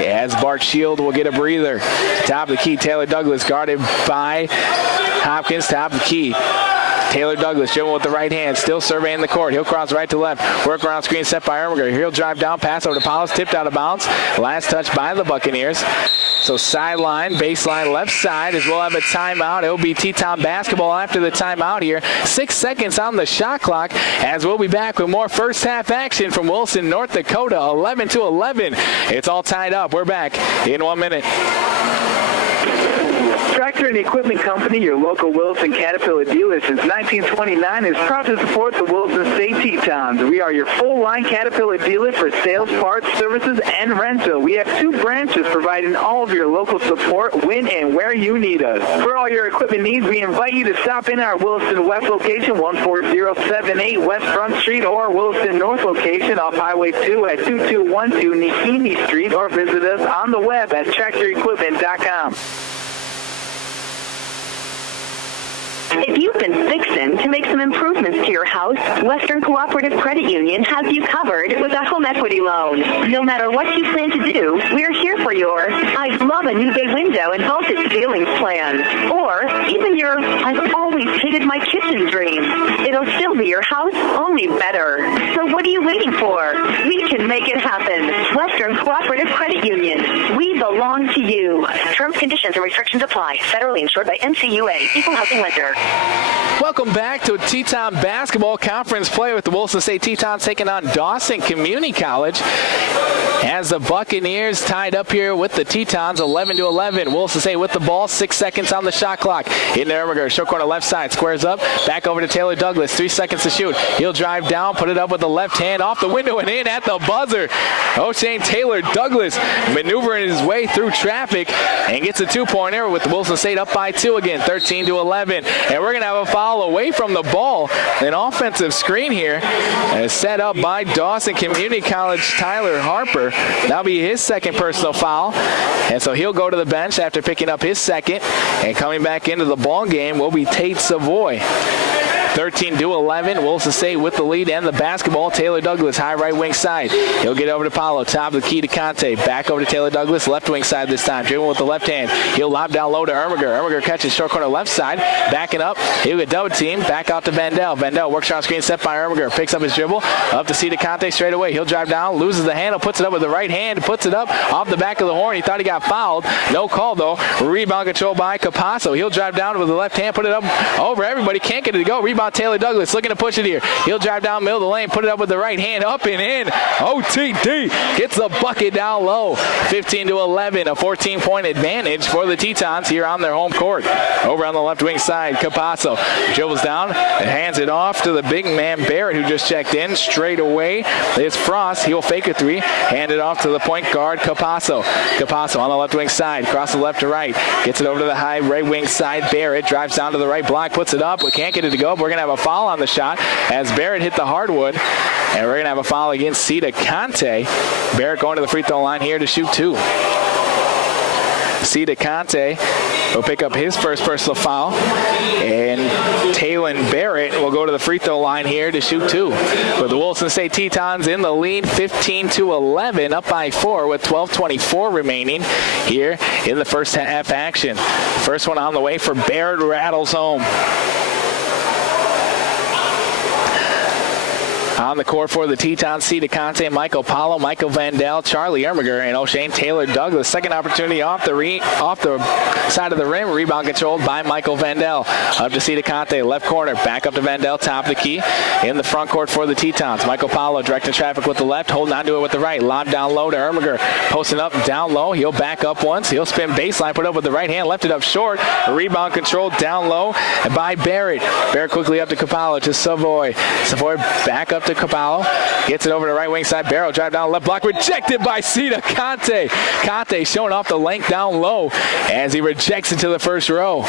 as Bart Shield will get a breather. Top of the key, Taylor Douglas guarded by Hopkins. Top of the key. Taylor Douglas, dribbling with the right hand, still surveying the court. He'll cross right to left. Work around screen set by Ermiger. He'll drive down, pass over to Paulus, tipped out of bounds. Last touch by the Buccaneers. So sideline, baseline, left side, as we'll have a timeout. It'll be Teton basketball after the timeout here. 6 seconds on the shot clock, as we'll be back with more first half action from Williston, North Dakota, 11-11. It's all tied up. We're back in 1 minute. Tractor and Equipment Company, your local Williston Caterpillar dealer since 1929, is proud to support the Williston State Tetons. We are your full-line Caterpillar dealer for sales, parts, services, and rental. We have 2 branches providing all of your local support when and where you need us. For all your equipment needs, we invite you to stop in our Williston West location, 14078 West Front Street, or Williston North location off Highway 2 at 2212 Nikini Street, or visit us on the web at tractorequipment.com. If you've been fixing to make some improvements to your house, Western Cooperative Credit Union has you covered with a home equity loan. No matter what you plan to do, we're here for your I love a new bay window and vaulted ceilings plan. Or even your I've always hated my kitchen dream. It'll still be your house, only better. So what are you waiting for? We can make it happen. Western Cooperative Credit Union. We belong to you. Terms, conditions, and restrictions apply. Federally insured by NCUA. Equal housing lender. Welcome back to Teton basketball conference play with the Williston State Tetons taking on Dawson Community College. As the Buccaneers tied up here with the Tetons, 11-11. Williston State with the ball, 6 seconds on the shot clock. In there, Ermiger, short corner left side, squares up, back over to Taylor Douglas, 3 seconds to shoot. He'll drive down, put it up with the left hand, off the window and in at the buzzer. O'Shane Taylor Douglas maneuvering his way through traffic and gets a 2-pointer with Williston State up by 2 again, 13-11. And we're going to have a foul away from the ball. An offensive screen here is set up by Dawson Community College Tyler Harper. That'll be his second personal foul. And so he'll go to the bench after picking up his second. And coming back into the ball game will be Tate Savoy. 13-11. Williston State with the lead and the basketball. Taylor Douglas, high right wing side. He'll get over to Paulo. Top of the key to Conte. Back over to Taylor Douglas, left wing side this time. Dribbling with the left hand. He'll lob down low to Ermiger. Ermiger catches short corner left side. Backing up. He'll get double team. Back out to Vandell. Vandell works around screen set by Ermiger. Picks up his dribble. Up to Cita Conte straight away. He'll drive down. Loses the handle. Puts it up with the right hand. Puts it up off the back of the horn. He thought he got fouled. No call though. Rebound control by Capasso. He'll drive down with the left hand. Put it up over everybody. Can't get it to go. Rebound rebound, Taylor Douglas looking to push it here. He'll drive down middle of the lane, put it up with the right hand, up and in. OTD gets the bucket down low. 15-11, a 14-point advantage for the Tetons here on their home court. Over on the left wing side, Capasso dribbles down and hands it off to the big man Barrett, who just checked in. Straight away is Frost. He'll fake a three, hand it off to the point guard, Capasso. Capasso on the left wing side, cross the left to right, gets it over to the high right wing side. Barrett drives down to the right block, puts it up. We can't get it to go, but we're going to have a foul on the shot as Barrett hit the hardwood. And we're going to have a foul against Sita Conte. Barrett going to the free throw line here to shoot two. Sita Conte will pick up his first personal foul. And Taylon Barrett will go to the free throw line here to shoot two. With the Williston State Tetons in the lead, 15-11, up by 4 with 12:24 remaining here in the first half action. First one on the way for Barrett, rattles home. On the court for the Tetons, Sita Conte, Michael Paulo, Michael Vandell, Charlie Ermiger, and O'Shane Taylor Douglas. Second opportunity off the side of the rim. Rebound controlled by Michael Vandell. Up to Sita Conte, left corner. Back up to Vandell, top of the key. In the front court for the Tetons. Michael Paulo directing traffic with the left, holding on to it with the right. Lob down low to Ermiger. Posting up down low. He'll back up once. He'll spin baseline, put up with the right hand, left it up short. Rebound controlled down low by Barrett. Barrett quickly up to Capallo, to Savoy. Savoy back up to Capallo, gets it over to the right wing side. Barrow drive down left block, rejected by Sita Conte. Conte showing off the length down low as he rejects it to the first row.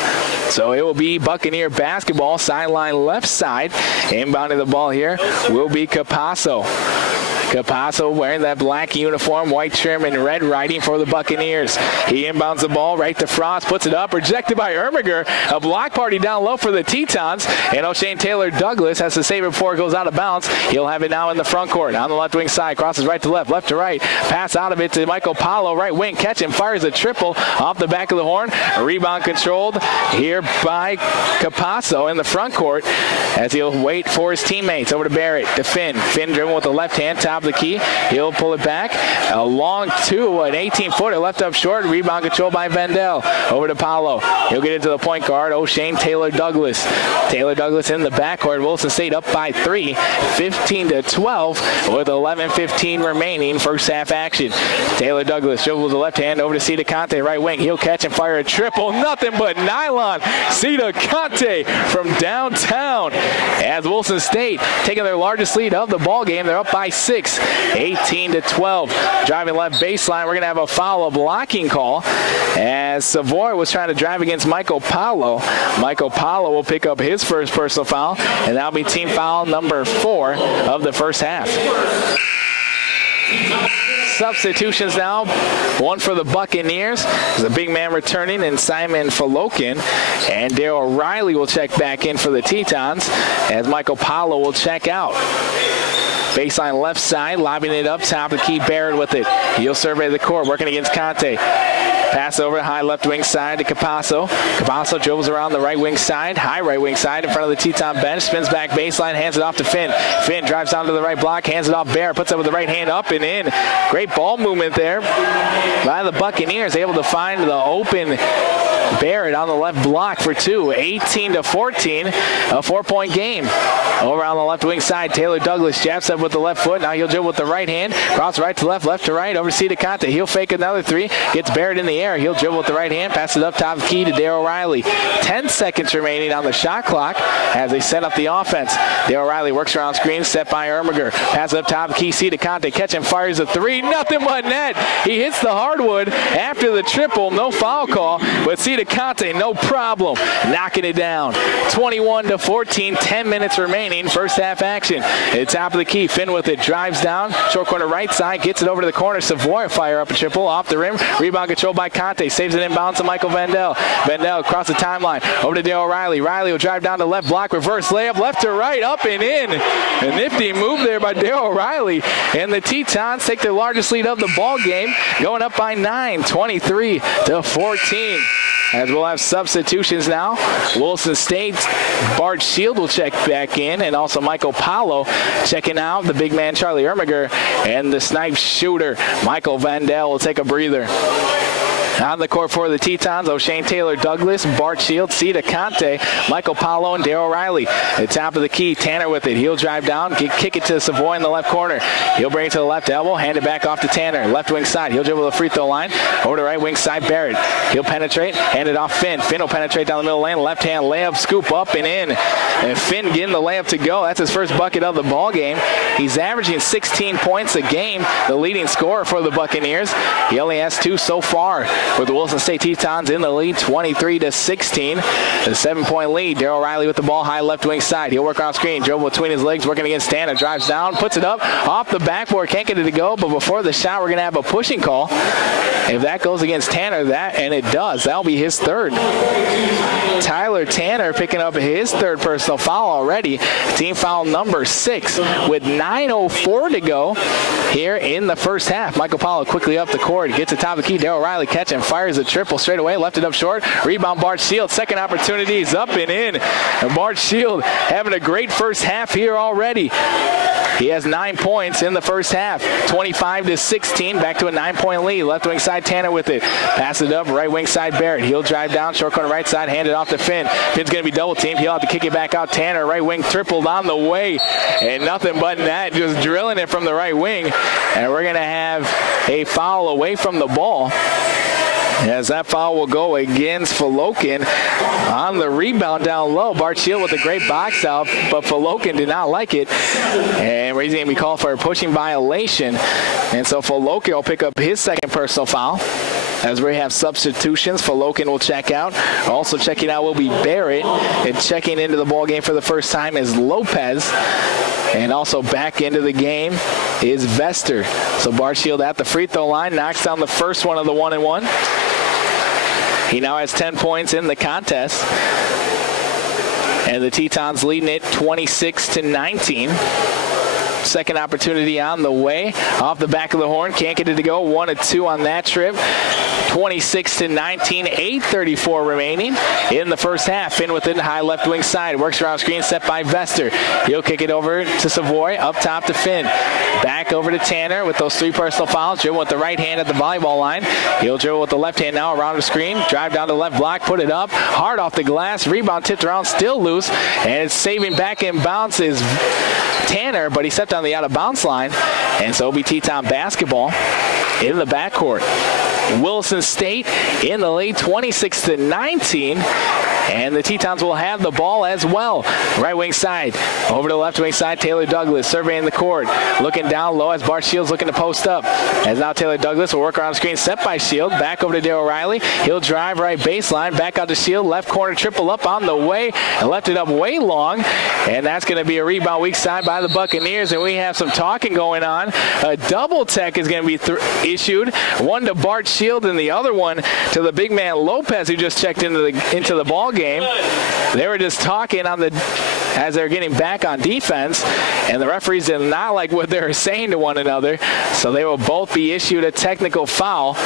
So it will be Buccaneer basketball, sideline left side. Inbounding the ball here will be Capasso. Capasso wearing that black uniform, white trim and red writing for the Buccaneers. He inbounds the ball right to Frost, puts it up, rejected by Ermiger. A block party down low for the Tetons, and O'Shane Taylor Douglas has to save it before it goes out of bounds. He'll have it now in the front court. On the left wing side, crosses right to left, left to right. Pass out of it to Michael Paulo, right wing, catch and fires a triple off the back of the horn. A rebound controlled here by Capasso in the front court as he'll wait for his teammates. Over to Barrett, to Finn. Finn driven with the left hand, top of the key. He'll pull it back. A long two, an 18-footer left up short. Rebound controlled by Vandell. Over to Paulo. He'll get it to the point guard, O'Shane Taylor Douglas. Taylor Douglas in the backcourt. Williston State up by 3, 15-12 with 11:15 remaining first half action. Taylor Douglas dribbles with the left hand over to Sita Conte, right wing. He'll catch and fire a triple. Nothing but nylon. Sita Conte from downtown as Williston State taking their largest lead of the ball game. They're up by 6, 18-12. Driving left baseline. We're going to have a foul, a blocking call as Savoy was trying to drive against Michael Paulo. Michael Paulo will pick up his first personal foul, and that'll be team foul number 4 of the first half. Substitutions now. One for the Buccaneers. There's a big man returning in Simon Falokin. And Daryl Riley will check back in for the Tetons as Michael Paulo will check out. Baseline left side, lobbing it up, top of the key, Barrett with it. He'll survey the court, working against Conte. Pass over high left wing side to Capasso. Capasso dribbles around the right wing side, high right wing side in front of the Teton bench, spins back baseline, hands it off to Finn. Finn drives down to the right block, hands it off Barrett, puts it with the right hand up and in. Great ball movement there by the Buccaneers, able to find the open Barrett on the left block for 2. 18-14, a 4-point game. Over on the left wing side, Taylor Douglas jabs up with the left foot. Now he'll dribble with the right hand. Cross right to left to right. Over to Sita Conte. He'll fake another 3. Gets Barrett in the air. He'll dribble with the right hand. Pass it up top of the key to Daryl Riley. 10 seconds remaining on the shot clock as they set up the offense. Daryl Riley works around screen, set by Ermiger. Pass up top of the key. Sita Conte catch and fires a 3. Nothing but net. He hits the hardwood after the triple. No foul call, but Sita Conte, no problem, knocking it down. 21-14, 10 minutes remaining. First half action. At top of the key, Finn with it, drives down, short corner right side, gets it over to the corner. Savoy fire up a triple off the rim. Rebound controlled by Conte, saves it inbounds to Michael Vandell. Vandell across the timeline, over to Daryl Riley. Riley will drive down to left block, reverse layup, left to right, up and in. A nifty move there by Daryl Riley. And the Tetons take their largest lead of the ball game, going up by 9, 23-14. As we'll have substitutions now. Williston State's Bart Shield will check back in, and also Michael Paulo checking out. The big man Charlie Ermiger and the snipe shooter Michael Vandell will take a breather. On the court for the Tetons, O'Shane Taylor Douglas, Bart Shields, Cita Conte, Michael Paulo, and Darryl Riley. At top of the key, Tanner with it. He'll drive down, kick it to Savoy in the left corner. He'll bring it to the left elbow, hand it back off to Tanner. Left wing side, he'll dribble the free throw line. Over to right wing side, Barrett. He'll penetrate, hand it off Finn. Finn will penetrate down the middle lane, left hand layup, scoop up and in. And Finn getting the layup to go. That's his first bucket of the ball game. He's averaging 16 points a game, the leading scorer for the Buccaneers. He only has 2 so far, with the Williston State Tetons in the lead, 23-16. The 7-point lead. Darryl Riley with the ball, high left wing side. He'll work on screen, dribble between his legs, working against Tanner. Drives down, puts it up, off the backboard, can't get it to go. But before the shot, we're going to have a pushing call. If that goes against Tanner, and it does, that'll be his third. Tyler Tanner picking up his third personal foul already. Team foul number 6 with 9:04 to go here in the first half. Michael Paulo quickly up the court, gets to top of the key. Darryl Riley catching, fires a triple straight away, left it up short. Rebound Bart Shield, second opportunity is up and in. And Bart Shield having a great first half here already. He has 9 points in the first half, 25-16, back to a 9-point lead. Left wing side, Tanner with it. Pass it up, right wing side, Barrett. He'll drive down, short corner right side, hand it off to Finn. Finn's going to be double teamed. He'll have to kick it back out. Tanner, right wing, tripled on the way. And nothing but net, just drilling it from the right wing. And we're going to have a foul away from the ball, as that foul will go against Filokin on the rebound down low. Bart Shield with a great box out, but Filokin did not like it. And he's going to be called for a pushing violation. And so Filokin will pick up his second personal foul. As we have substitutions, Filokin will check out. Also checking out will be Barrett. And checking into the ball game for the first time is Lopez. And also back into the game is Vester. So Bart Shield at the free throw line, knocks down the first one of the 1-and-1. He now has 10 points in the contest. And the Tetons leading it 26-19. Second opportunity on the way. Off the back of the horn. Can't get it to go. 1 of 2 on that trip. 26-19. 8:34 remaining in the first half. Finn with it, high left wing side. Works around screen, set by Vester. He'll kick it over to Savoy. Up top to Finn. Back over to Tanner with those 3 personal fouls. Dribble with the right hand at the volleyball line. He'll dribble with the left hand now around the screen. Drive down to the left block. Put it up. Hard off the glass. Rebound tipped around. Still loose. And it's saving back in bounce is Tanner, but he stepped on the out-of-bounds line. And so it'll be Teton basketball in the backcourt. Williston State in the lead, 26-19. And the Tetons will have the ball as well. Right wing side, over to the left wing side, Taylor Douglas surveying the court. Looking down low as Bart Shields looking to post up. As now Taylor Douglas will work around the screen, set by Shield. Back over to Darryl Riley. He'll drive right baseline, back out to Shield. Left corner triple up on the way, and left it up way long. And that's going to be a rebound weak side by the Buccaneers. And we have some talking going on. A double tech is going to be issued. One to Bart Shield and the other one to the big man Lopez, who just checked into the ball game. They were just talking as they're getting back on defense, and the referees did not like what they were saying to one another, so they will both be issued a technical foul.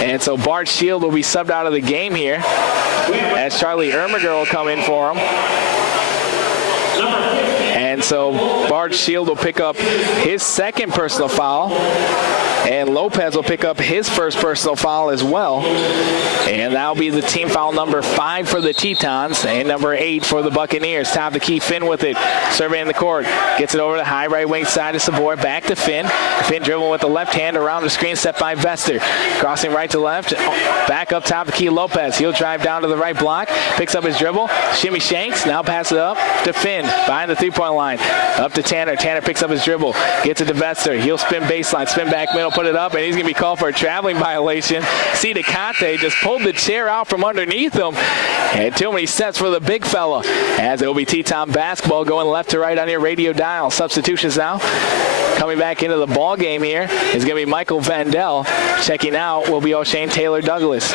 And so Bart Shield will be subbed out of the game here as Charlie Ermiger will come in for him. And so Bart Shield will pick up his second personal foul, and Lopez will pick up his first personal foul as well. And that'll be the team foul number 5 for the Tetons and number 8 for the Buccaneers. Top of the key, Finn with it, surveying the court. Gets it over the high right wing side of Savoy, back to Finn. Finn dribbling with the left hand around the screen, set by Vester. Crossing right to left, back up top of the key, Lopez. He'll drive down to the right block, picks up his dribble, shimmy shanks, now pass it up to Finn, behind the three-point line. Up to Tanner. Tanner picks up his dribble, gets it to Vester. He'll spin baseline, spin back middle, put it up, and he's going to be called for a traveling violation. Cita Conte just pulled the chair out from underneath him, and too many sets for the big fella. As it will be Teton basketball going left to right on your radio dial. Substitutions now. Coming back into the ball game here is going to be Michael Vandell. Checking out will be O'Shane Taylor Douglas.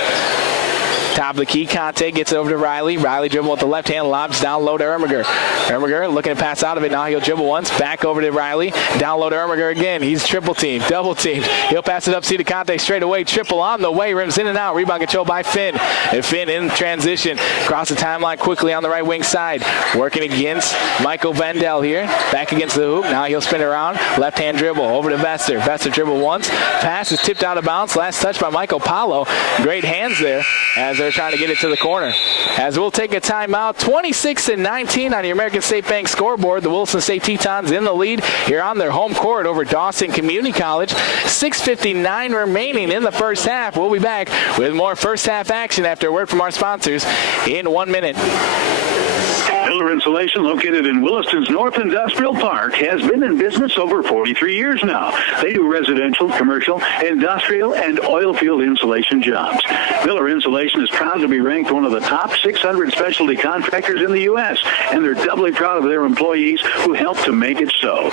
Top of the key, Conte gets it over to Riley. Riley dribble with the left hand, lobs down low to Ermiger. Ermiger looking to pass out of it. Now he'll dribble once, back over to Riley. Down low to Ermiger again. He's triple teamed, double teamed. He'll pass it up, see to Conte straight away. Triple on the way, rims in and out. Rebound controlled by Finn. And Finn in transition. Across the timeline quickly on the right wing side. Working against Michael Vendel here. Back against the hoop. Now he'll spin around. Left hand dribble over to Vester. Vester dribble once. Pass is tipped out of bounds. Last touch by Michael Paulo. Great hands there as they're trying to get it to the corner. As we'll take a timeout. 26-19 on the American State Bank scoreboard. The Williston State Tetons in the lead here on their home court over Dawson Community College. 6:59 remaining in the first half. We'll be back with more first half action after a word from our sponsors in 1 minute. Miller Insulation, located in Williston's North Industrial Park, has been in business over 43 years now. They do residential, commercial, industrial, and oil field insulation jobs. Miller Insulation is proud to be ranked one of the top 600 specialty contractors in the U.S., and they're doubly proud of their employees who help to make it so.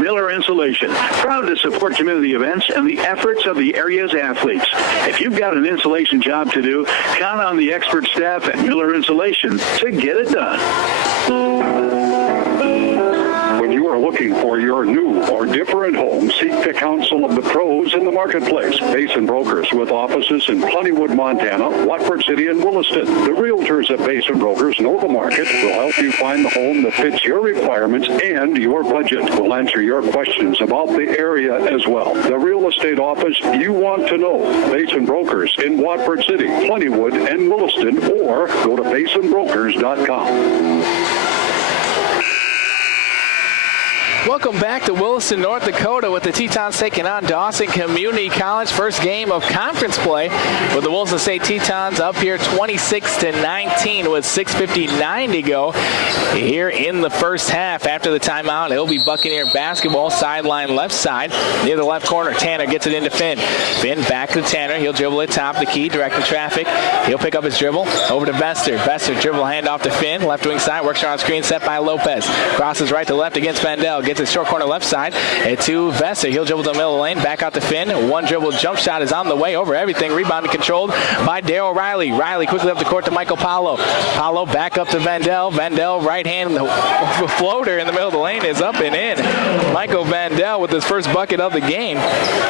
Miller Insulation, proud to support community events and the efforts of the area's athletes. If you've got an insulation job to do, count on the expert staff at Miller Insulation to get it done. When you are looking for your new or different home, seek the counsel of the pros in the marketplace. Basin Brokers with offices in Plentywood, Montana, Watford City, and Williston. The realtors at Basin Brokers know the market, will help you find the home that fits your requirements and your budget. We'll answer your questions about the area as well. The real estate office you want to know. Basin Brokers in Watford City, Plentywood, and Williston, or go to basinbrokers.com. Welcome back to Williston, North Dakota, with the Tetons taking on Dawson Community College. First game of conference play with the Williston State Tetons up here 26-19 with 6:59 to go here in the first half. After the timeout, it'll be Buccaneer basketball, sideline left side. Near the left corner, Tanner gets it into Finn. Finn back to Tanner. He'll dribble it top of the key, directing traffic. He'll pick up his dribble over to Vester. Vester dribble handoff to Finn. Left wing side, works around screen set by Lopez. Crosses right to left against Vandell. Gets his short corner left side to Vester. He'll dribble to the middle of the lane, back out to Finn. One dribble jump shot is on the way over everything. Rebounded controlled by Darryl Riley. Riley quickly up the court to Michael Paulo. Paulo back up to Vandell. Vandell right hand floater in the middle of the lane is up and in. Michael Vandell with his first bucket of the game.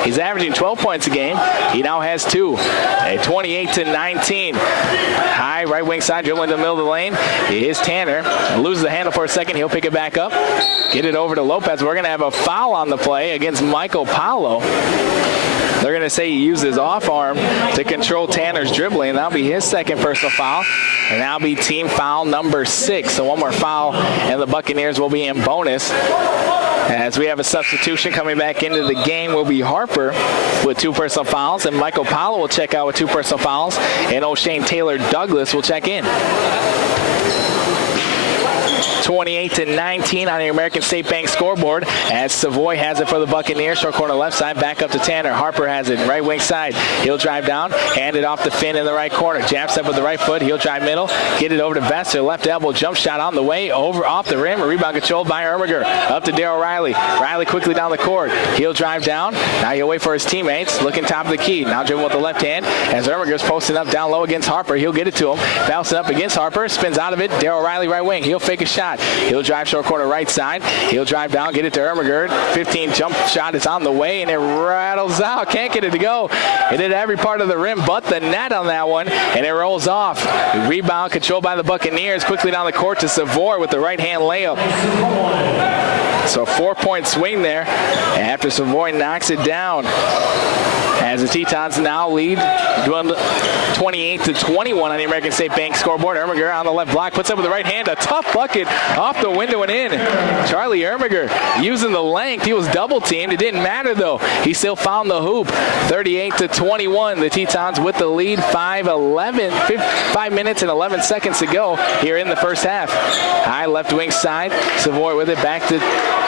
He's averaging 12 points a game. He now has 2. A 28-19. High right wing side dribbling to the middle of the lane is Tanner. Loses the handle for a second. He'll pick it back up. Get it over to Lopez. We're going to have a foul on the play against Michael Paulo. They're going to say he used his off arm to control Tanner's dribbling. That'll be his second personal foul. And that'll be team foul number 6. So one more foul, and the Buccaneers will be in bonus. As we have a substitution coming back into the game will be Harper with 2 personal fouls, and Michael Paulo will check out with 2 personal fouls, and O'Shane Taylor Douglas will check in. 28-19 on the American State Bank scoreboard as Savoy has it for the Buccaneers. Short corner left side, back up to Tanner. Harper has it right wing side. He'll drive down, hand it off to Finn in the right corner. Jab step with the right foot. He'll drive middle, get it over to Vester. Left elbow jump shot on the way, over off the rim. A rebound controlled by Ermiger. Up to Darryl Riley. Riley quickly down the court. He'll drive down. Now he'll wait for his teammates. Looking top of the key. Now dribbling with the left hand as Ermiger's posting up down low against Harper. He'll get it to him. Bouncing up against Harper. Spins out of it. Darryl Riley right wing. He'll fake a shot. He'll drive short corner right side. He'll drive down, get it to Ermiger. 15 jump shot is on the way, and it rattles out. Can't get it to go. It hit every part of the rim but the net on that one, and it rolls off. Rebound controlled by the Buccaneers. Quickly down the court to Savoy with the right-hand layup. So a 4-point swing there after Savoy knocks it down. As the Tetons now lead 28-21 on the American State Bank scoreboard. Ermiger on the left block, puts up with the right hand. A tough bucket off the window and in. Charlie Ermiger using the length. He was double teamed. It didn't matter though. He still found the hoop. 38-21. The Tetons with the lead. 5 minutes and 11 seconds to go here in the first half. High left wing side. Savoy with it back to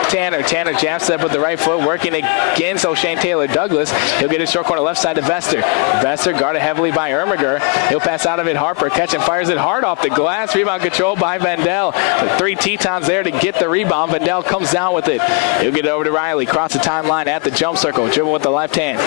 Tanner. Tanner jab step with the right foot, working against O'Shane Taylor Douglas. He'll get his short corner left side to Vester. Vester guarded heavily by Ermiger. He'll pass out of it. Harper catch and fires it hard off the glass. Rebound controlled by Vandell. The 3 Tetons there to get the rebound. Vandell comes down with it. He'll get it over to Riley. Cross the timeline at the jump circle. Dribble with the left hand.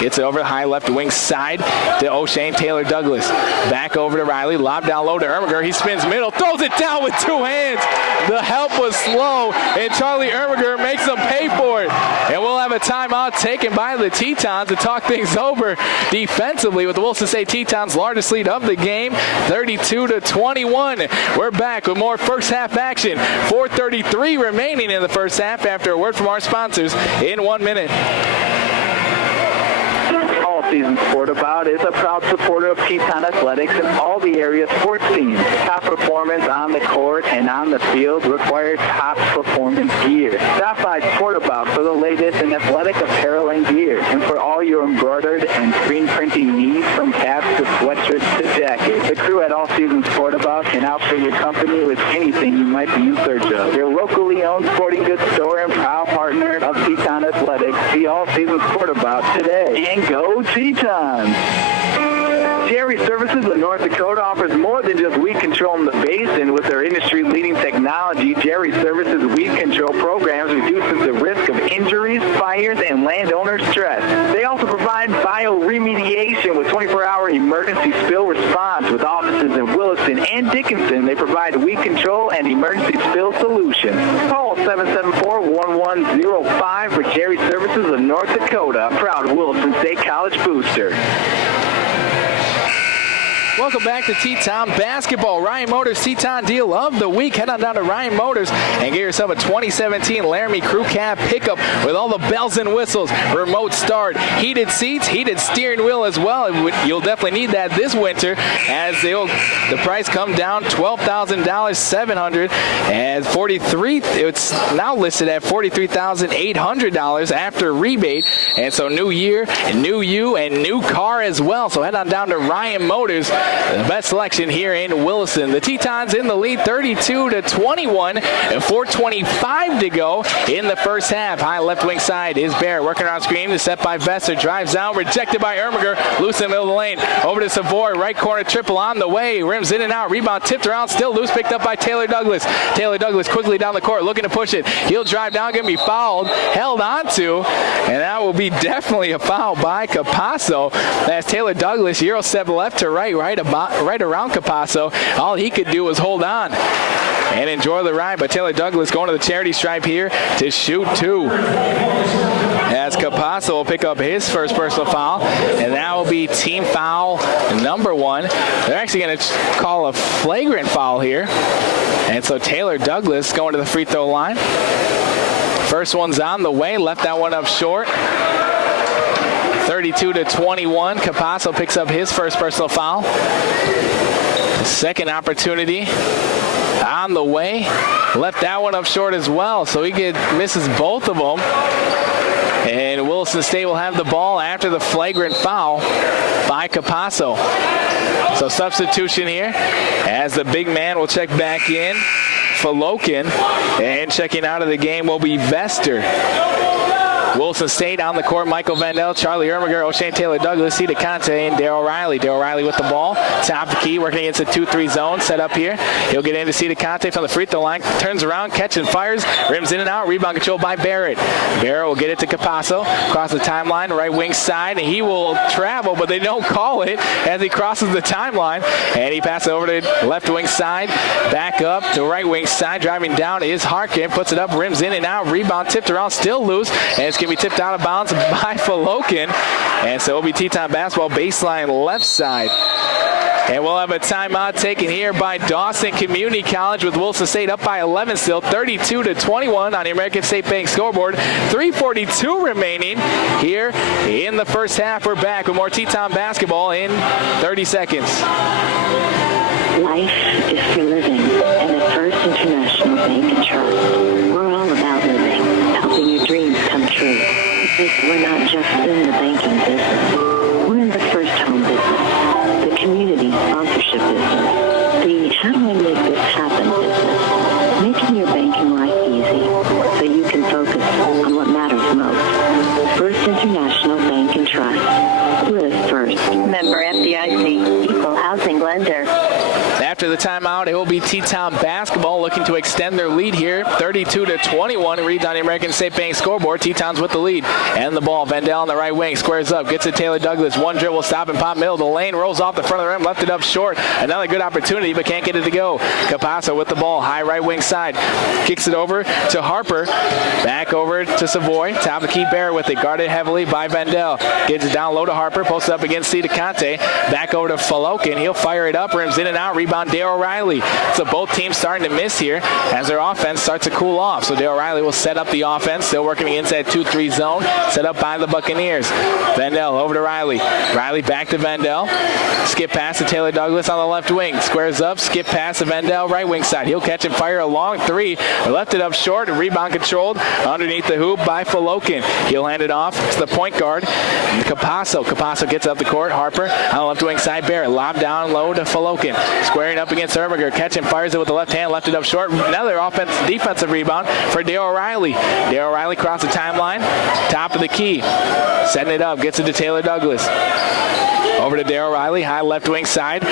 Gets it over the high left wing side to O'Shane Taylor Douglas. Back over to Riley. Lob down low to Ermiger. He spins middle. Throws it down with 2 hands. The help was slow, and Charlie Ermiger makes them pay for it. And we'll have a timeout taken by the Tetons to talk things over defensively with the Williston State Tetons' largest lead of the game, 32-21. We're back with more first half action. 4:33 remaining in the first half after a word from our sponsors in 1 minute. Season Sport About is a proud supporter of Teton Athletics and all the area sports teams. Top performance on the court and on the field requires top performance gear. Stop by Sport About for the latest in athletic apparel and gear, and for all your embroidered and screen printing needs, from caps to sweatshirts to jackets. The crew at All Season Sport About can outfit your company with anything you might be in search of. Your locally owned sporting goods store and proud partner of Teton Athletics. See All Season Sport About today. And go Tetons! Jerry Services of North Dakota offers more than just weed control in the basin. With their industry-leading technology, Jerry Services weed control programs reduces the risk of injuries, fires, and landowner stress. They also provide bioremediation with 24-hour emergency spill response. With offices in Williston and Dickinson, they provide weed control and emergency spill solutions. Call 774-1105 for Jerry Services of North Dakota, a proud Williston State College booster. Welcome back to Teton Basketball. Ryan Motors Teton Deal of the Week. Head on down to Ryan Motors and get yourself a 2017 Laramie Crew Cab pickup with all the bells and whistles, remote start, heated seats, heated steering wheel as well. You'll definitely need that this winter as the price come down $12,000, $700, and it's now listed at $43,800 after rebate. And so new year, new you, and new car as well. So head on down to Ryan Motors. The best selection here in Williston. The Tetons in the lead, 32-21, and 4:25 to go in the first half. High left wing side is Bear working on screen. The set by Vester, drives down, rejected by Ermiger. Loose in the middle of the lane. Over to Savoy, right corner triple on the way. Rims in and out. Rebound tipped around, still loose, picked up by Taylor Douglas. Taylor Douglas quickly down the court, looking to push it. He'll drive down, going to be fouled, held onto, and that will be definitely a foul by Capasso. As Taylor Douglas Euro step left to right around Capasso. All he could do was hold on and enjoy the ride, but Taylor Douglas going to the charity stripe here to shoot 2. As Capasso will pick up his first personal foul, and that will be team foul number 1. They're actually going to call a flagrant foul here, and so Taylor Douglas going to the free throw line. First one's on the way, left that one up short. 32-21. Capasso picks up his first personal foul. Second opportunity on the way. Left that one up short as well, so he misses both of them. And Williston State will have the ball after the flagrant foul by Capasso. So substitution here as the big man will check back in, Falokin, and checking out of the game will be Vester. Williston State on the court, Michael Vandell, Charlie Ermiger, O'Shane Taylor Douglas, C. DeConte, and Darryl Riley. Darryl Riley with the ball. Top of the key, working against a 2-3 zone set up here. He'll get into C. DeConte from the free throw line. Turns around, catch and fires. Rims in and out. Rebound controlled by Barrett. Barrett will get it to Capasso. Across the timeline, right wing side. And he will travel, but they don't call it as he crosses the timeline. And he passes over to left wing side. Back up to right wing side. Driving down is Harkin. Puts it up, rims in and out. Rebound tipped around, still loose. And it's going to be tipped out of bounds by Falokin. And so it'll be Teton basketball baseline left side. And we'll have a timeout taken here by Dawson Community College with Williston State up by 11 still, 32-21 on the American State Bank scoreboard. 3:42 remaining here in the first half. We're back with more Teton basketball in 30 seconds. Life is for living, and at First International Bank and Trust, we're all about living, helping your dreams come true. Because we're not just in the banking business. We're in the first home business, the community sponsorship business, the how do I make this happen business, making your banking life easy so you can the timeout. It will be Teton basketball looking to extend their lead here. 32-21. Reads on the American State Bank scoreboard. Tetons with the lead. And the ball. Vendel on the right wing. Squares up. Gets it Taylor Douglas. One dribble. Stop and pop middle of the lane. Rolls off the front of the rim. Left it up short. Another good opportunity, but can't get it to go. Capasso with the ball. High right wing side. Kicks it over to Harper. Back over to Savoy. Top of the key. Barrett with it. Guarded heavily by Vendel. Gets it down low to Harper. Posts up against C. DeConte. Back over to Falokin. He'll fire it up. Rims in and out. Rebound Dale O'Reilly. So both teams starting to miss here as their offense starts to cool off. So Dale O'Reilly will set up the offense. Still working against that 2-3 zone. Set up by the Buccaneers. Vendel over to Riley. Riley back to Vendel. Skip pass to Taylor Douglas on the left wing. Squares up. Skip pass to Vendel right wing side. He'll catch and fire a long three. Left it up short. Rebound controlled underneath the hoop by Falokin. He'll hand it off to the point guard, Capasso. Capasso gets up the court. Harper on the left wing side. Barrett lob down low to Falokin. Squaring up against Ermiger. Catching fires it with the left hand. Left it up short. Another defensive rebound for Dale O'Reilly. Dale O'Reilly across the timeline. Top of the key. Setting it up. Gets it to Taylor Douglas. Over to Dale O'Reilly, high left wing side.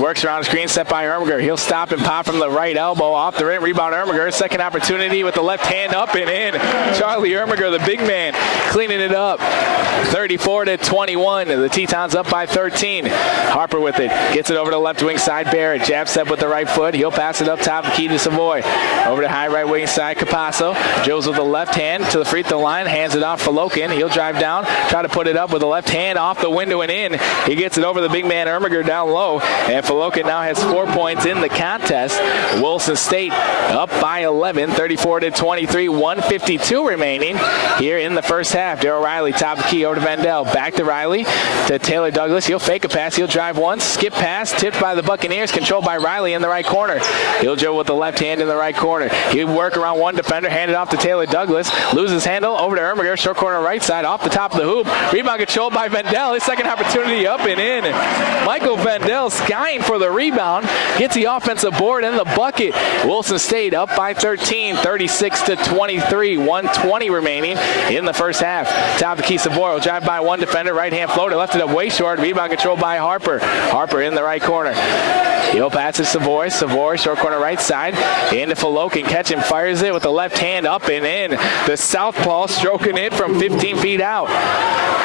Works around the screen, set by Ermiger. He'll stop and pop from the right elbow off the rim. Rebound Ermiger. Second opportunity with the left hand up and in. Charlie Ermiger, the big man, cleaning it up. 34-21. The Tetons up by 13. Harper with it. Gets it over to left wing side. Barrett. Jab step with the right foot. He'll pass it up top of key to Savoy. Over to high right wing side. Capasso. Joes with the left hand to the free throw line. Hands it off for Loken. He'll drive down. Try to put it up with the left hand off the window and in. He gets it over the big man Ermiger down low. And Falokin now has 4 points in the contest. Wilson State up by 11. 34-23. 1:52 remaining here in the first half. Darryl Riley top of the key over to Vendel. Back to Riley to Taylor Douglas. He'll fake a pass. He'll drive once. Skip pass. Tipped by the Buccaneers. Controlled by Riley in the right corner. He'll dribble with the left hand in the right corner. He'll work around one defender. Hand it off to Taylor Douglas. Loses handle over to Ermiger. Short corner right side. Off the top of the hoop. Rebound controlled by Vendel. His second opportunity up and in. Michael Vendel skying for the rebound. Gets the offensive board and the bucket. Wilson State up by 13. 36-23. 1:20 remaining in the first half. Top of the key Savoy will drive by one defender. Right hand floater. Left it up way short. Rebound controlled by Harper. Harper in the right corner. He'll pass it Savoy. Savoy short corner right side. Into Falokin. Catch him. Fires it with the left hand up and in. The southpaw stroking it from 15 feet out.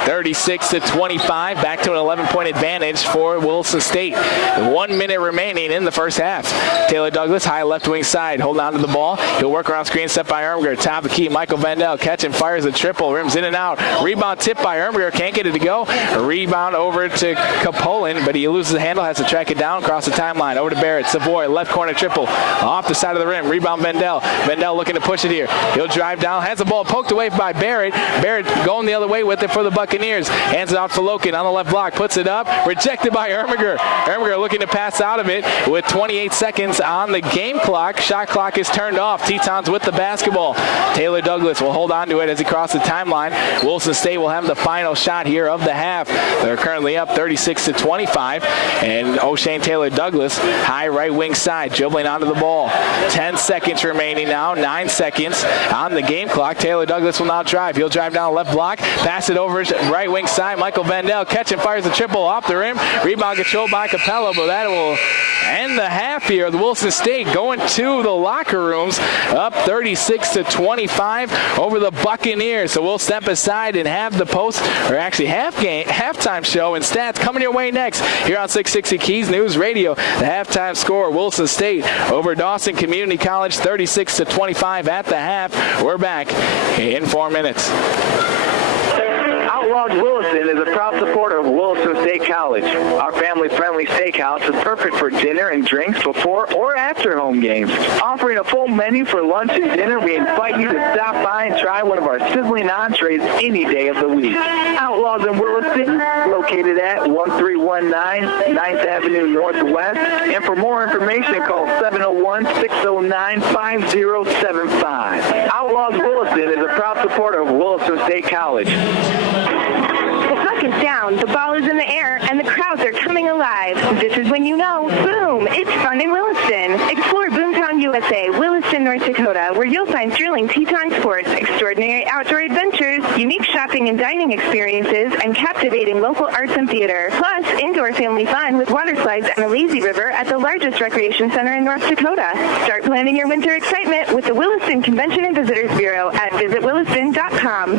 36-25. Back to an 11-point advantage for Wilson State. 1 minute remaining in the first half. Taylor Douglas, high left wing side. Holding on to the ball. He'll work around screen set by Ermiger. Top of the key. Michael Vendel. Catch and fires a triple. Rims in and out. Rebound tipped by Ermiger. Can't get it to go. A rebound over to Capolin, but he loses the handle. Has to track it down across the timeline. Over to Barrett. Savoy. Left corner triple. Off the side of the rim. Rebound Vendel. Vendel looking to push it here. He'll drive down. Has the ball poked away by Barrett. Barrett going the other way with it for the Buccaneers. Hands it off to Loken on the left block. Puts it up. Rejected by Ermiger. Ermiger looking to pass out of it with 28 seconds on the game clock. Shot clock is turned off. Tetons with the basketball. Taylor Douglas will hold on to it as he crosses the timeline. Wilson State will have the final shot here of the half. They're currently up 36-25. And O'Shane Taylor Douglas, high right wing side, dribbling onto the ball. 10 seconds remaining now. 9 seconds on the game clock. Taylor Douglas will now drive. He'll drive down the left block. Pass it over to right wing side. Michael Vendel catch and fires the triple off the rim. Rebound controlled by Capello, but that will end the half here. The Wilson State going to the locker rooms, up 36-25 over the Buccaneers. So we'll step aside and have the halftime show and stats coming your way next here on 660 Keys News Radio. The halftime score: Wilson State over Dawson Community College, 36-25 at the half. We're back in 4 minutes. Outlaws Williston is a proud supporter of Williston State College. Our family-friendly steakhouse is perfect for dinner and drinks before or after home games. Offering a full menu for lunch and dinner, we invite you to stop by and try one of our sizzling entrees any day of the week. Outlaws in Williston, located at 1319 9th Avenue Northwest. And for more information, call 701-609-5075. Outlaws Williston is a proud supporter of Williston State College. The puck is down, the ball is in the air, and the crowds are coming alive. This is when you know, boom, it's fun in Williston. Explore Boomtown USA, Williston, North Dakota, where you'll find thrilling Teton sports, extraordinary outdoor adventures, unique shopping and dining experiences, and captivating local arts and theater. Plus, indoor family fun with water slides and a lazy river at the largest recreation center in North Dakota. Start planning your winter excitement with the Williston Convention and Visitors Bureau at visitwilliston.com.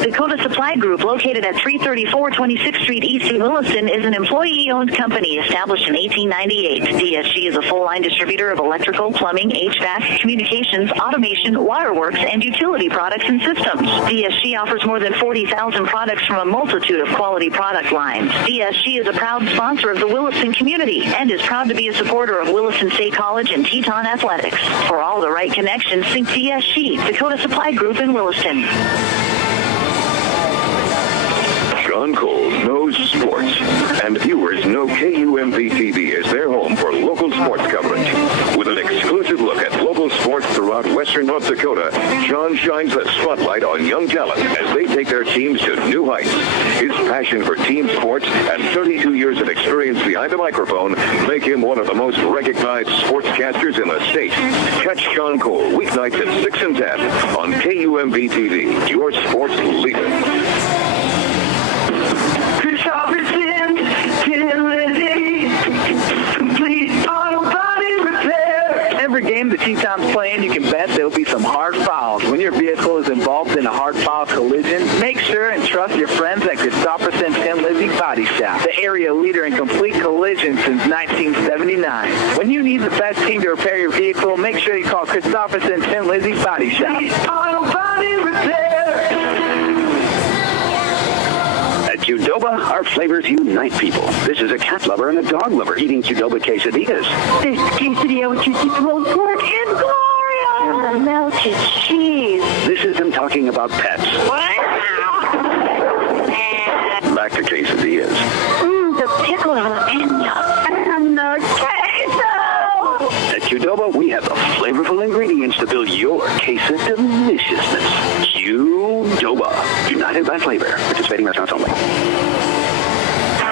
Dakota Supply Group, located at 334 26th Street East in Williston, is an employee-owned company established in 1898. DSG is a full-line distributor of electrical, plumbing, HVAC, communications, automation, waterworks, and utility products and systems. DSG offers more than 40,000 products from a multitude of quality product lines. DSG is a proud sponsor of the Williston community and is proud to be a supporter of Williston State College and Teton athletics. For all the right connections, think DSG, Dakota Supply Group in Williston. John Cole knows sports, and viewers know KUMV-TV is their home for local sports coverage. With an exclusive look at local sports throughout western North Dakota, John shines the spotlight on young talent as they take their teams to new heights. His passion for team sports and 32 years of experience behind the microphone make him one of the most recognized sportscasters in the state. Catch John Cole weeknights at 6 and 10 on KUMV-TV, your sports leader. Every game the Tetons playing, you can bet there'll be some hard fouls. When your vehicle is involved in a hard foul collision, make sure and trust your friends at Christopherson Tin Lizzy Body Shop, the area leader in complete collision since 1979. When you need the best team to repair your vehicle, make sure you call Christopherson Tin Lizzy Body Shop. Auto Body Repair. At Qdoba, our flavors unite people. This is a cat lover and a dog lover eating Qdoba quesadillas. This quesadilla with juicy pulled pork and glorious. And melted cheese. This is them talking about pets. Back to quesadillas. The pickled jalapeno. And the queso. At Qdoba, we have the flavorful ingredients to build your queso deliciousness. Qdoba. United by flavor. Participating restaurants only.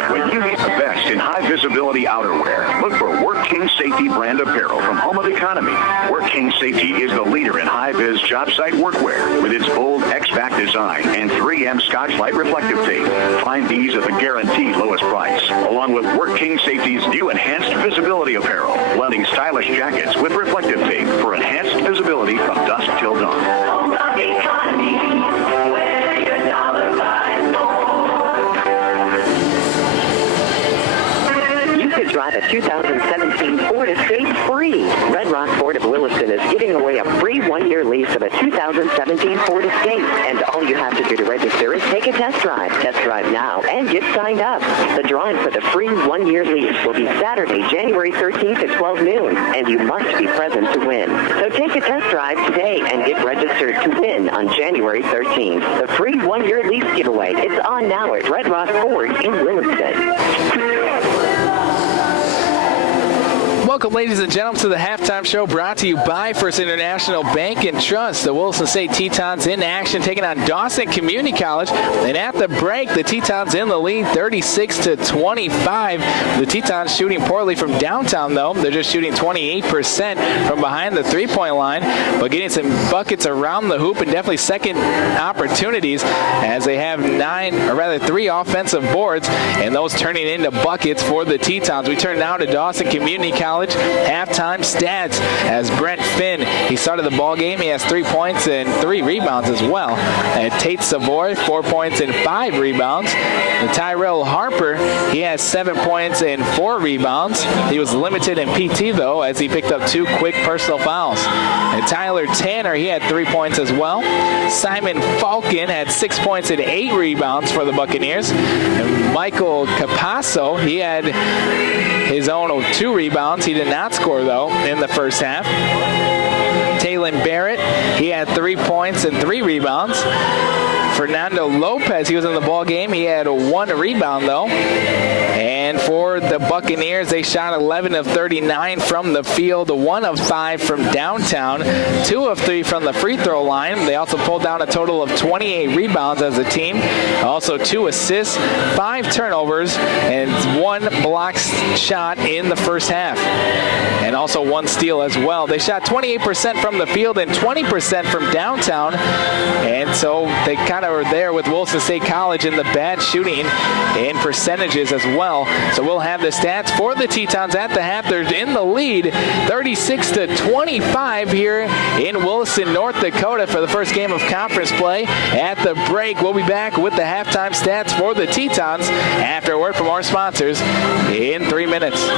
When you need the best in high-visibility outerwear, look for Work King Safety brand apparel from Home of Economy. Work King Safety is the leader in high-vis job site workwear with its bold X-Back design and 3M Scotch-Lite reflective tape. Find these at the guaranteed lowest price, along with Work King Safety's new enhanced visibility apparel, blending stylish jackets with reflective tape for enhanced visibility from dusk till dawn. Home of Economy, where your dollar buys more. You could drive a 2017 Ford Escape free. Red Rock Ford of Williston is giving away a free one-year lease of a 2017 Ford Escape. And all you have to do to register is take a test drive. Test drive now and get signed up. The drawing for the free one-year lease will be Saturday, January 13th at 12 noon. And you must be present to win. So take a test drive today and get registered to win on January 13th. The free one-year lease giveaway. It's on now at Red Rock Ford in Williston. Welcome, ladies and gentlemen, to the halftime show brought to you by First International Bank and Trust. The Williston State Tetons in action, taking on Dawson Community College. And at the break, the Tetons in the lead, 36-25. The Tetons shooting poorly from downtown, though. They're just shooting 28% from behind the three-point line, but getting some buckets around the hoop and definitely second opportunities as they have 3 offensive boards, and those turning into buckets for the Tetons. We turn now to Dawson Community College. Halftime stats as Brent Finn, he started the ball game. He has 3 points and 3 rebounds as well. And Tate Savoy, 4 points and 5 rebounds. And Tyrell Harper, he has 7 points and 4 rebounds. He was limited in PT, though, as he picked up 2 quick personal fouls. And Tyler Tanner, he had 3 points as well. Simon Falcon had 6 points and 8 rebounds for the Buccaneers. And Michael Capasso, he had his own 2 rebounds. He did not score, though, in the first half. Taylon Barrett, he had 3 points and 3 rebounds. Fernando Lopez, he was in the ball game. He had 1 rebound, though. And for the Buccaneers, they shot 11 of 39 from the field, 1 of 5 from downtown, 2 of 3 from the free throw line. They also pulled down a total of 28 rebounds as a team. Also 2 assists, 5 turnovers, and 1 blocked shot in the first half. And also 1 steal as well. They shot 28% from the field and 20% from downtown. And so they kind of were there with Williston State College in the bad shooting in percentages as well. So we'll have the stats for the Tetons at the half. They're in the lead 36-25 here in Williston, North Dakota for the first game of conference play. At the break, we'll be back with the halftime stats for the Tetons after a word from our sponsors in 3 minutes.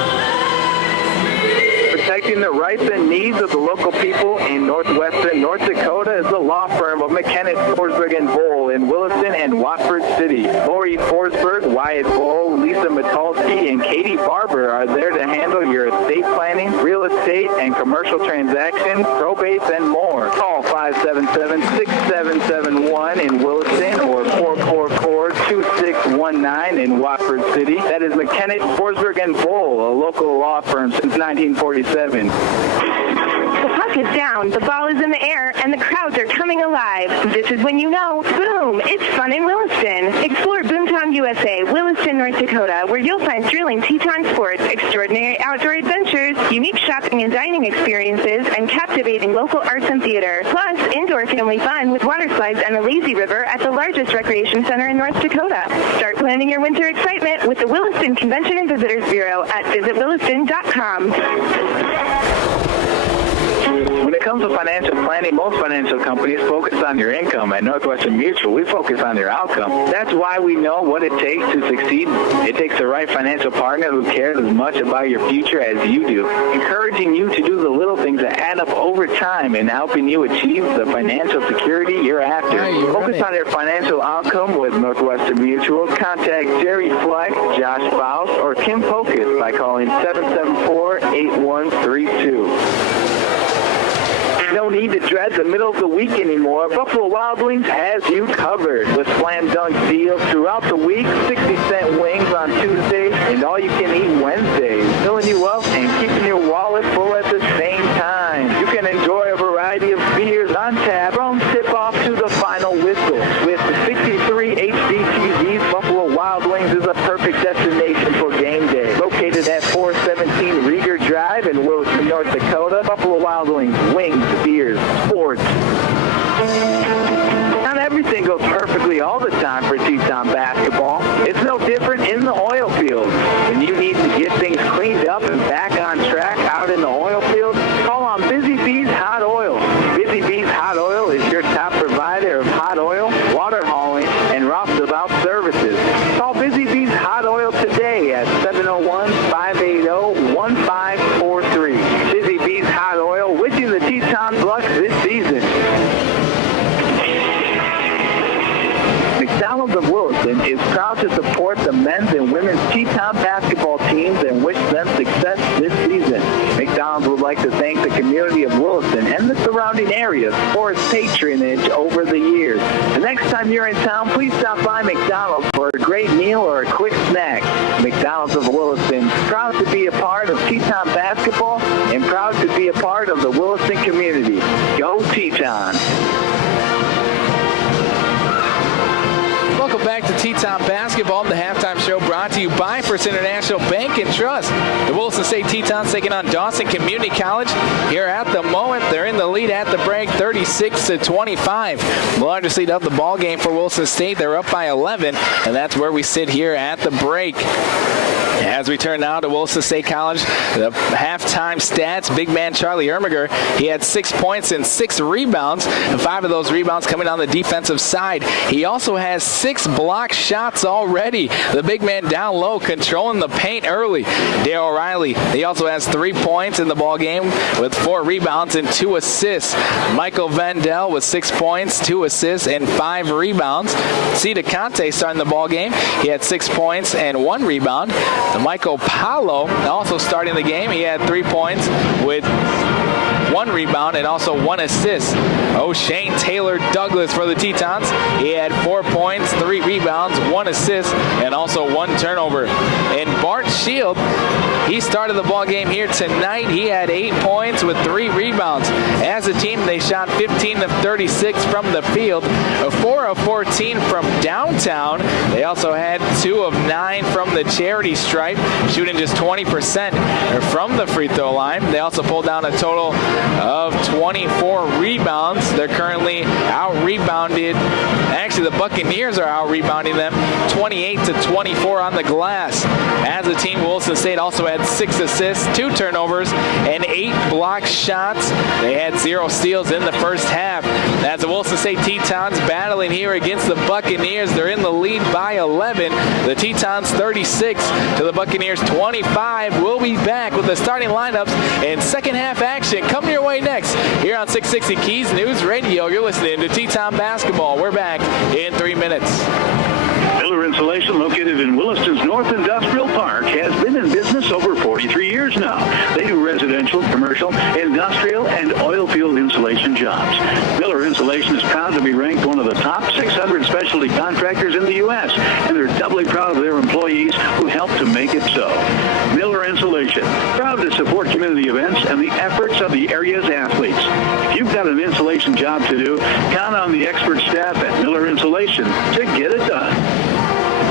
Protecting the rights and needs of the local people in northwestern North Dakota is the law firm of McKenna, Forsberg & Bowl in Williston and Watford City. Lori Forsberg, Wyatt Bowl, Lisa Mitalski, and Katie Barber are there to handle your estate planning, real estate, and commercial transactions, probates, and more. Call 577-6771 in Williston or 444-2619 in Watford City. That is McKenna, Forsberg & Bowl, a local law firm since 1947. The puck is down, the ball is in the air, and the crowds are coming alive. This is when you know, boom, it's fun in Williston. Explore Boomtown USA, Williston, North Dakota, where you'll find thrilling Teton sports, extraordinary outdoor adventures, unique shopping and dining experiences, and captivating local arts and theater. Plus, indoor family fun with water slides and a lazy river at the largest recreation center in North Dakota. Start planning your winter excitement with the Williston Convention and Visitors Bureau at visitwilliston.com. When it comes to financial planning, most financial companies focus on your income. At Northwestern Mutual, we focus on your outcome. That's why we know what it takes to succeed. It takes the right financial partner who cares as much about your future as you do, encouraging you to do the little things that add up over time and helping you achieve the financial security you're after. Focus on your financial outcome with Northwestern Mutual. Contact Jerry Fleck, Josh Faust, or Kim Pocus by calling 774-8132. No need to dread the middle of the week anymore. Buffalo Wild Wings has you covered with slam dunk deals throughout the week, 60-cent wings on Tuesdays, and all-you-can-eat Wednesdays, filling you up and keeping your wallet full at the same time. You can enjoy a variety of beers on tap from tip-off to the final whistle. With the 63 HD TVs, Buffalo Wild Wings is a perfect destination for game day. Located at 417 Rieger Drive in Williston, North Dakota, Buffalo Wild Wings, beers, sports. Not everything goes perfectly all the time for Teton basketball. It's no different in the oil field. When you need to get things cleaned up and back on track out in the oil field, call on Busy Bees Hot Oil. Busy Bees Hot Oil is your top provider of hot oil, water hauling, and roustabout services. Call Busy Bees Hot Oil today at 701-580-1543. Busy Bees Hot Oil, wishing the Tetons luck this season. McDonald's of Williston is proud to support the men's and women's Teton basketball teams and wish them success this season. McDonald's would like to thank the community of Williston and the surrounding areas for its patronage over the years. The next time you're in town, please stop by McDonald's for a great meal or a quick snack. McDonald's of Williston, proud to be a part of Teton basketball and proud to be a part of the Williston community. Go Teton! Welcome back to Teton Basketball, the halftime show brought to you by First International Bank and Trust. The Williston State Tetons taking on Dawson Community College. Here at the moment, they're in the lead at the break, 36-25. The largest lead of the ball game for Williston State. They're up by 11, and that's where we sit here at the break. As we turn now to Williston State College, the halftime stats, big man Charlie Ermiger, he had 6 points and 6 rebounds, and 5 of those rebounds coming on the defensive side. He also has 6 block shots already. The big man down low, controlling the paint early. Dale O'Reilly, he also has 3 points in the ball game with 4 rebounds and 2 assists. Michael Vendel with 6 points, 2 assists, and 5 rebounds. Cita Conte starting the ball game. He had 6 points and 1 rebound. Michael Paulo also starting the game. He had 3 points with 1 rebound, and also 1 assist. O'Shane Taylor Douglas for the Tetons. He had 4 points, 3 rebounds, 1 assist, and also 1 turnover. And Bart Shield, he started the ball game here tonight. He had 8 points with 3 rebounds. As a team, they shot 15 of 36 from the field, 4 of 14 from downtown. They also had 2 of 9 from the charity stripe, shooting just 20% from the free throw line. They also pulled down a total of 24 rebounds. They're currently out-rebounded. Actually, the Buccaneers are out-rebounding them 28-24 on the glass. As a team, Williston State also had 6 assists, 2 turnovers, and 8 block shots. They had 0 steals in the first half. As the Williston State Tetons battling here against the Buccaneers, they're in the lead by 11. The Tetons 36 to the Buccaneers 25. We'll be back with the starting lineups and second half action coming your way next here on 660 Keys News Radio. You're listening to Teton Basketball. We're back in 3 minutes. Miller Insulation, located in Williston's North Industrial Park, has been in business over 43 years now. They do residential, commercial, industrial, and oil field insulation jobs. Miller Insulation is proud to be ranked one of the top 600 specialty contractors in the U.S., and they're doubly proud of their employees who help to make it so. Miller Insulation, proud to support community events and the efforts of the area's athletes. If you've got an insulation job to do, count on the expert staff at Miller Insulation to get it done.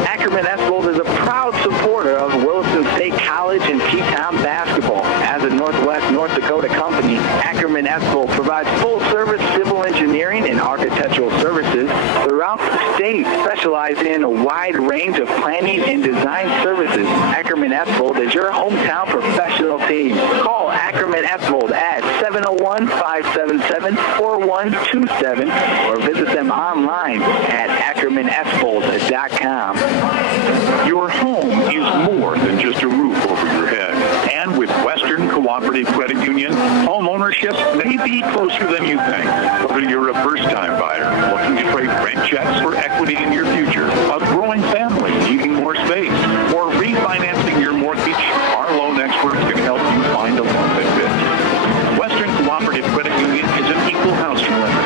Ackerman Esbold is a proud supporter of Williston State College and Teton basketball. As a Northwest North Dakota company, Ackerman Esbold provides full-service civil engineering and architectural services throughout the state, specializing in a wide range of planning and design services. Ackerman Esbold is your hometown professional team. Call Ackerman Esbold at 701-577-4127 or visit them online at ackermanesbold.com. Your home is more than just a roof over your head. And with Western Cooperative Credit Union, home ownership may be closer than you think. Whether you're a first-time buyer looking to trade rent checks for equity in your future, a growing family needing more space, or refinancing your mortgage, our loan experts can help you find a loan that fits. Western Cooperative Credit Union is an equal housing lender.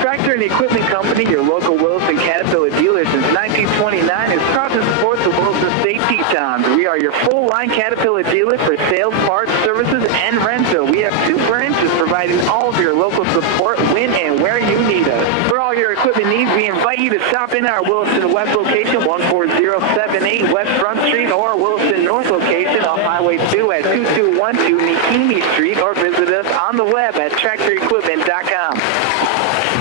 Tractor and Equipment Company, your local Williston Caterpillar dealer since 1929, is proud to support the Williston State Tetons. We are your full-line Caterpillar dealer for sales, parts, services, and rental. We have 2 branches providing all of your local support when and where you need us. For all your equipment needs, we invite you to stop in our Williston West location, 14078 West Front Street, or Williston North location off Highway 2 at 2212 Nikimi Street, or visit us on the web at tractorequipment.com.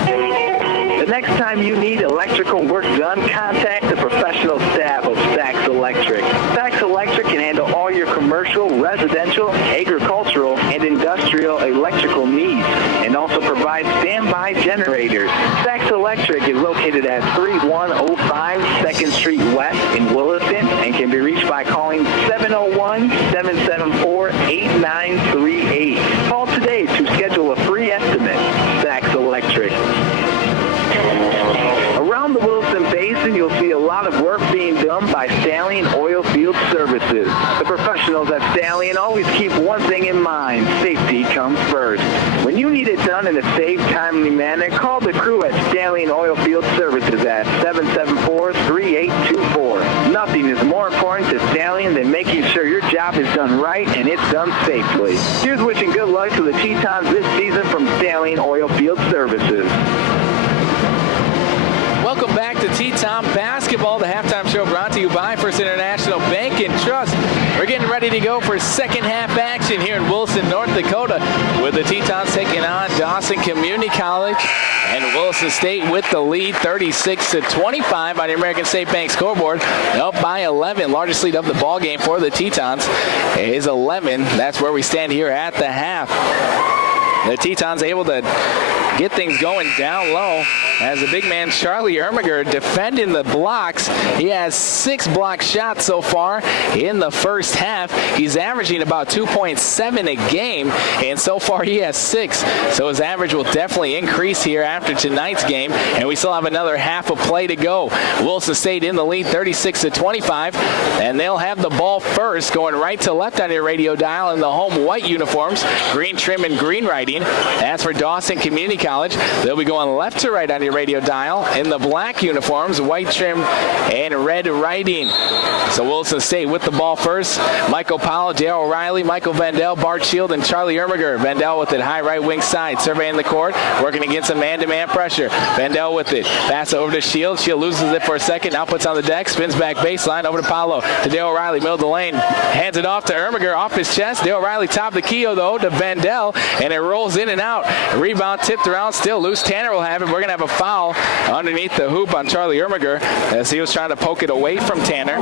The next time you need electrical work done, contact the professional staff of Sachs Electric. Sachs Electric can handle all your commercial, residential, agricultural, and industrial electrical needs, and also provides standby generators. Sachs Electric is located at 3105 2nd Street West in Williston and can be reached by calling 701-774-8938. Call today to schedule a free estimate. Sachs Electric. Around the Williston Basin, you'll see a lot of work being done by Stallion Oil Field Services. The professionals at Stallion always keep one thing in mind: safety comes first. When you need it done in a safe, timely manner, call the crew at Stallion Oil Field Services at 774-3824. Nothing is more important to Stallion than making sure your job is done right and it's done safely. Here's wishing good luck to the Tetons this season from Stallion Oil Field Services. Welcome back to Teton Basketball, the halftime show brought to you by First International Bank and Trust. We're getting ready to go for second half action here in Williston, North Dakota, with the Tetons taking on Dawson Community College, and Williston State with the lead 36-25 on the American State Bank scoreboard, up by 11. Largest lead of the ball game for the Tetons is 11. That's where we stand here at the half. The Tetons able to get things going down low as the big man Charlie Ermiger defending the blocks. He has 6 block shots so far in the first half. He's averaging about 2.7 a game, and so far he has 6. So his average will definitely increase here after tonight's game, and we still have another half a play to go. Wilson State in the lead 36-25, and they'll have the ball first, going right to left on your radio dial in the home white uniforms, green trim and green writing. As for Dawson Community College, they'll be going left to right on your radio dial in the black uniforms, white trim and red writing. So Wilson State with the ball first. Michael Powell, Dale O'Reilly, Michael Vandell, Bart Shield, and Charlie Ermiger. Vandell with it high right wing side, surveying the court, working against a man-to-man pressure. Vandell with it, pass over to Shield. Shield loses it for a second, now puts on the deck, spins back baseline over to Paulo, to Dale O'Reilly, middle of the lane, hands it off to Ermiger, off his chest. Dale O'Reilly top the key though to Vandell, and it rolls in and out. Rebound tipped around, still loose. Tanner will have it. We're going to have a foul underneath the hoop on Charlie Ermiger as he was trying to poke it away from Tanner.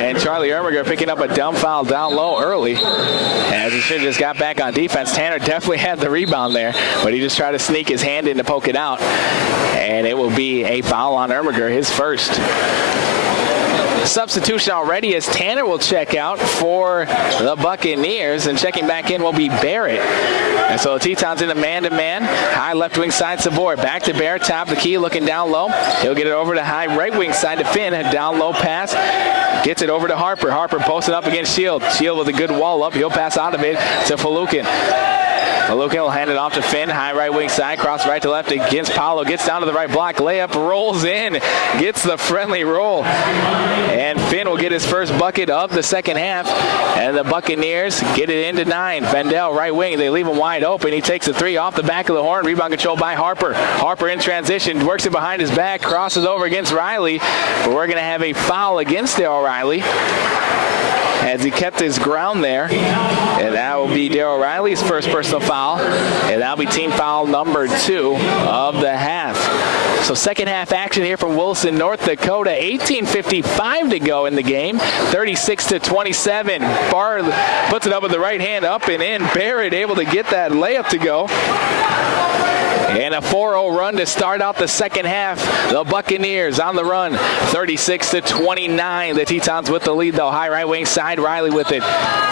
And Charlie Ermiger picking up a dumb foul down low early, as he should have just got back on defense. Tanner definitely had the rebound there, but he just tried to sneak his hand in to poke it out. And it will be a foul on Ermiger, his first. Substitution already as Tanner will check out for the Buccaneers, and checking back in will be Barrett. And so the Tetons in a man-to-man, high left wing side Savoy, back to Barrett, top of the key, looking down low. He'll get it over to high right wing side to Finn, a down low pass, gets it over to Harper. Harper posted up against Shield. Shield with a good wall up, he'll pass out of it to Falukin. Falukin will hand it off to Finn, high right wing side, cross right to left against Paulo, gets down to the right block, layup, rolls in, gets the friendly roll. And Finn will get his first bucket of the second half, and the Buccaneers get it into 9. Vandell, right wing, they leave him wide open. He takes a 3 off the back of the horn, rebound controlled by Harper. Harper in transition, works it behind his back, crosses over against Riley, but we're going to have a foul against Dale Riley, as he kept his ground there. And that will be Darryl Riley's first personal foul, and that'll be team foul number 2 of the half. So second half action here from Williston, North Dakota. 18:55 to go in the game. 36-27. Barr puts it up with the right hand, up and in. Barrett able to get that layup to go. And a 4-0 run to start out the second half. The Buccaneers on the run, 36-29. The Tetons with the lead, though. High right wing side, Riley with it.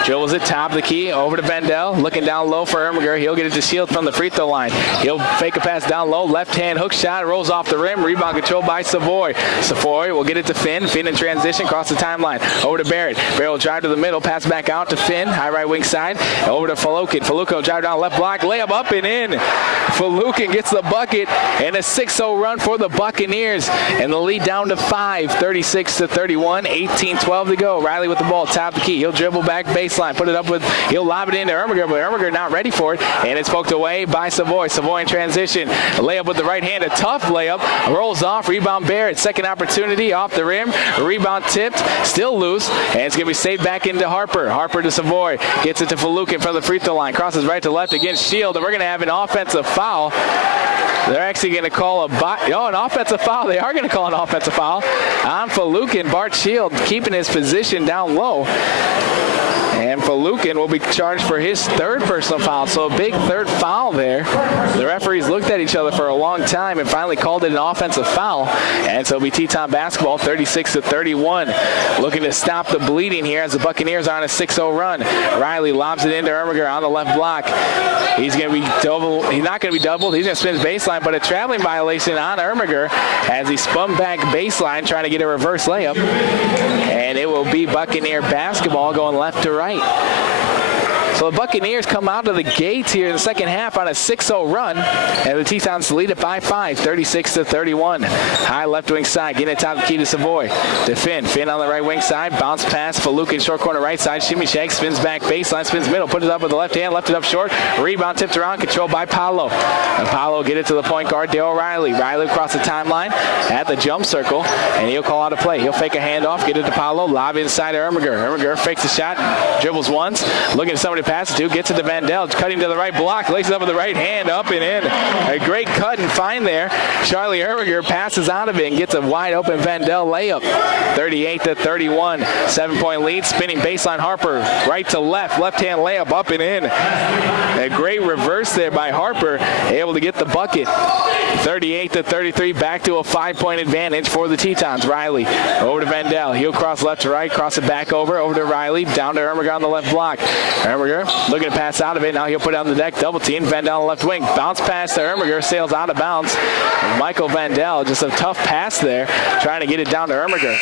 Dribbles it, top of the key, over to Vandell. Looking down low for Ermiger. He'll get it to Shield from the free throw line. He'll fake a pass down low. Left hand hook shot, rolls off the rim. Rebound controlled by Savoy. Savoy will get it to Finn. Finn in transition, across the timeline. Over to Barrett. Barrett will drive to the middle, pass back out to Finn. High right wing side. Over to Falukin. Falukin will drive down left block. Layup up and in. Falukin gets the bucket, and a 6-0 run for the Buccaneers, and the lead down to 5, 36-31, 18-12 to go. Riley with the ball, top of the key. He'll dribble back baseline, put it up with, he'll lob it into Ermiger, but Ermiger not ready for it, and it's poked away by Savoy. Savoy in transition, a layup with the right hand, a tough layup, rolls off, rebound Barrett, second opportunity, off the rim, rebound tipped, still loose, and it's going to be saved back into Harper. Harper to Savoy, gets it to Falukin from the free throw line, crosses right to left against Shield, and we're going to have an offensive foul. They're actually going to call an offensive foul. They are going to call an offensive foul on Falukin. Bart Shield keeping his position down low. And Falukin will be charged for his third personal foul. So a big third foul there. The referees looked at each other for a long time and finally called it an offensive foul. And so it'll be Teton basketball, 36-31. Looking to stop the bleeding here as the Buccaneers are on a 6-0 run. Riley lobs it into Ermiger on the left block. He's going to be doubled. He's not going to be doubled. He's going to spin his baseline, but a traveling violation on Ermiger as he spun back baseline trying to get a reverse layup. And it will be Buccaneer basketball going left to right. So the Buccaneers come out of the gates here in the second half on a 6-0 run, and the Tetons lead it by 5, 36-31. High left wing side, getting it top of the key to Savoy. To Finn. Finn on the right wing side, bounce pass, Falukin short corner right side, shimmy shake, spins back baseline, spins middle, put it up with the left hand, left it up short, rebound tipped around, controlled by Paulo. And Paulo get it to the point guard, Dale Riley. Riley across the timeline at the jump circle, and he'll call out a play. He'll fake a handoff, get it to Paulo, lob inside to Ermiger. Ermiger fakes a shot, dribbles once, looking at somebody to pass it to. Gets it to Vandell. Cutting to the right block. Lays it up with the right hand. Up and in. A great cut and find there. Charlie Ermiger passes out of it and gets a wide open Vandell layup. 38-31. 7-point lead. Spinning baseline Harper. Right to left. Left-hand layup. Up and in. A great reverse there by Harper. Able to get the bucket. 38-33. Back to a 5-point advantage for the Tetons. Riley over to Vandell. He'll cross left to right. Cross it back over to Riley. Down to Ermiger on the left block. Ermiger looking to pass out of it. Now he'll put it on the deck. Double team. Vandell on the left wing. Bounce pass to Ermiger. Sails out of bounds. And Michael Vandell, just a tough pass there. Trying to get it down to Ermiger.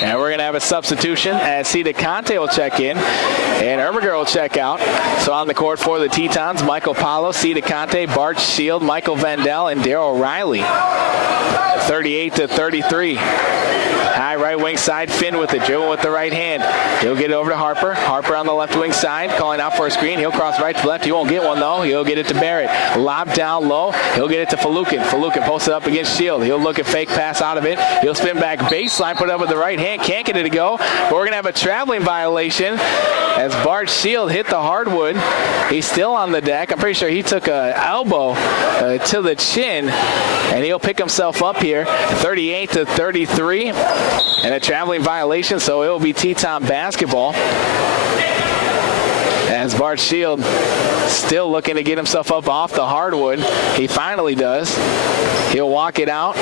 And we're going to have a substitution as Cedar Conte will check in and Ermiger will check out. So on the court for the Tetons, Michael Paulo, Cedar Conte, Bart Shield, Michael Vandell, and Darryl Riley. 38-33. High right wing side, Finn with it, dribble with the right hand. He'll get it over to Harper. Harper on the left wing side, calling out for a screen. He'll cross right to left. He won't get one though. He'll get it to Barrett. Lob down low. He'll get it to Falukin. Falukin posts it up against Shield. He'll look at fake pass out of it. He'll spin back baseline, put it up with the right hand. Can't get it to go. But we're going to have a traveling violation as Bart Shield hit the hardwood. He's still on the deck. I'm pretty sure he took an elbow to the chin, and he'll pick himself up here. 38-33. And a traveling violation, so it will be Teton basketball. As Bart Shield still looking to get himself up off the hardwood. He finally does. He'll walk it out.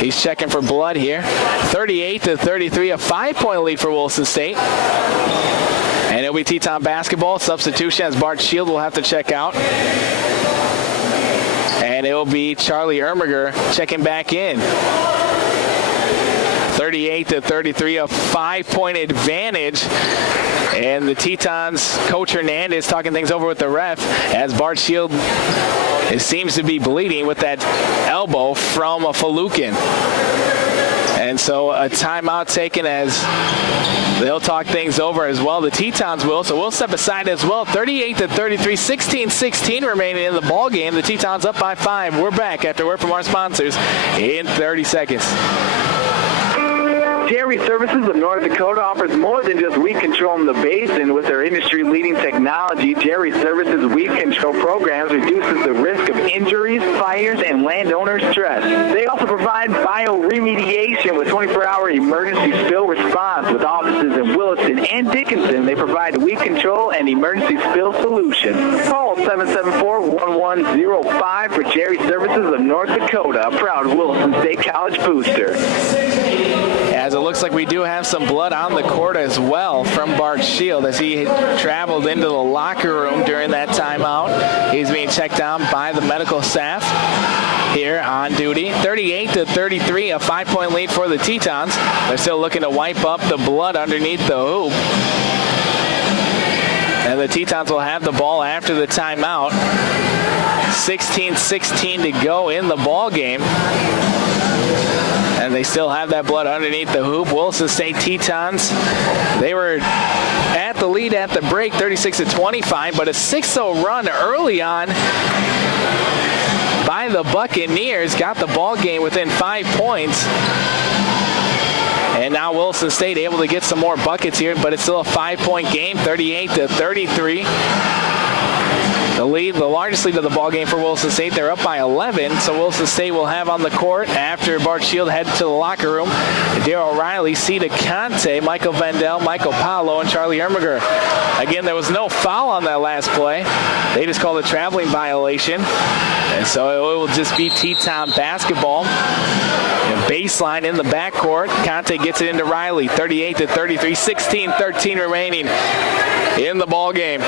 He's checking for blood here. 38-33, a 5-point lead for Williston State. And it'll be Teton basketball. Substitution as Bart Shield will have to check out. And it will be Charlie Ermiger checking back in. 38-33, a 5-point advantage. And the Tetons coach Hernandez talking things over with the ref as Bart Shield seems to be bleeding with that elbow from a Falukin. And so a timeout taken as they'll talk things over as well. The Tetons will, so we'll step aside as well. 38-33, 16-16 remaining in the ball game. The Tetons up by 5. We're back after word from our sponsors in 30 seconds. Jerry Services of North Dakota offers more than just weed control in the basin. With their industry-leading technology, Jerry Services weed control programs reduces the risk of injuries, fires, and landowner stress. They also provide bioremediation with 24-hour emergency spill response. With offices in Williston and Dickinson, they provide weed control and emergency spill solutions. Call 774-1105 for Jerry Services of North Dakota, a proud Williston State College booster. As it looks like we do have some blood on the court as well from Bart Shield as he traveled into the locker room during that timeout. He's being checked out by the medical staff here on duty. 38-33, a 5-point lead for the Tetons. They're still looking to wipe up the blood underneath the hoop. And the Tetons will have the ball after the timeout. 16-16 to go in the ball game. And they still have that blood underneath the hoop. Williston State Tetons, they were at the lead at the break, 36-25, but a 6-0 run early on by the Buccaneers got the ball game within 5 points. And now Williston State able to get some more buckets here, but it's still a 5-point game, 38-33. The lead, the largest lead of the ball game for Williston State. They're up by 11, so Williston State will have on the court after Bart Shield head to the locker room. Darryl Riley, Cedar Conte, Michael Vandell, Michael Paulo, and Charlie Ermiger. Again, there was no foul on that last play. They just called a traveling violation. And so it will just be Teton basketball. Baseline in the backcourt. Conte gets it into Riley. 38-33, 16-13 remaining in the ball game.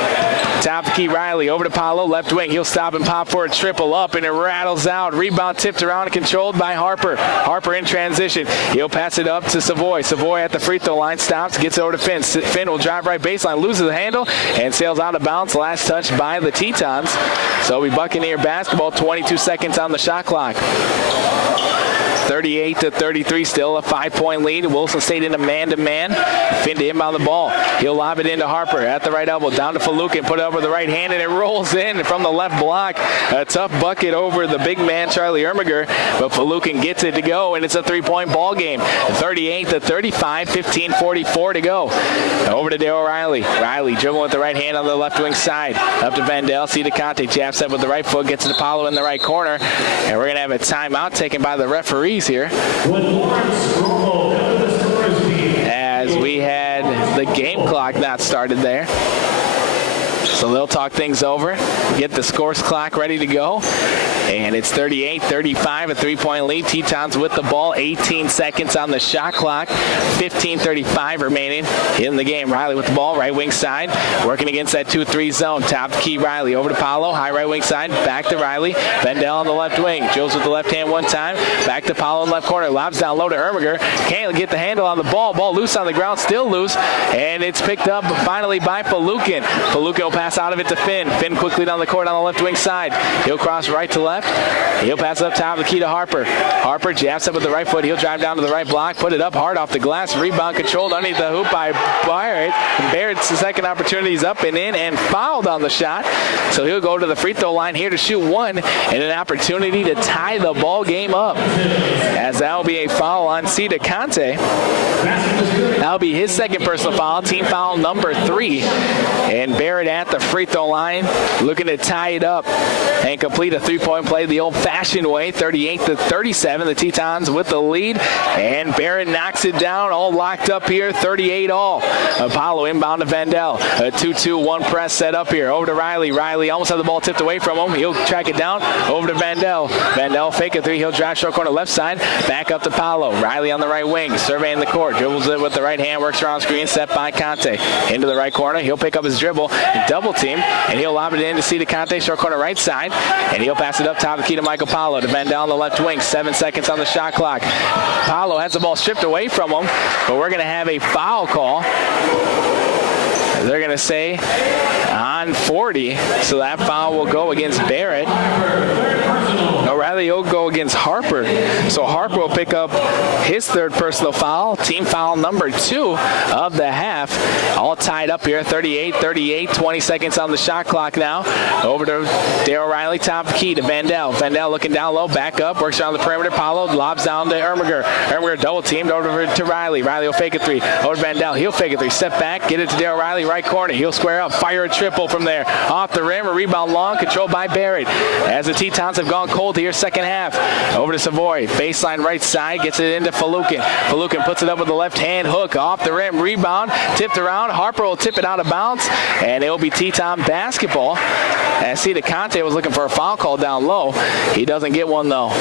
Top the key, Riley over to Paulo, left wing. He'll stop and pop for a triple up, and it rattles out. Rebound tipped around and controlled by Harper. Harper in transition. He'll pass it up to Savoy. Savoy at the free throw line stops, gets it over to Finn. Finn will drive right baseline, loses the handle, and sails out of bounds. Last touch by the Tetons. So we Buccaneer basketball, 22 seconds on the shot clock. 38-33, still a 5-point lead. Wilson State in a man-to-man. Finn to inbound the ball. He'll lob it into Harper at the right elbow. Down to Falukin. Put it over the right hand, and it rolls in from the left block. A tough bucket over the big man, Charlie Ermiger. But Falukin gets it to go, and it's a 3-point ball game. 38-35, 15:44 to go. Over to Darryl Riley. Riley dribbling with the right hand on the left wing side. Up to Vandell. CeDeConte jabs up with the right foot. Gets it to Apollo in the right corner. And we're going to have a timeout taken by the referees here. As we had the game clock not started there. So they'll talk things over, get the scores clock ready to go. And it's 38-35, a 3-point lead. Tetons with the ball, 18 seconds on the shot clock, 15:35 remaining in the game. Riley with the ball, right wing side, working against that 2-3 zone. Top key Riley, over to Paulo, high right wing side, back to Riley. Vandell on the left wing, drills with the left hand one time, back to Paulo in the left corner, lobs down low to Ermiger. Can't get the handle on the ball. Ball loose on the ground, still loose, and it's picked up finally by Falukin. Falukin will pass out of it to Finn. Finn quickly down the court on the left wing side. He'll cross right to left. He'll pass up top of the key to Harper. Harper jabs up with the right foot. He'll drive down to the right block, put it up hard off the glass. Rebound controlled underneath the hoop by Barrett. Barrett's second opportunity is up and in and fouled on the shot. So he'll go to the free throw line here to shoot one and an opportunity to tie the ball game up. As that will be a foul on CeDeConte. That'll be his second personal foul, team foul number 3. And Barrett at the free throw line looking to tie it up and complete a 3-point play the old-fashioned way, 38-37. The Tetons with the lead, and Barrett knocks it down, all locked up here, 38 all. Apollo inbound to Vandell. A 2-2-1 press set up here. Over to Riley. Riley almost had the ball tipped away from him. He'll track it down. Over to Vandell. Vandell fake a 3. He'll drive short corner left side. Back up to Paulo. Riley on the right wing, surveying the court. Dribbles it with the right hand, works around screen, set by Conte. Into the right corner. He'll pick up his dribble, double team, and he'll lob it in to CeDeConte, short corner right side, and he'll pass it up top of the key to Michael Paulo. To Vandell on the left wing, 7 seconds on the shot clock. Paulo has the ball stripped away from him, but we're going to have a foul call. They're going to say on 40, so that foul will go against Barrett. O'Reilly will go against Harper. So Harper will pick up his third personal foul, team foul number 2 of the half. All tied up here, 38-38, 20 seconds on the shot clock now. Over to Darryl Riley, top key to Vandell. Vandell looking down low, back up, works around the perimeter. Paulo lobs down to Ermiger. Ermiger double teamed over to Riley. Riley will fake a 3. Over to Vandell, he'll fake a 3. Step back, get it to Darryl Riley, right corner. He'll square up, fire a triple from there. Off the rim, a rebound long, controlled by Barrett. As the Tetons have gone cold here, second half. Over to Savoy, baseline right side, gets it into Falukin. Falukin puts it up with the left hand hook, off the rim, rebound, tipped around. Harper will tip it out of bounds, and it will be Teton basketball. As CeDeConte was looking for a foul call down low. He doesn't get one though.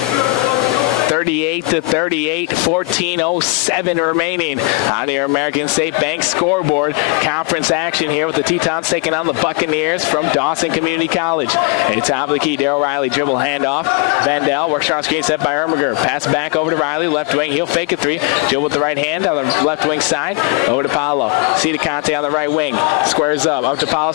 38-38, 14:07 remaining on your American State Bank scoreboard. Conference action here with the Tetons taking on the Buccaneers from Dawson Community College. And top of the key, Darryl Riley, dribble handoff. Vandell works around screen set by Ermiger. Pass back over to Riley, left wing. He'll fake a 3. Dribble with the right hand on the left wing side. Over to Paulo. CeDeConte on the right wing. Squares up to Paulo.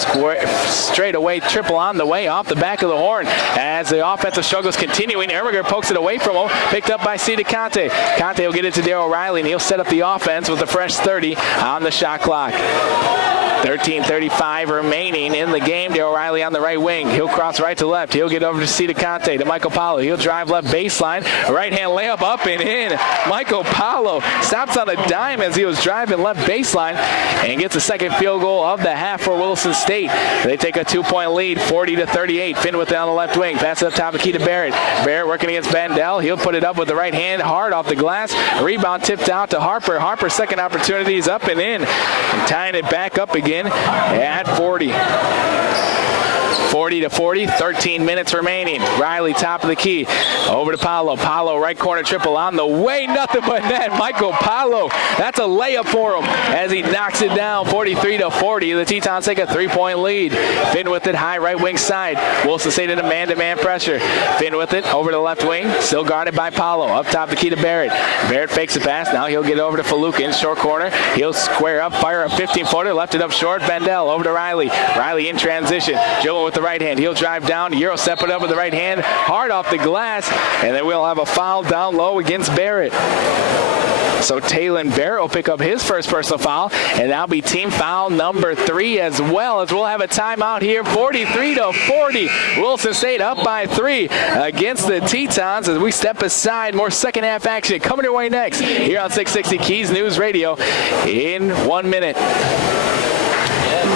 Straight away, triple on the way off the back of the horn. As the offensive struggles continuing, Ermiger pokes it away from him. Picked up by CeDeConte. Conte will get it to Darryl Riley, and he'll set up the offense with a fresh 30 on the shot clock. 13:35 remaining in the game. Darryl Riley on the right wing. He'll cross right to left. He'll get over to CeDeConte, to Michael Paulo. He'll drive left baseline. Right hand layup up and in. Michael Paulo stops on a dime as he was driving left baseline and gets the second field goal of the half for Williston State. They take a 2-point lead, 40-38. Finn with it on the left wing. Pass it up top of key to Barrett. Barrett working against Vandell. He'll put it up with the right hand, hard off the glass. Rebound tipped out to Harper. Harper's second opportunity is up and in. And tying it back up again at 40. 40-40, 13 minutes remaining. Riley, top of the key. Over to Paulo. Paulo, right corner triple on the way. Nothing but net. Michael Paulo. That's a layup for him as he knocks it down, 43-40. The Tetons take a 3-point lead. Finn with it, high right wing side. Wilson State in a man-to-man pressure. Finn with it, over to the left wing. Still guarded by Paulo. Up top the key to Barrett. Barrett fakes the pass. Now he'll get over to Falukin. Short corner. He'll square up, fire a 15-footer. Left it up short. Vandell over to Riley. Riley in transition. Dribble with the the right hand. He'll drive down. Euro step it up with the right hand. Hard off the glass. And then we'll have a foul down low against Barrett. So Taylon Barrett will pick up his first personal foul, and that'll be team foul number 3 as well, as we'll have a timeout here. 43-40. Williston State up by 3 against the Tetons as we step aside. More second half action coming your way next here on 660 Keys News Radio in 1 minute.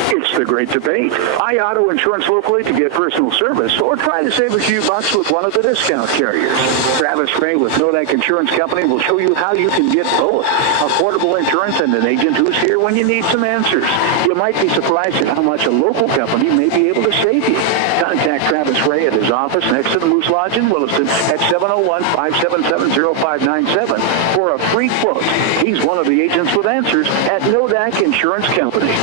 It's the great debate. Buy auto insurance locally to get personal service, or try to save a few bucks with one of the discount carriers. Travis Ray with MonDak Insurance Company will show you how you can get both affordable insurance and an agent who's here when you need some answers. You might be surprised at how much a local company may be able to save you. Contact Travis Ray at his office next to the Moose Lodge in Williston at 701-577-0597 for a free quote. He's one of the agents with answers at MonDak Insurance Company.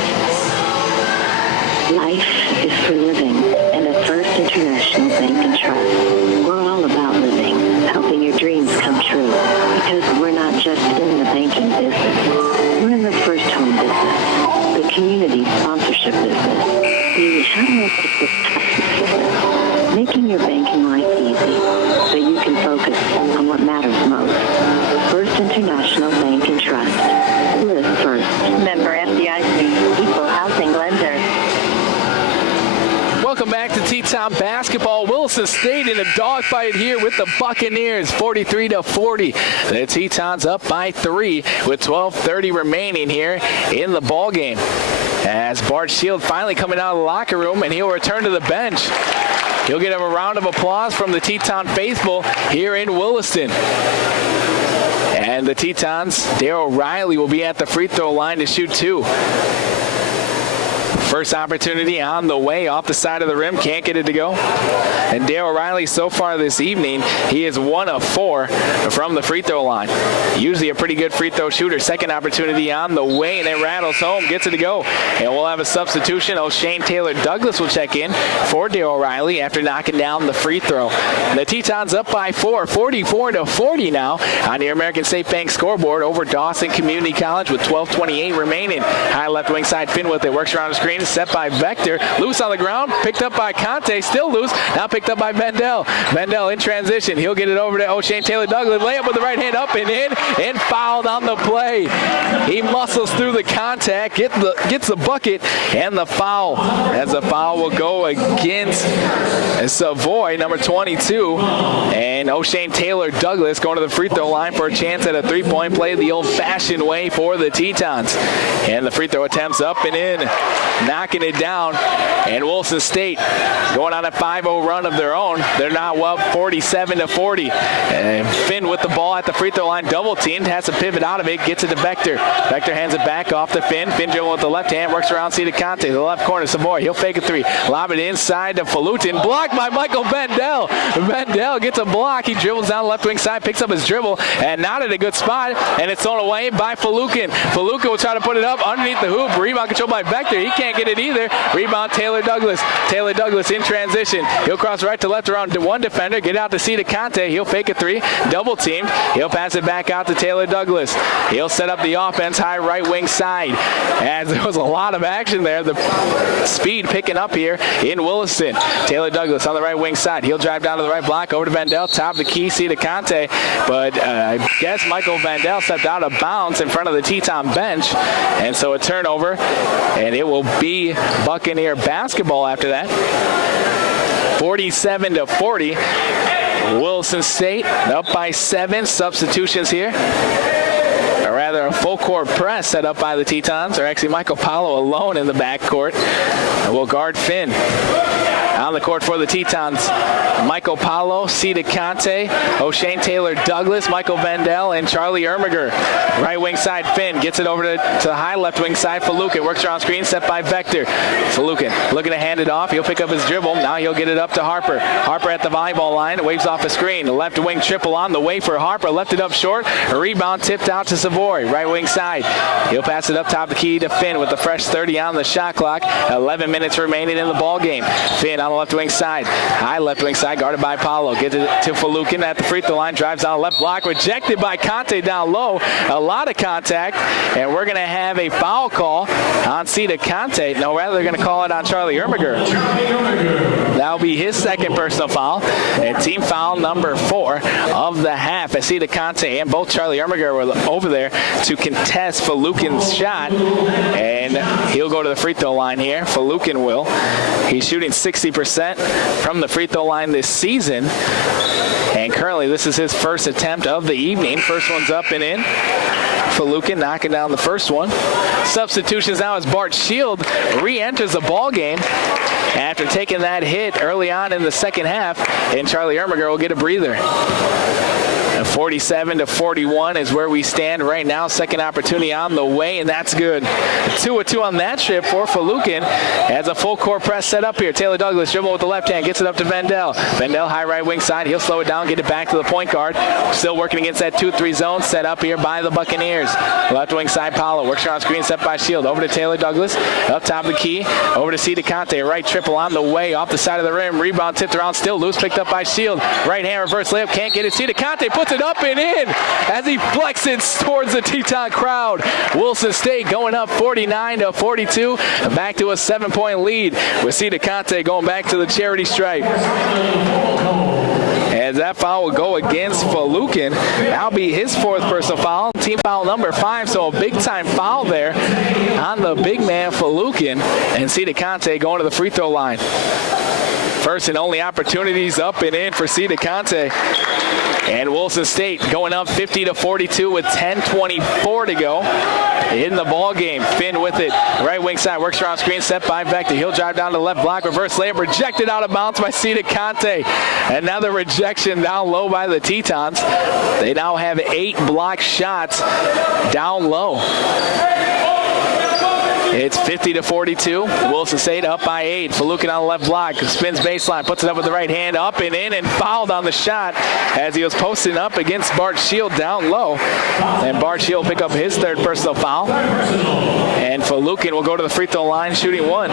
Life is for living, and at First International Bank and Trust, we're all about living, helping your dreams come true. Because we're not just in the banking business, we're in the first home business, the community sponsorship business, the how do I put this business, making your banking life easy so you can focus on what matters most. First International Bank and Trust. Live first. Member FDIC. Equal housing lender. Welcome back to Teton basketball. Williston State in a dogfight here with the Buccaneers, 43-40. The Tetons up by 3 with 12:30 remaining here in the ball game. As Bart Shield finally coming out of the locker room, and he'll return to the bench. He'll get a round of applause from the Teton faithful here in Williston. And the Tetons, Darryl Riley will be at the free throw line to shoot 2. First opportunity on the way off the side of the rim. Can't get it to go. And Darryl Riley so far this evening, he is 1 of 4 from the free throw line. Usually a pretty good free throw shooter. Second opportunity on the way, and it rattles home, gets it to go. And we'll have a substitution. O'Shane Taylor Douglas will check in for Darryl Riley after knocking down the free throw. The Tetons up by 4, 44-40 now on the American State Bank scoreboard over Dawson Community College with 12:28 remaining. High left wing side, Finn with it, works around the screen. Set by Vector, loose on the ground, picked up by Conte, still loose, now picked up by Mendel. Mendel in transition, he'll get it over to O'Shane Taylor Douglas, layup with the right hand up and in, and fouled on the play. He muscles through the contact, gets the bucket, and the foul. As the foul will go against Savoy, number 22, and O'Shane Taylor Douglas going to the free throw line for a chance at a three-point play the old-fashioned way for the Tetons. And the free throw attempts up and in. Knocking it down, and Williston State going on a 5-0 run of their own. They're now up 47-40. And Finn with the ball at the free throw line, double teamed, has to pivot out of it, gets it to Vector. Vector hands it back off to Finn. Finn dribble with the left hand, works around Cedar Conte, the left corner. Savoy, he'll fake a 3, lob it inside to Falutin, blocked by Michael Bendel. Bendel gets a block. He dribbles down the left wing side, picks up his dribble, and not at a good spot, and it's thrown away by Falutin. Falutin will try to put it up underneath the hoop. Rebound controlled by Vector. He can't get it either. Rebound Taylor Douglas. Taylor Douglas in transition. He'll cross right to left around one defender. Get out to Cedar Conte. He'll fake a 3. Double teamed. He'll pass it back out to Taylor Douglas. He'll set up the offense high right wing side. As there was a lot of action there. The speed picking up here in Williston. Taylor Douglas on the right wing side. He'll drive down to the right block over to Vandell. Top of the key, Cedar Conte. But I guess Michael Vandell stepped out of bounds in front of the Teton bench. And so a turnover. And it will be Buccaneer basketball after that. 47-40. Williston State up by 7. Substitutions here. Or rather, a full court press set up by the Tetons. Or actually, Michael Paulo alone in the backcourt. And will guard Finn. On the court for the Tetons, Michael Paulo, Cedar Conte, O'Shane Taylor Douglas, Michael Vendel, and Charlie Ermiger. Right wing side, Finn gets it over to the high left wing side. Falukin works around screen, set by Vector. Falukin looking to hand it off. He'll pick up his dribble. Now he'll get it up to Harper. Harper at the volleyball line, waves off a screen. Left wing triple on the way for Harper. Left it up short. A rebound tipped out to Savoy. Savoy, right wing side. He'll pass it up top the key to Finn with the fresh 30 on the shot clock. 11 minutes remaining in the ball game. Finn on the left wing side. High left wing side, guarded by Paulo. Gets it to Falukin at the free throw line. Drives down left block. Rejected by Conte down low. A lot of contact. And we're going to have a foul call on Cita Conte. No, rather they're going to call it on Charlie Ermiger. That'll be his second personal foul. And team foul number 4 of the half. As Cita Conte and both Charlie Ermiger were over there to contest Falukin's shot. And he'll go to the free throw line here. Falukin will. He's shooting 60% from the free throw line this season. And currently this is his first attempt of the evening. First one's up and in. Falukin knocking down the first one. Substitutions now as Bart Shield re-enters the ball game after taking that hit early on in the second half, and Charlie Ermiger will get a breather. 47-41 is where we stand right now. Second opportunity on the way, and that's good. 2-2 on that trip for Falukin. Has a full court press set up here. Taylor Douglas dribble with the left hand, gets it up to Vendel. Vendel high right wing side. He'll slow it down, get it back to the point guard. Still working against that 2-3 zone set up here by the Buccaneers. Left wing side, Paulo works on screen set by Shield. Over to Taylor Douglas. Up top of the key. Over to Cita Conte. Right triple on the way off the side of the rim. Rebound tipped around, still loose, picked up by Shield. Right hand reverse layup, can't get it. Cita Conte puts it up and in as he flexes towards the Teton crowd. Wilson State going up 49-42, back to a 7-point lead with Cita Conte going back to the charity stripe. As that foul will go against Falukin. That'll be his 4th personal foul, team foul number 5, so a big-time foul there on the big man Falukin, and Cita Conte going to the free throw line. First and only opportunities up and in for Cita Conte. And Wilson State going up 50-42 with 10:24 to go in the ball game. Finn with it, right wing side, works around screen, set by Vector. He'll drive down to the left block, reverse layup, rejected out of bounds by Cita Conte. Another rejection down low by the Tetons. They now have 8 block shots down low. It's 50-42. Wilson State up by 8. Falukin on the left block. Spins baseline. Puts it up with the right hand. Up and in and fouled on the shot as he was posting up against Bart Shield down low. And Bart Shield will pick up his 3rd personal foul. And Falukin will go to the free throw line shooting 1.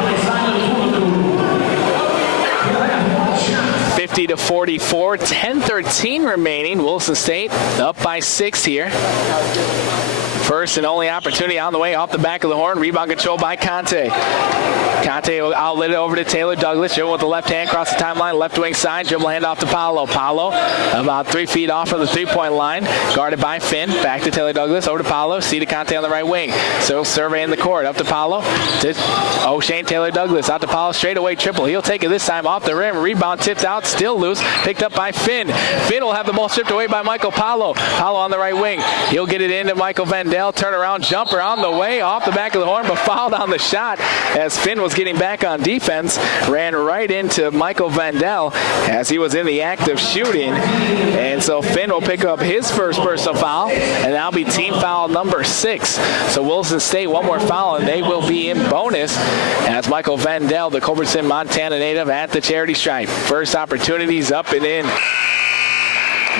50-44. 10:13 remaining. Wilson State up by 6 here. First and only opportunity on the way off the back of the horn. Rebound control by Conte. Conte will outlet it over to Taylor Douglas. Dribble with the left hand across the timeline. Left wing side. Dribble handoff to Paulo. Paulo about 3 feet off of the 3-point line. Guarded by Finn. Back to Taylor Douglas. Over to Paulo. Cita Conte on the right wing. So surveying the court. Up to Paulo. To O'Shane Taylor Douglas. Out to Paulo. Straight away triple. He'll take it this time off the rim. Rebound tipped out. Still loose. Picked up by Finn. Finn will have the ball stripped away by Michael Paulo. Paulo on the right wing. He'll get it into Michael Vendel. Turnaround jumper on the way off the back of the horn, but fouled on the shot as Finn was getting back on defense. Ran right into Michael Vendel as he was in the act of shooting. And so Finn will pick up his 1st personal foul, and that'll be team foul number 6. So Wilson State, 1 more foul, and they will be in bonus as Michael Vendel, the Culbertson, Montana native, at the charity stripe. First opportunities up and in.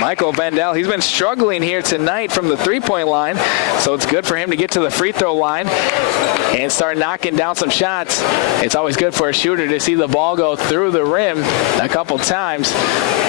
Michael Vendel, he's been struggling here tonight from the 3-point line, so it's good for him to get to the free throw line and start knocking down some shots. It's always good for a shooter to see the ball go through the rim a couple times,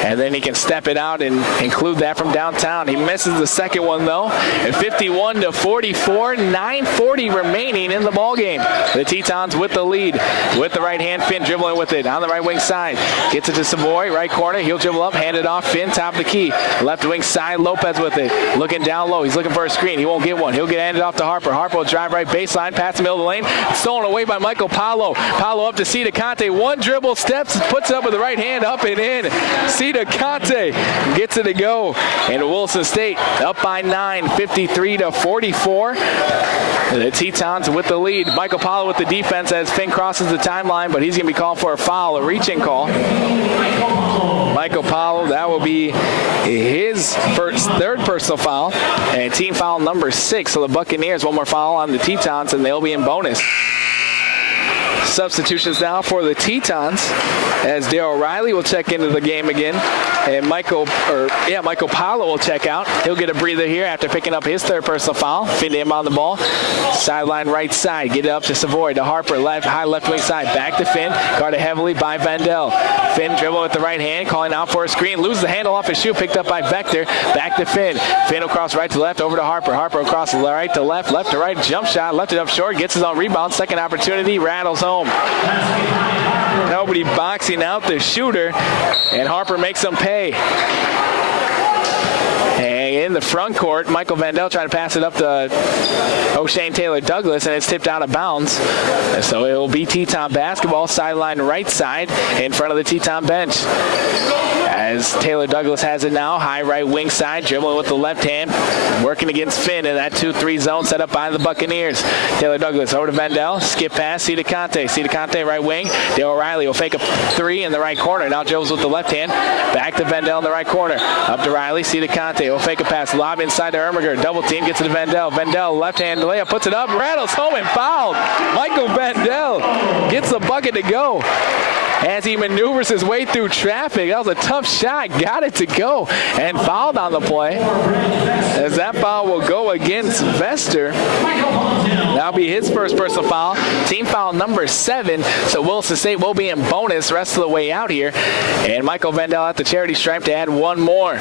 and then he can step it out and include that from downtown. He misses the second one, though, at 51-44, 9:40 remaining in the ball game. The Tetons with the lead. With the right hand, Finn dribbling with it on the right wing side. Gets it to Savoy, right corner. He'll dribble up, hand it off. Finn, top of the key. Left wing side, Lopez with it. Looking down low. He's looking for a screen. He won't get one. He'll get handed off to Harper. Harper will drive right baseline, past the middle of the lane. Stolen away by Michael Paulo. Paulo up to Cita Conte. 1 dribble, steps, puts it up with the right hand, up and in. Cita Conte gets it to go. And Wilson State up by 9, 53-44. The Tetons with the lead. Michael Paulo with the defense as Finn crosses the timeline, but he's going to be called for a foul, a reaching call. Michael Paulo, that will be his 3rd personal foul, and team foul number 6. So the Buccaneers, 1 more foul on the Tetons, and they'll be in bonus. Substitutions now for the Tetons as Dale Riley will check into the game again, and Michael Paulo will check out. He'll get a breather here after picking up his third personal foul. Finn him on the ball. Sideline right side. Get it up to Savoy, to Harper, high left wing side. Back to Finn. Guarded heavily by Vandell. Finn dribble with the right hand, calling out for a screen. Loses the handle off his shoe, picked up by Vector. Back to Finn. Finn across right to left, over to Harper. Harper across right to left, left to right, jump shot, left it up short, gets his own rebound. Second opportunity, rattles home. Nobody boxing out the shooter, and Harper makes him pay. And in the front court, Michael Vandell trying to pass it up to O'Shane Taylor Douglas, and it's tipped out of bounds. And so it will be Teton basketball, sideline right side in front of the Teton bench. As Taylor Douglas has it now, high right wing side, dribbling with the left hand, working against Finn in that 2-3 zone set up by the Buccaneers. Taylor Douglas over to Vandell, skip pass, Conte right wing. Dale Riley will fake a three in the right corner. Now dribbles with the left hand, back to Vandell in the right corner. Up to Riley, Conte will fake a pass, lob inside to Ermiger, double team, gets it to Vandell. Vandell, left hand layup, puts it up, rattles home and fouled. Michael Vandell gets the bucket to go as he maneuvers his way through traffic. That was a tough shot, got it to go, and fouled on the play. As that foul will go against Vester. That'll be his first personal foul. Team foul number 7. So Williston State will be in bonus rest of the way out here. And Michael Vandell at the charity stripe to add one more.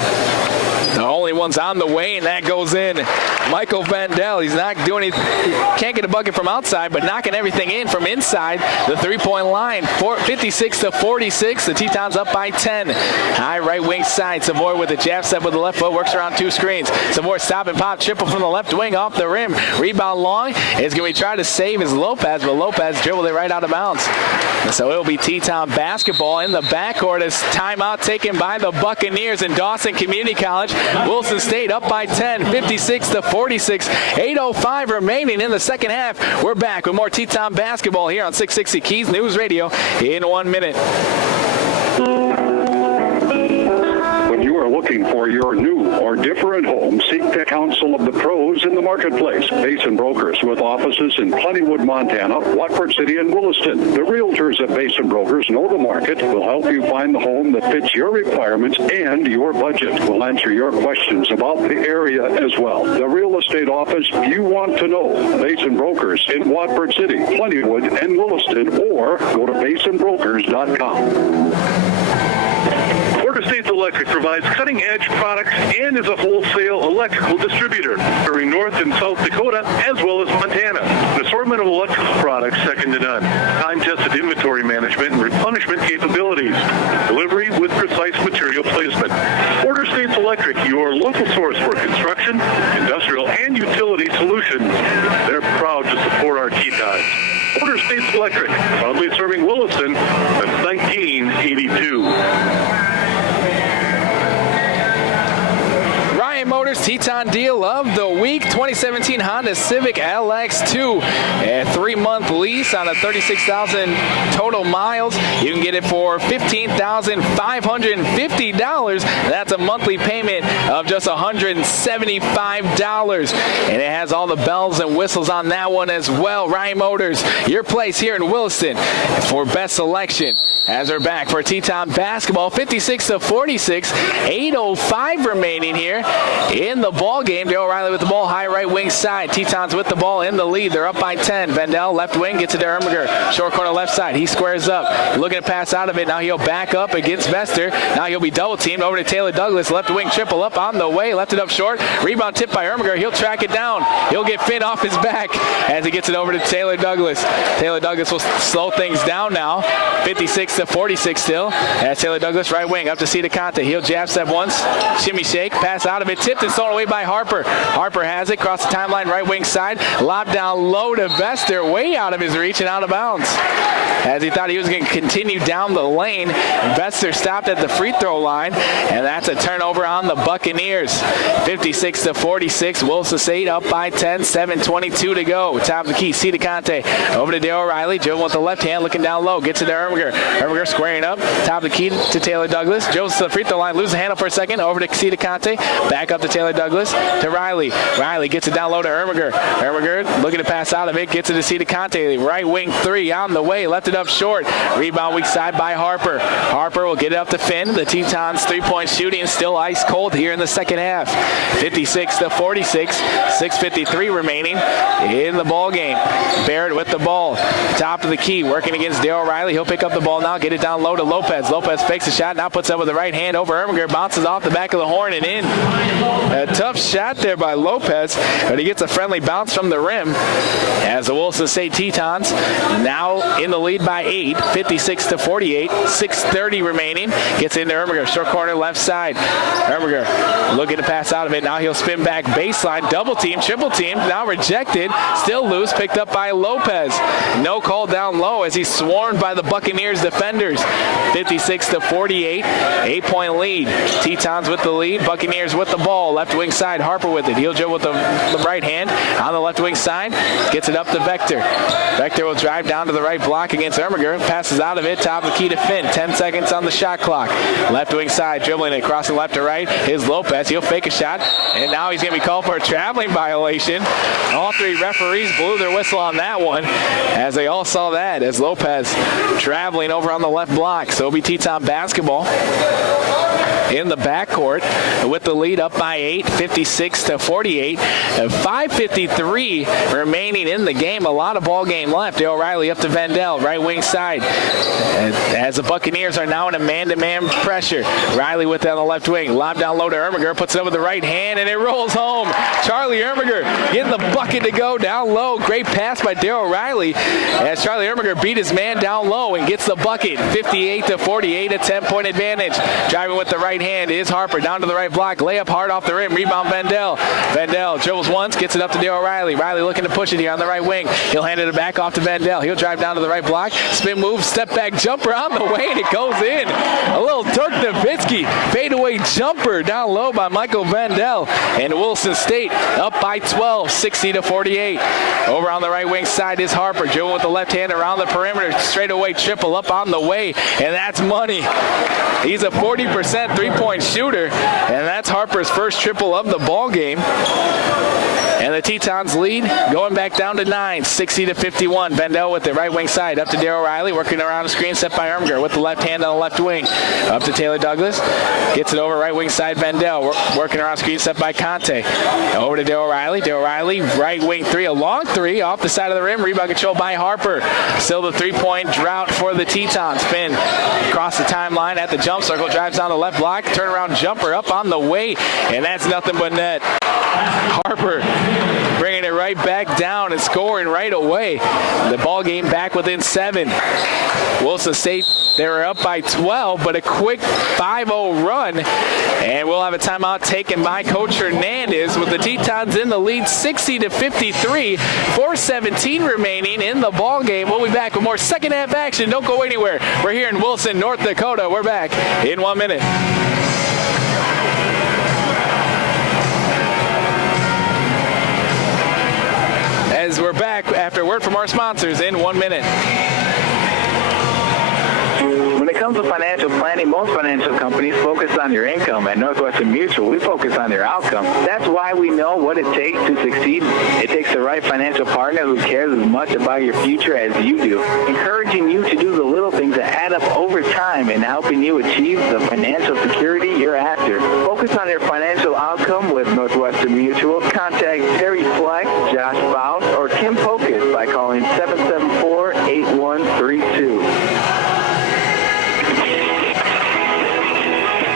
The only one's on the way, and that goes in. Michael Vandell, he's not doing anything. Can't get a bucket from outside, but knocking everything in from inside the three-point line. 56-46. The Tetons up by 10. High right wing side. Savoy with a jab step with the left foot. Works around two screens. Savoy stop and pop. Triple from the left wing off the rim. Rebound long. It's going to be trying to save his Lopez, but Lopez dribbled it right out of bounds. And so it'll be Teton basketball in the backcourt as timeout taken by the Buccaneers in Dawson Community College. Williston State up by 10, 56-46. 8:05 remaining in the second half. We're back with more Teton basketball here on 660 Keys News Radio in 1 minute. When you are looking for your new or different home, seek the counsel of the pros in the marketplace. Basin Brokers with offices in Plentywood, Montana, Watford City, and Williston. The realtors at Basin Brokers know the market, will help you find the home that fits your requirements and your budget. We'll answer your questions about the area as well. The real estate office you want to know. Basin Brokers in Watford City, Plentywood, and Williston, or go to basinbrokers.com. States Electric provides cutting-edge products and is a wholesale electrical distributor, serving North and South Dakota as well as Montana. An assortment of electrical products second to none. Time-tested inventory management and replenishment capabilities. Delivery with precise material placement. Border States Electric, your local source for construction, industrial, and utility solutions. They're proud to support our Tetons. Border States Electric, proudly serving Williston since 1982. Motors Teton Deal of the Week, 2017 Honda Civic LX2, a 3-month lease on a 36,000 total miles. You can get it for $15,550. That's a monthly payment of just $175, and it has all the bells and whistles on that one as well. Ryan Motors, your place here in Williston for best selection. As we're back for Teton basketball, 56-46, 8:05 remaining here in the ball game. Dale Riley with the ball, high right wing side. Tetons with the ball in the lead. They're up by 10. Vandell, left wing, gets it to Ermiger. Short corner left side. He squares up. Looking to pass out of it. Now he'll back up against Vester. Now he'll be double teamed over to Taylor Douglas. Left wing triple up on the way. Left it up short. Rebound tipped by Ermiger. He'll track it down. He'll get Finn off his back as he gets it over to Taylor Douglas. Taylor Douglas will slow things down now. 56-46 still. As Taylor Douglas right wing up to Conte. He'll jab step once. Shimmy shake. Pass out of it. Tipped and stolen away by Harper. Harper has it. Cross the timeline right wing side. Lob down low to Vester. Way out of his reach and out of bounds. As he thought he was going to continue down the lane. Vester stopped at the free throw line. And that's a turnover on the Buccaneers. 56-46. Williston State up by 10. 7:22 to go. Top of the key. Conte over to Dale Riley. Joe with the left hand. Looking down low. Gets it to Ermiger. Ermiger squaring up. Top of the key to Taylor Douglas. Joe's to the free throw line. Loses the handle for a second. Over to Conte. Back up to Taylor Douglas. To Riley. Riley gets it down low to Ermiger. Ermiger looking to pass out of it. Gets it to Conte, right wing three on the way, left it up short. Rebound weak side by Harper. Harper will get it up to Finn. The Tetons three-point shooting still ice cold here in the second half. 56-46, 6:53 remaining in the ball game. Barrett with the ball, top of the key, working against Dale Riley. He'll pick up the ball now, get it down low to Lopez. Lopez fakes a shot, now puts up with the right hand over Erminger, bounces off the back of the horn and in. A tough shot there by Lopez, but he gets a friendly bounce from the rim as the Williston State Tetons now in the lead by 8, 56-48, 6:30 remaining. Gets into Erminger, short corner left side. Erminger looking to pass out of it. Now he'll spin back baseline, double team, triple team, now rejected, still loose, picked up by Lopez. No call down low as he's swarmed by the Buccaneers defenders. 56-48, 8-point lead. Tetons with the lead, Buccaneers with the ball. Left wing side, Harper with it. He'll dribble with the right hand on the left wing side. Gets it up to Vector. Vector will drive down to the right block against Erminger. Passes out of it, top of the key to Finn. 10 seconds on the shot clock. Left wing side, dribbling it, crossing left to right is Lopez. He'll fake a shot, and now he's going to be called for a traveling violation. All three referees blew their whistle on that one, as they all saw that as Lopez traveling over on the left block. So it'll be Teton basketball in the backcourt with the lead up by 8, 56-48. 5:53 remaining in the game. A lot of ball game left. O'Reilly up to Vandell, right wing side. As the Buccaneers are now in a man-to-man pressure. Riley with it on the left wing. Lob down low to Erminger, puts it up with the right hand, and it rolls home. Charlie Erminger getting the bucket to go down low. Great pass by Daryl Riley as Charlie Erminger beat his man down low and gets the bucket. 58-48, a 10-point advantage. Driving with the right hand is Harper, down to the right block, layup hard off the rim, rebound Vandell. Vandell dribbles once, gets it up to Daryl Riley. Riley looking to push it here on the right wing. He'll hand it back off to Vandell. He'll drive down to the right block, spin move, step back jumper on the way, and it goes in. A little Dirk Nowitzki fadeaway jumper down low by Michael Vandell. And Williston State up by 12, 60-48. Over on the right wing side is Harper, dribbling with the left hand around the perimeter, straightaway triple up on the way, and that's money. He's a 40% three-point shooter, and that's Harper's first triple of the ball game. And the Tetons lead going back down to 9, 60-51. Vandell with the right wing side up to Daryl Riley, working around the screen set by Erminger with the left hand on the left wing. Up to Taylor Douglas, gets it over right wing side Vandell, working around screen set by Conte. Over to Daryl Riley. Daryl Riley, right wing three, a long three off the side of the rim. Rebound control by Harper. Still the three-point drought for the Tetons. Finn across the timeline at the jump circle, drives down the left block, turnaround jumper up on the way, and that's nothing but net. Harper bringing it right back down and scoring right away. The ball game back within 7. Williston State, they were up by 12, but a quick 5-0 run. And we'll have a timeout taken by Coach Hernandez with the Tetons in the lead 60-53. 4:17 remaining in the ball game. We'll be back with more second half action. Don't go anywhere. We're here in Williston, North Dakota. We're back in 1 minute. As we're back after a word from our sponsors in 1 minute. When it comes to financial planning, most financial companies focus on your income. At Northwestern Mutual, we focus on your outcome. That's why we know what it takes to succeed. It takes the right financial partner who cares as much about your future as you do, encouraging you to do the little things that add up over time and helping you achieve the financial security you're after. Focus on your financial outcome with Northwestern Mutual. Contact Terry Fleck, Josh Faust, or Tim Pocus by calling 774-8132.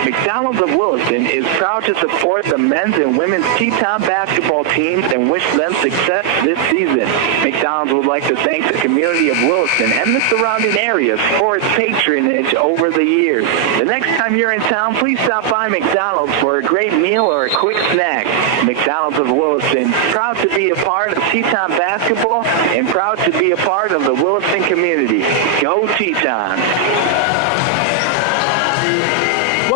McDonald's of Williston is proud to support the men's and women's Teton basketball teams and wish them success this season. McDonald's would like to thank the community of Williston and the surrounding areas for its patronage over the years. The next time you're in town, please stop by McDonald's for a great meal or a quick snack. McDonald's of Williston, proud to be a part of Teton basketball and proud to be a part of the Williston community. Go Teton!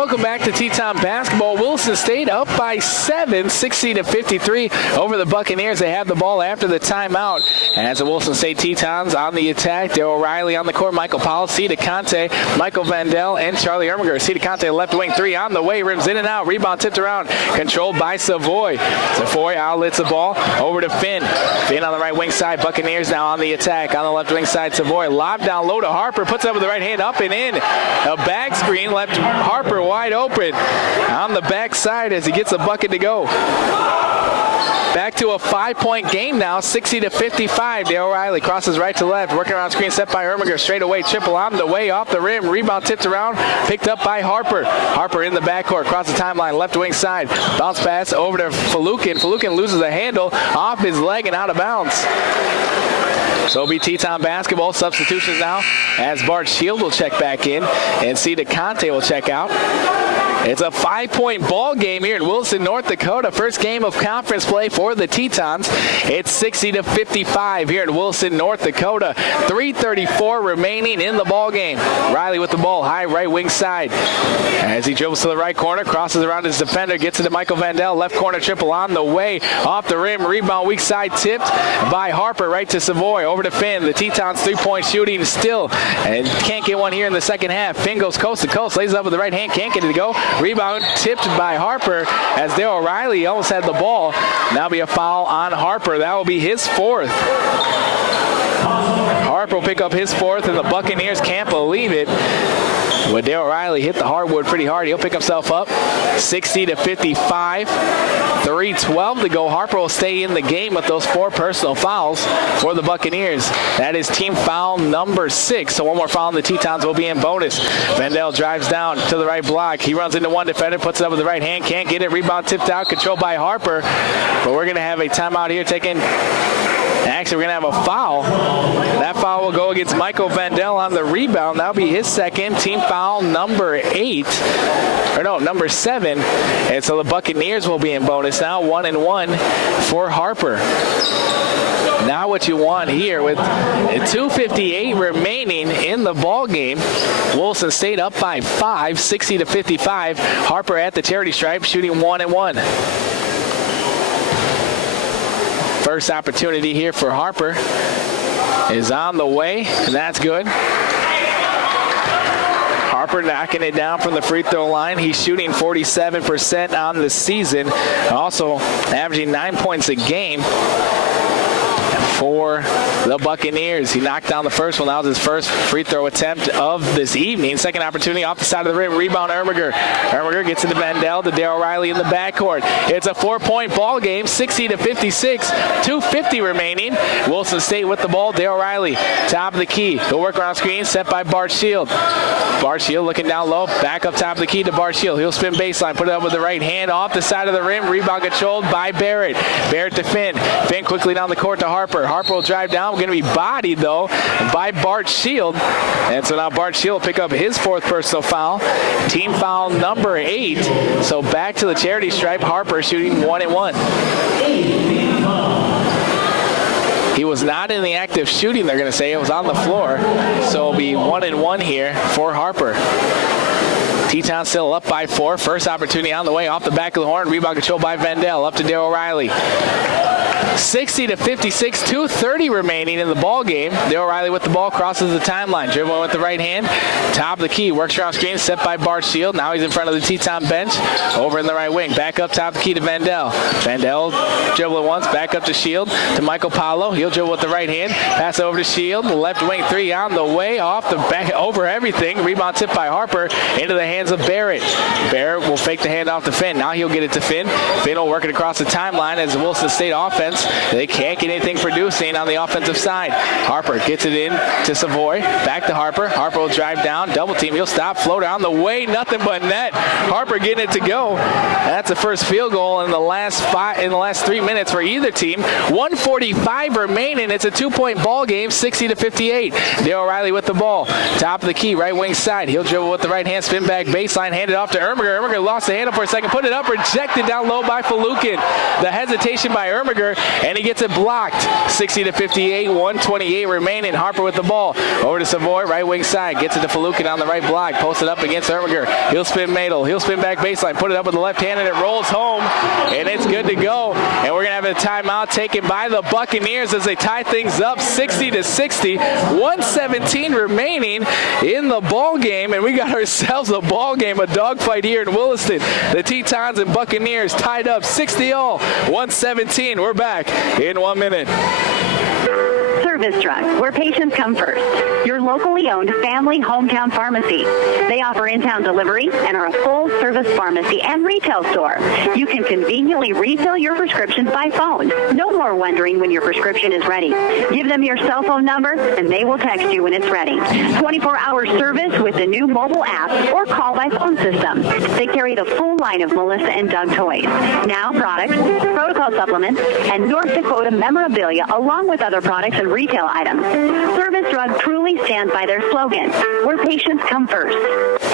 Welcome back to Teton basketball. Williston State up by 7, 60-53 over the Buccaneers. They have the ball after the timeout. And as the Williston State Tetons on the attack, Darryl Riley on the court, Michael Powell, C. DeConte, Michael Vandell, and Charlie Erminger. C. DeConte left wing three on the way, rims in and out, rebound tipped around, controlled by Savoy. Savoy outlets the ball over to Finn. Finn on the right wing side, Buccaneers now on the attack. On the left wing side, Savoy lob down low to Harper, puts it up with the right hand, up and in. A bag screen left Harper wide open on the back side as he gets a bucket to go. Back to a 5-point game now, 60-55. Dale Riley crosses right to left, working around screen, set by Erminger, straight away, triple on the way, off the rim, rebound tipped around, picked up by Harper. Harper in the backcourt, across the timeline, left wing side, bounce pass over to Falukin. Falukin loses a handle off his leg and out of bounds. So it'll be Teton basketball. Substitutions now as Bart Shield will check back in and C. DeConte will check out. It's a 5-point ball game here in Williston, North Dakota. First game of conference play for the Tetons. It's 60-55 here in Williston, North Dakota. 3:34 remaining in the ball game. Riley with the ball, high right wing side. As he dribbles to the right corner, crosses around his defender, gets it to Michael Vandell. Left corner triple on the way, off the rim, rebound weak side tipped by Harper right to Savoy. Over to Finn. The Tetons 3-point shooting still, and can't get one here in the second half. Finn goes coast to coast, lays it up with the right hand, can't get it to go. Rebound tipped by Harper as Darryl Riley almost had the ball. Now be a foul on Harper. That will be his fourth. Harper will pick up his fourth, and the Buccaneers can't believe it. But Darryl Riley hit the hardwood pretty hard. He'll pick himself up 60-55. 3:12 to go. Harper will stay in the game with those 4 personal fouls for the Buccaneers. That is team foul number 6. So one more foul and the Tetons will be in bonus. Vandell drives down to the right block. He runs into one defender, puts it up with the right hand, can't get it. Rebound tipped out, controlled by Harper. But we're going to have a timeout here taken. Actually, we're going to have a foul. That foul will go against Michael Vandell on the rebound. That'll be his second. Team foul number 7. And so the Buccaneers will be in bonus now, 1-1 for Harper. Now what you want here with 2:58 remaining in the ball game. Williston State up by 5, 60-55. Harper at the charity stripe, shooting 1-1. First opportunity here for Harper is on the way, and that's good. Harper knocking it down from the free throw line. He's shooting 47% on the season, also averaging 9 points a game for the Buccaneers. He knocked down the first one. That was his first free throw attempt of this evening. Second opportunity off the side of the rim. Rebound Erminger. Erminger gets it to Vandell, to Darryl Riley in the backcourt. It's a 4-point ball game, 60-56. 2:50 remaining. Williston State with the ball. Darryl Riley, top of the key. He'll work around screen, set by Bart Shield. Bart Shield looking down low. Back up top of the key to Bart Shield. He'll spin baseline, put it up with the right hand off the side of the rim. Rebound controlled by Barrett. Barrett to Finn. Finn quickly down the court to Harper. Harper will drive down. Going to be bodied, though, by Bart Shield. And so now Bart Shield will pick up his 4th personal foul. Team foul number 8. So back to the charity stripe. Harper shooting 1-1. He was not in the active shooting, they're going to say. It was on the floor. So it'll be 1-1 here for Harper. Teton still up by 4. First opportunity on the way, off the back of the horn. Rebound controlled by Vandell. Up to Darryl Riley. 60-56, 2:30 remaining in the ball game. Darryl Riley with the ball, crosses the timeline, dribbling with the right hand, top of the key, works around screen, set by Bart Shield. Now he's in front of the Teton bench, over in the right wing, back up top of the key to Vandell. Vandell dribbling once, back up to Shield, to Michael Paulo. He'll dribble with the right hand, pass over to Shield, left wing 3 on the way, off the back, over everything. Rebound tipped by Harper into the hands of Barrett. Barrett will fake the handoff to Finn. Now he'll get it to Finn. Finn will work it across the timeline as the Williston State offense. They can't get anything producing on the offensive side. Harper gets it in to Savoy. Back to Harper. Harper will drive down. Double team. He'll stop. Float on the way. Nothing but net. Harper getting it to go. That's the first field goal in the last 3 minutes for either team. 1:45 remaining. It's a 2-point ball game. 60-58. Darryl Riley with the ball. Top of the key. Right wing side. He'll dribble with the right hand. Spin back baseline, handed off to Ermiger. Ermiger lost the handle for a second, put it up, rejected down low by Falukin. The hesitation by Ermiger, and he gets it blocked. 60-58, 128 remaining. Harper with the ball. Over to Savoy, right wing side. Gets it to Falukin on the right block. Posted up against Ermiger. He'll spin Madel. He'll spin back baseline, put it up with the left hand, and it rolls home, and it's good to go. And we're going to have a timeout taken by the Buccaneers as they tie things up 60-60. 117 remaining in the ball game, and we got ourselves a ball game, a dogfight here in Williston. The Tetons and Buccaneers tied up 60-all, 117. We're back in 1 minute. Service Drug, where patients come first. Your locally owned family hometown pharmacy. They offer in-town delivery and are a full-service pharmacy and retail store. You can conveniently refill your prescriptions by phone. No more wondering when your prescription is ready. Give them your cell phone number and they will text you when it's ready. 24-hour service with the new mobile app or call by phone system. They carry the full line of Melissa and Doug toys, Now products, protocol supplements, and North Dakota memorabilia, along with other products and retail items. Service Drug truly stands by their slogan, where patients come first.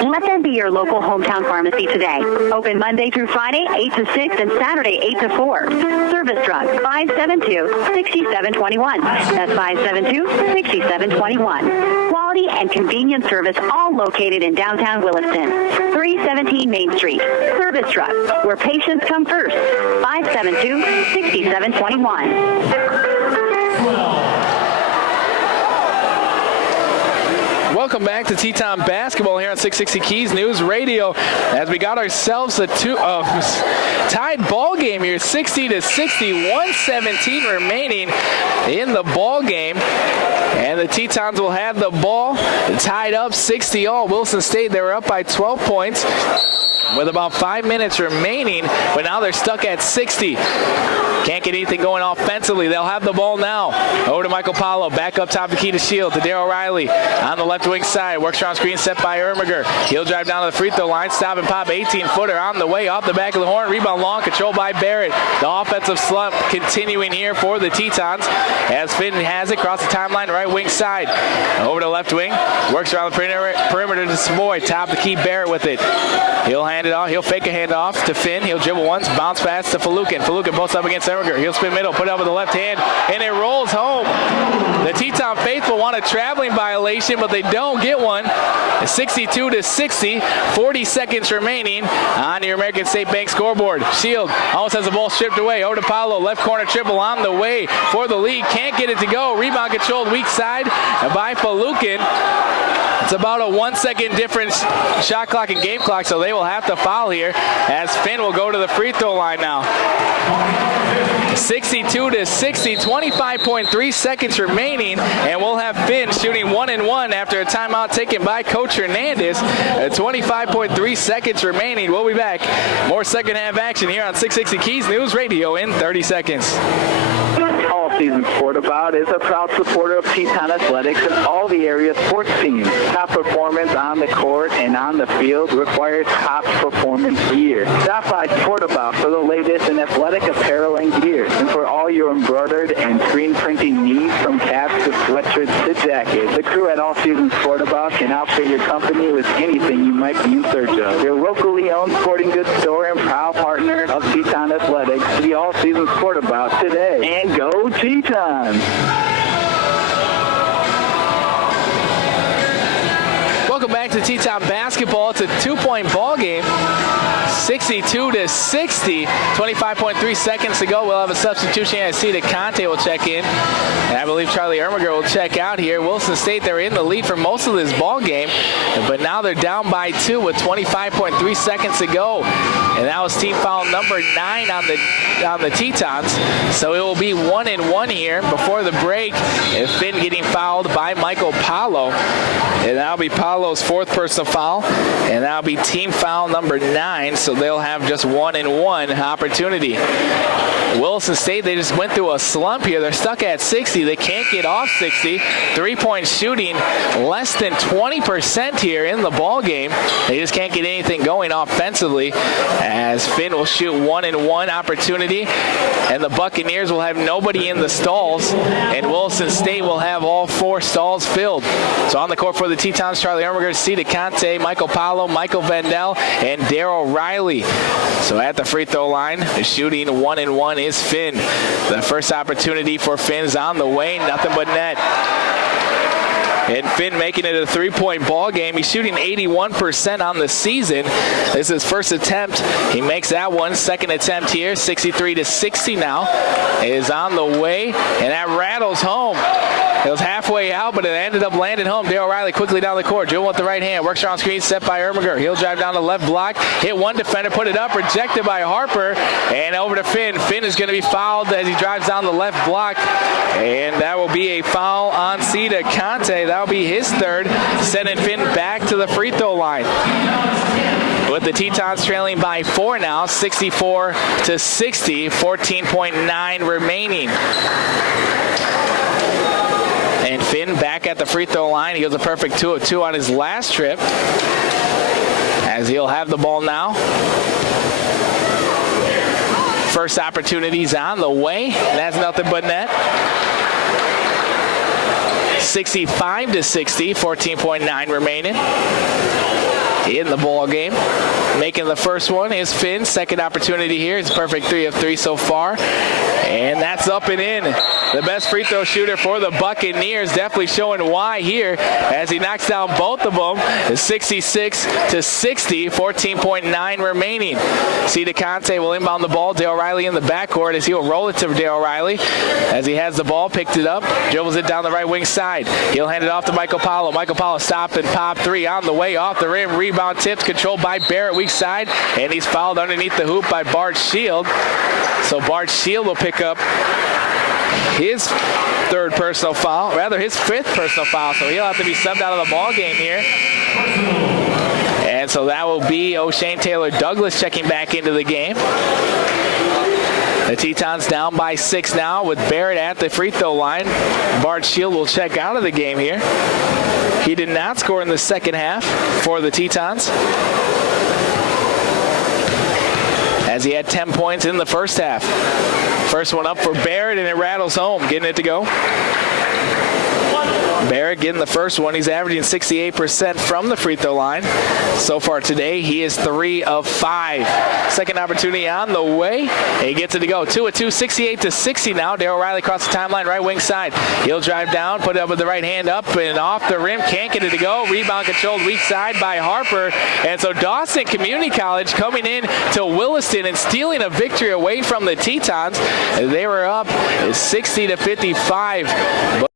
Let them be your local hometown pharmacy today. Open Monday through Friday, 8 to 6, and Saturday, 8 to 4. Service Drug, 572-6721. That's 572-6721. Quality and convenient service, all located in downtown Williston. 317 Main Street. Service Drug, where patients come first. 572-6721. Welcome back to Teton Basketball here on 660 Keys News Radio as we got ourselves a tied ball game here, 60-60, 117 remaining in the ball game. And the Tetons will have the ball tied up 60-all. Wilson State, they were up by 12 points with about 5 minutes remaining, but now they're stuck at 60. Can't get anything going offensively. They'll have the ball now. Over to Michael Paulo. Back up top the key to Shield to Darryl Riley on the left wing side. Works around screen set by Ermiger. He'll drive down to the free throw line. Stop and pop. 18-footer on the way off the back of the horn. Rebound long. Controlled by Barrett. The offensive slump continuing here for the Tetons as Finn has it across the timeline. Right wing side. Over to left wing. Works around the perimeter to Savoy. Top the key. Barrett with it. He'll hand it off. He'll fake a handoff to Finn. He'll dribble once. Bounce pass to Falukin. Falukin posts up against Ermiger. He'll spin middle, put it up with the left hand, and it rolls home. The Teton faithful want a traveling violation, but they don't get one. 62-60, 40 seconds remaining on your American State Bank scoreboard. Shield almost has the ball stripped away. Over to Paulo, left corner triple on the way for the lead. Can't get it to go. Rebound controlled weak side by Falukin. It's about a 1 second difference shot clock and game clock, so they will have to foul here as Finn will go to the free throw line now. 62-60, 25.3 seconds remaining, and we'll have Finn shooting 1-1 after a timeout taken by Coach Hernandez. 25.3 seconds remaining. We'll be back. More second half action here on 660 Keys News Radio in 30 seconds. All Season Sport About is a proud supporter of Teton Athletics and all the area sports teams. Top performance on the court and on the field requires top performance gear. Stop by Sport About for the latest in athletic apparel and gear, and for all your embroidered and screen printing needs, from caps to sweatshirts to jackets. The crew at All Season Sport About can outfit your company with anything you might be in search of. Your locally owned sporting goods store and proud partner of Teton Athletics. The All Season Sport About today, and go Tetons! Welcome back to Teton Basketball. It's a 2-point ball game. 62-60, 25.3 seconds to go. We'll have a substitution. I see that Conte will check in, and I believe Charlie Ermiger will check out here. Wilson State, they're in the lead for most of this ball game, but now they're down by 2 with 25.3 seconds to go. And that was team foul number 9 on the Tetons. So it will be 1-1 here before the break. And Finn getting fouled by Michael Paulo. And that'll be Paulo's 4th personal foul. And that'll be team foul number 9. So so they'll have just 1-and-1 opportunity. Williston State, they just went through a slump here. They're stuck at 60. They can't get off 60. Three-point shooting less than 20% here in the ball game. They just can't get anything going offensively, as Finn will shoot 1-and-1 opportunity, and the Buccaneers will have nobody in the stalls, and Williston State will have all 4 stalls filled. So on the court for the Tetons, Charlie Ermiger, Cedar Conte, Michael Paulo, Michael Vendel, and Daryl Riley. So at the free throw line, shooting 1-and-1 is Finn. The first opportunity for Finn's on the way, nothing but net. And Finn making it a 3-point ball game. He's shooting 81% on the season. This is his first attempt. He makes that one. Second attempt here, 63-60 now, is on the way, and that rattles home. It was halfway out, but it ended up landing home. Daryl Riley quickly down the court. Joe with the right hand. Works around screen, set by Ermiger. He'll drive down the left block. Hit one defender, put it up, rejected by Harper. And over to Finn. Finn is going to be fouled as he drives down the left block. And that will be a foul on Cedar Conte. That will be his third, sending Finn back to the free throw line. With the Tetons trailing by 4 now, 64-60, 14.9 remaining. And Finn back at the free throw line. He goes a perfect 2 of 2 on his last trip, as he'll have the ball now. First opportunity's on the way. That's nothing but net. 65-60, 14.9 remaining in the ball game. Making the first one is Finn. Second opportunity here. It's a perfect 3 of 3 so far. And that's up and in. The best free throw shooter for the Buccaneers, definitely showing why here as he knocks down both of them. 66-60, 14.9 remaining. Cedar Conte will inbound the ball. Dale Riley in the backcourt as he'll roll it to Dale Riley as he has the ball, picked it up, dribbles it down the right wing side. He'll hand it off to Michael Paulo. Michael Paulo stop and pop 3 on the way, off the rim, rebound tipped, controlled by Barrett weak side, and he's fouled underneath the hoop by Bart Shield. So Bart Shield will pick up his third personal foul, rather his 5th personal foul, so he'll have to be subbed out of the ball game here. And so that will be O'Shane Taylor Douglas checking back into the game. The Tetons down by 6 now with Barrett at the free throw line. Bart Shield will check out of the game here. He did not score in the second half for the Tetons, as he had 10 points in the first half. First one up for Barrett, and it rattles home, getting it to go. Barrett getting the first one. He's averaging 68% from the free throw line. So far today, he is 3 of 5. Second opportunity on the way. He gets it to go. 2 of 2, 68-60 now. Daryl Riley across the timeline, right wing side. He'll drive down, put it up with the right hand up and off the rim. Can't get it to go. Rebound controlled weak side by Harper. And so Dawson Community College coming in to Williston and stealing a victory away from the Tetons. They were up 60-55.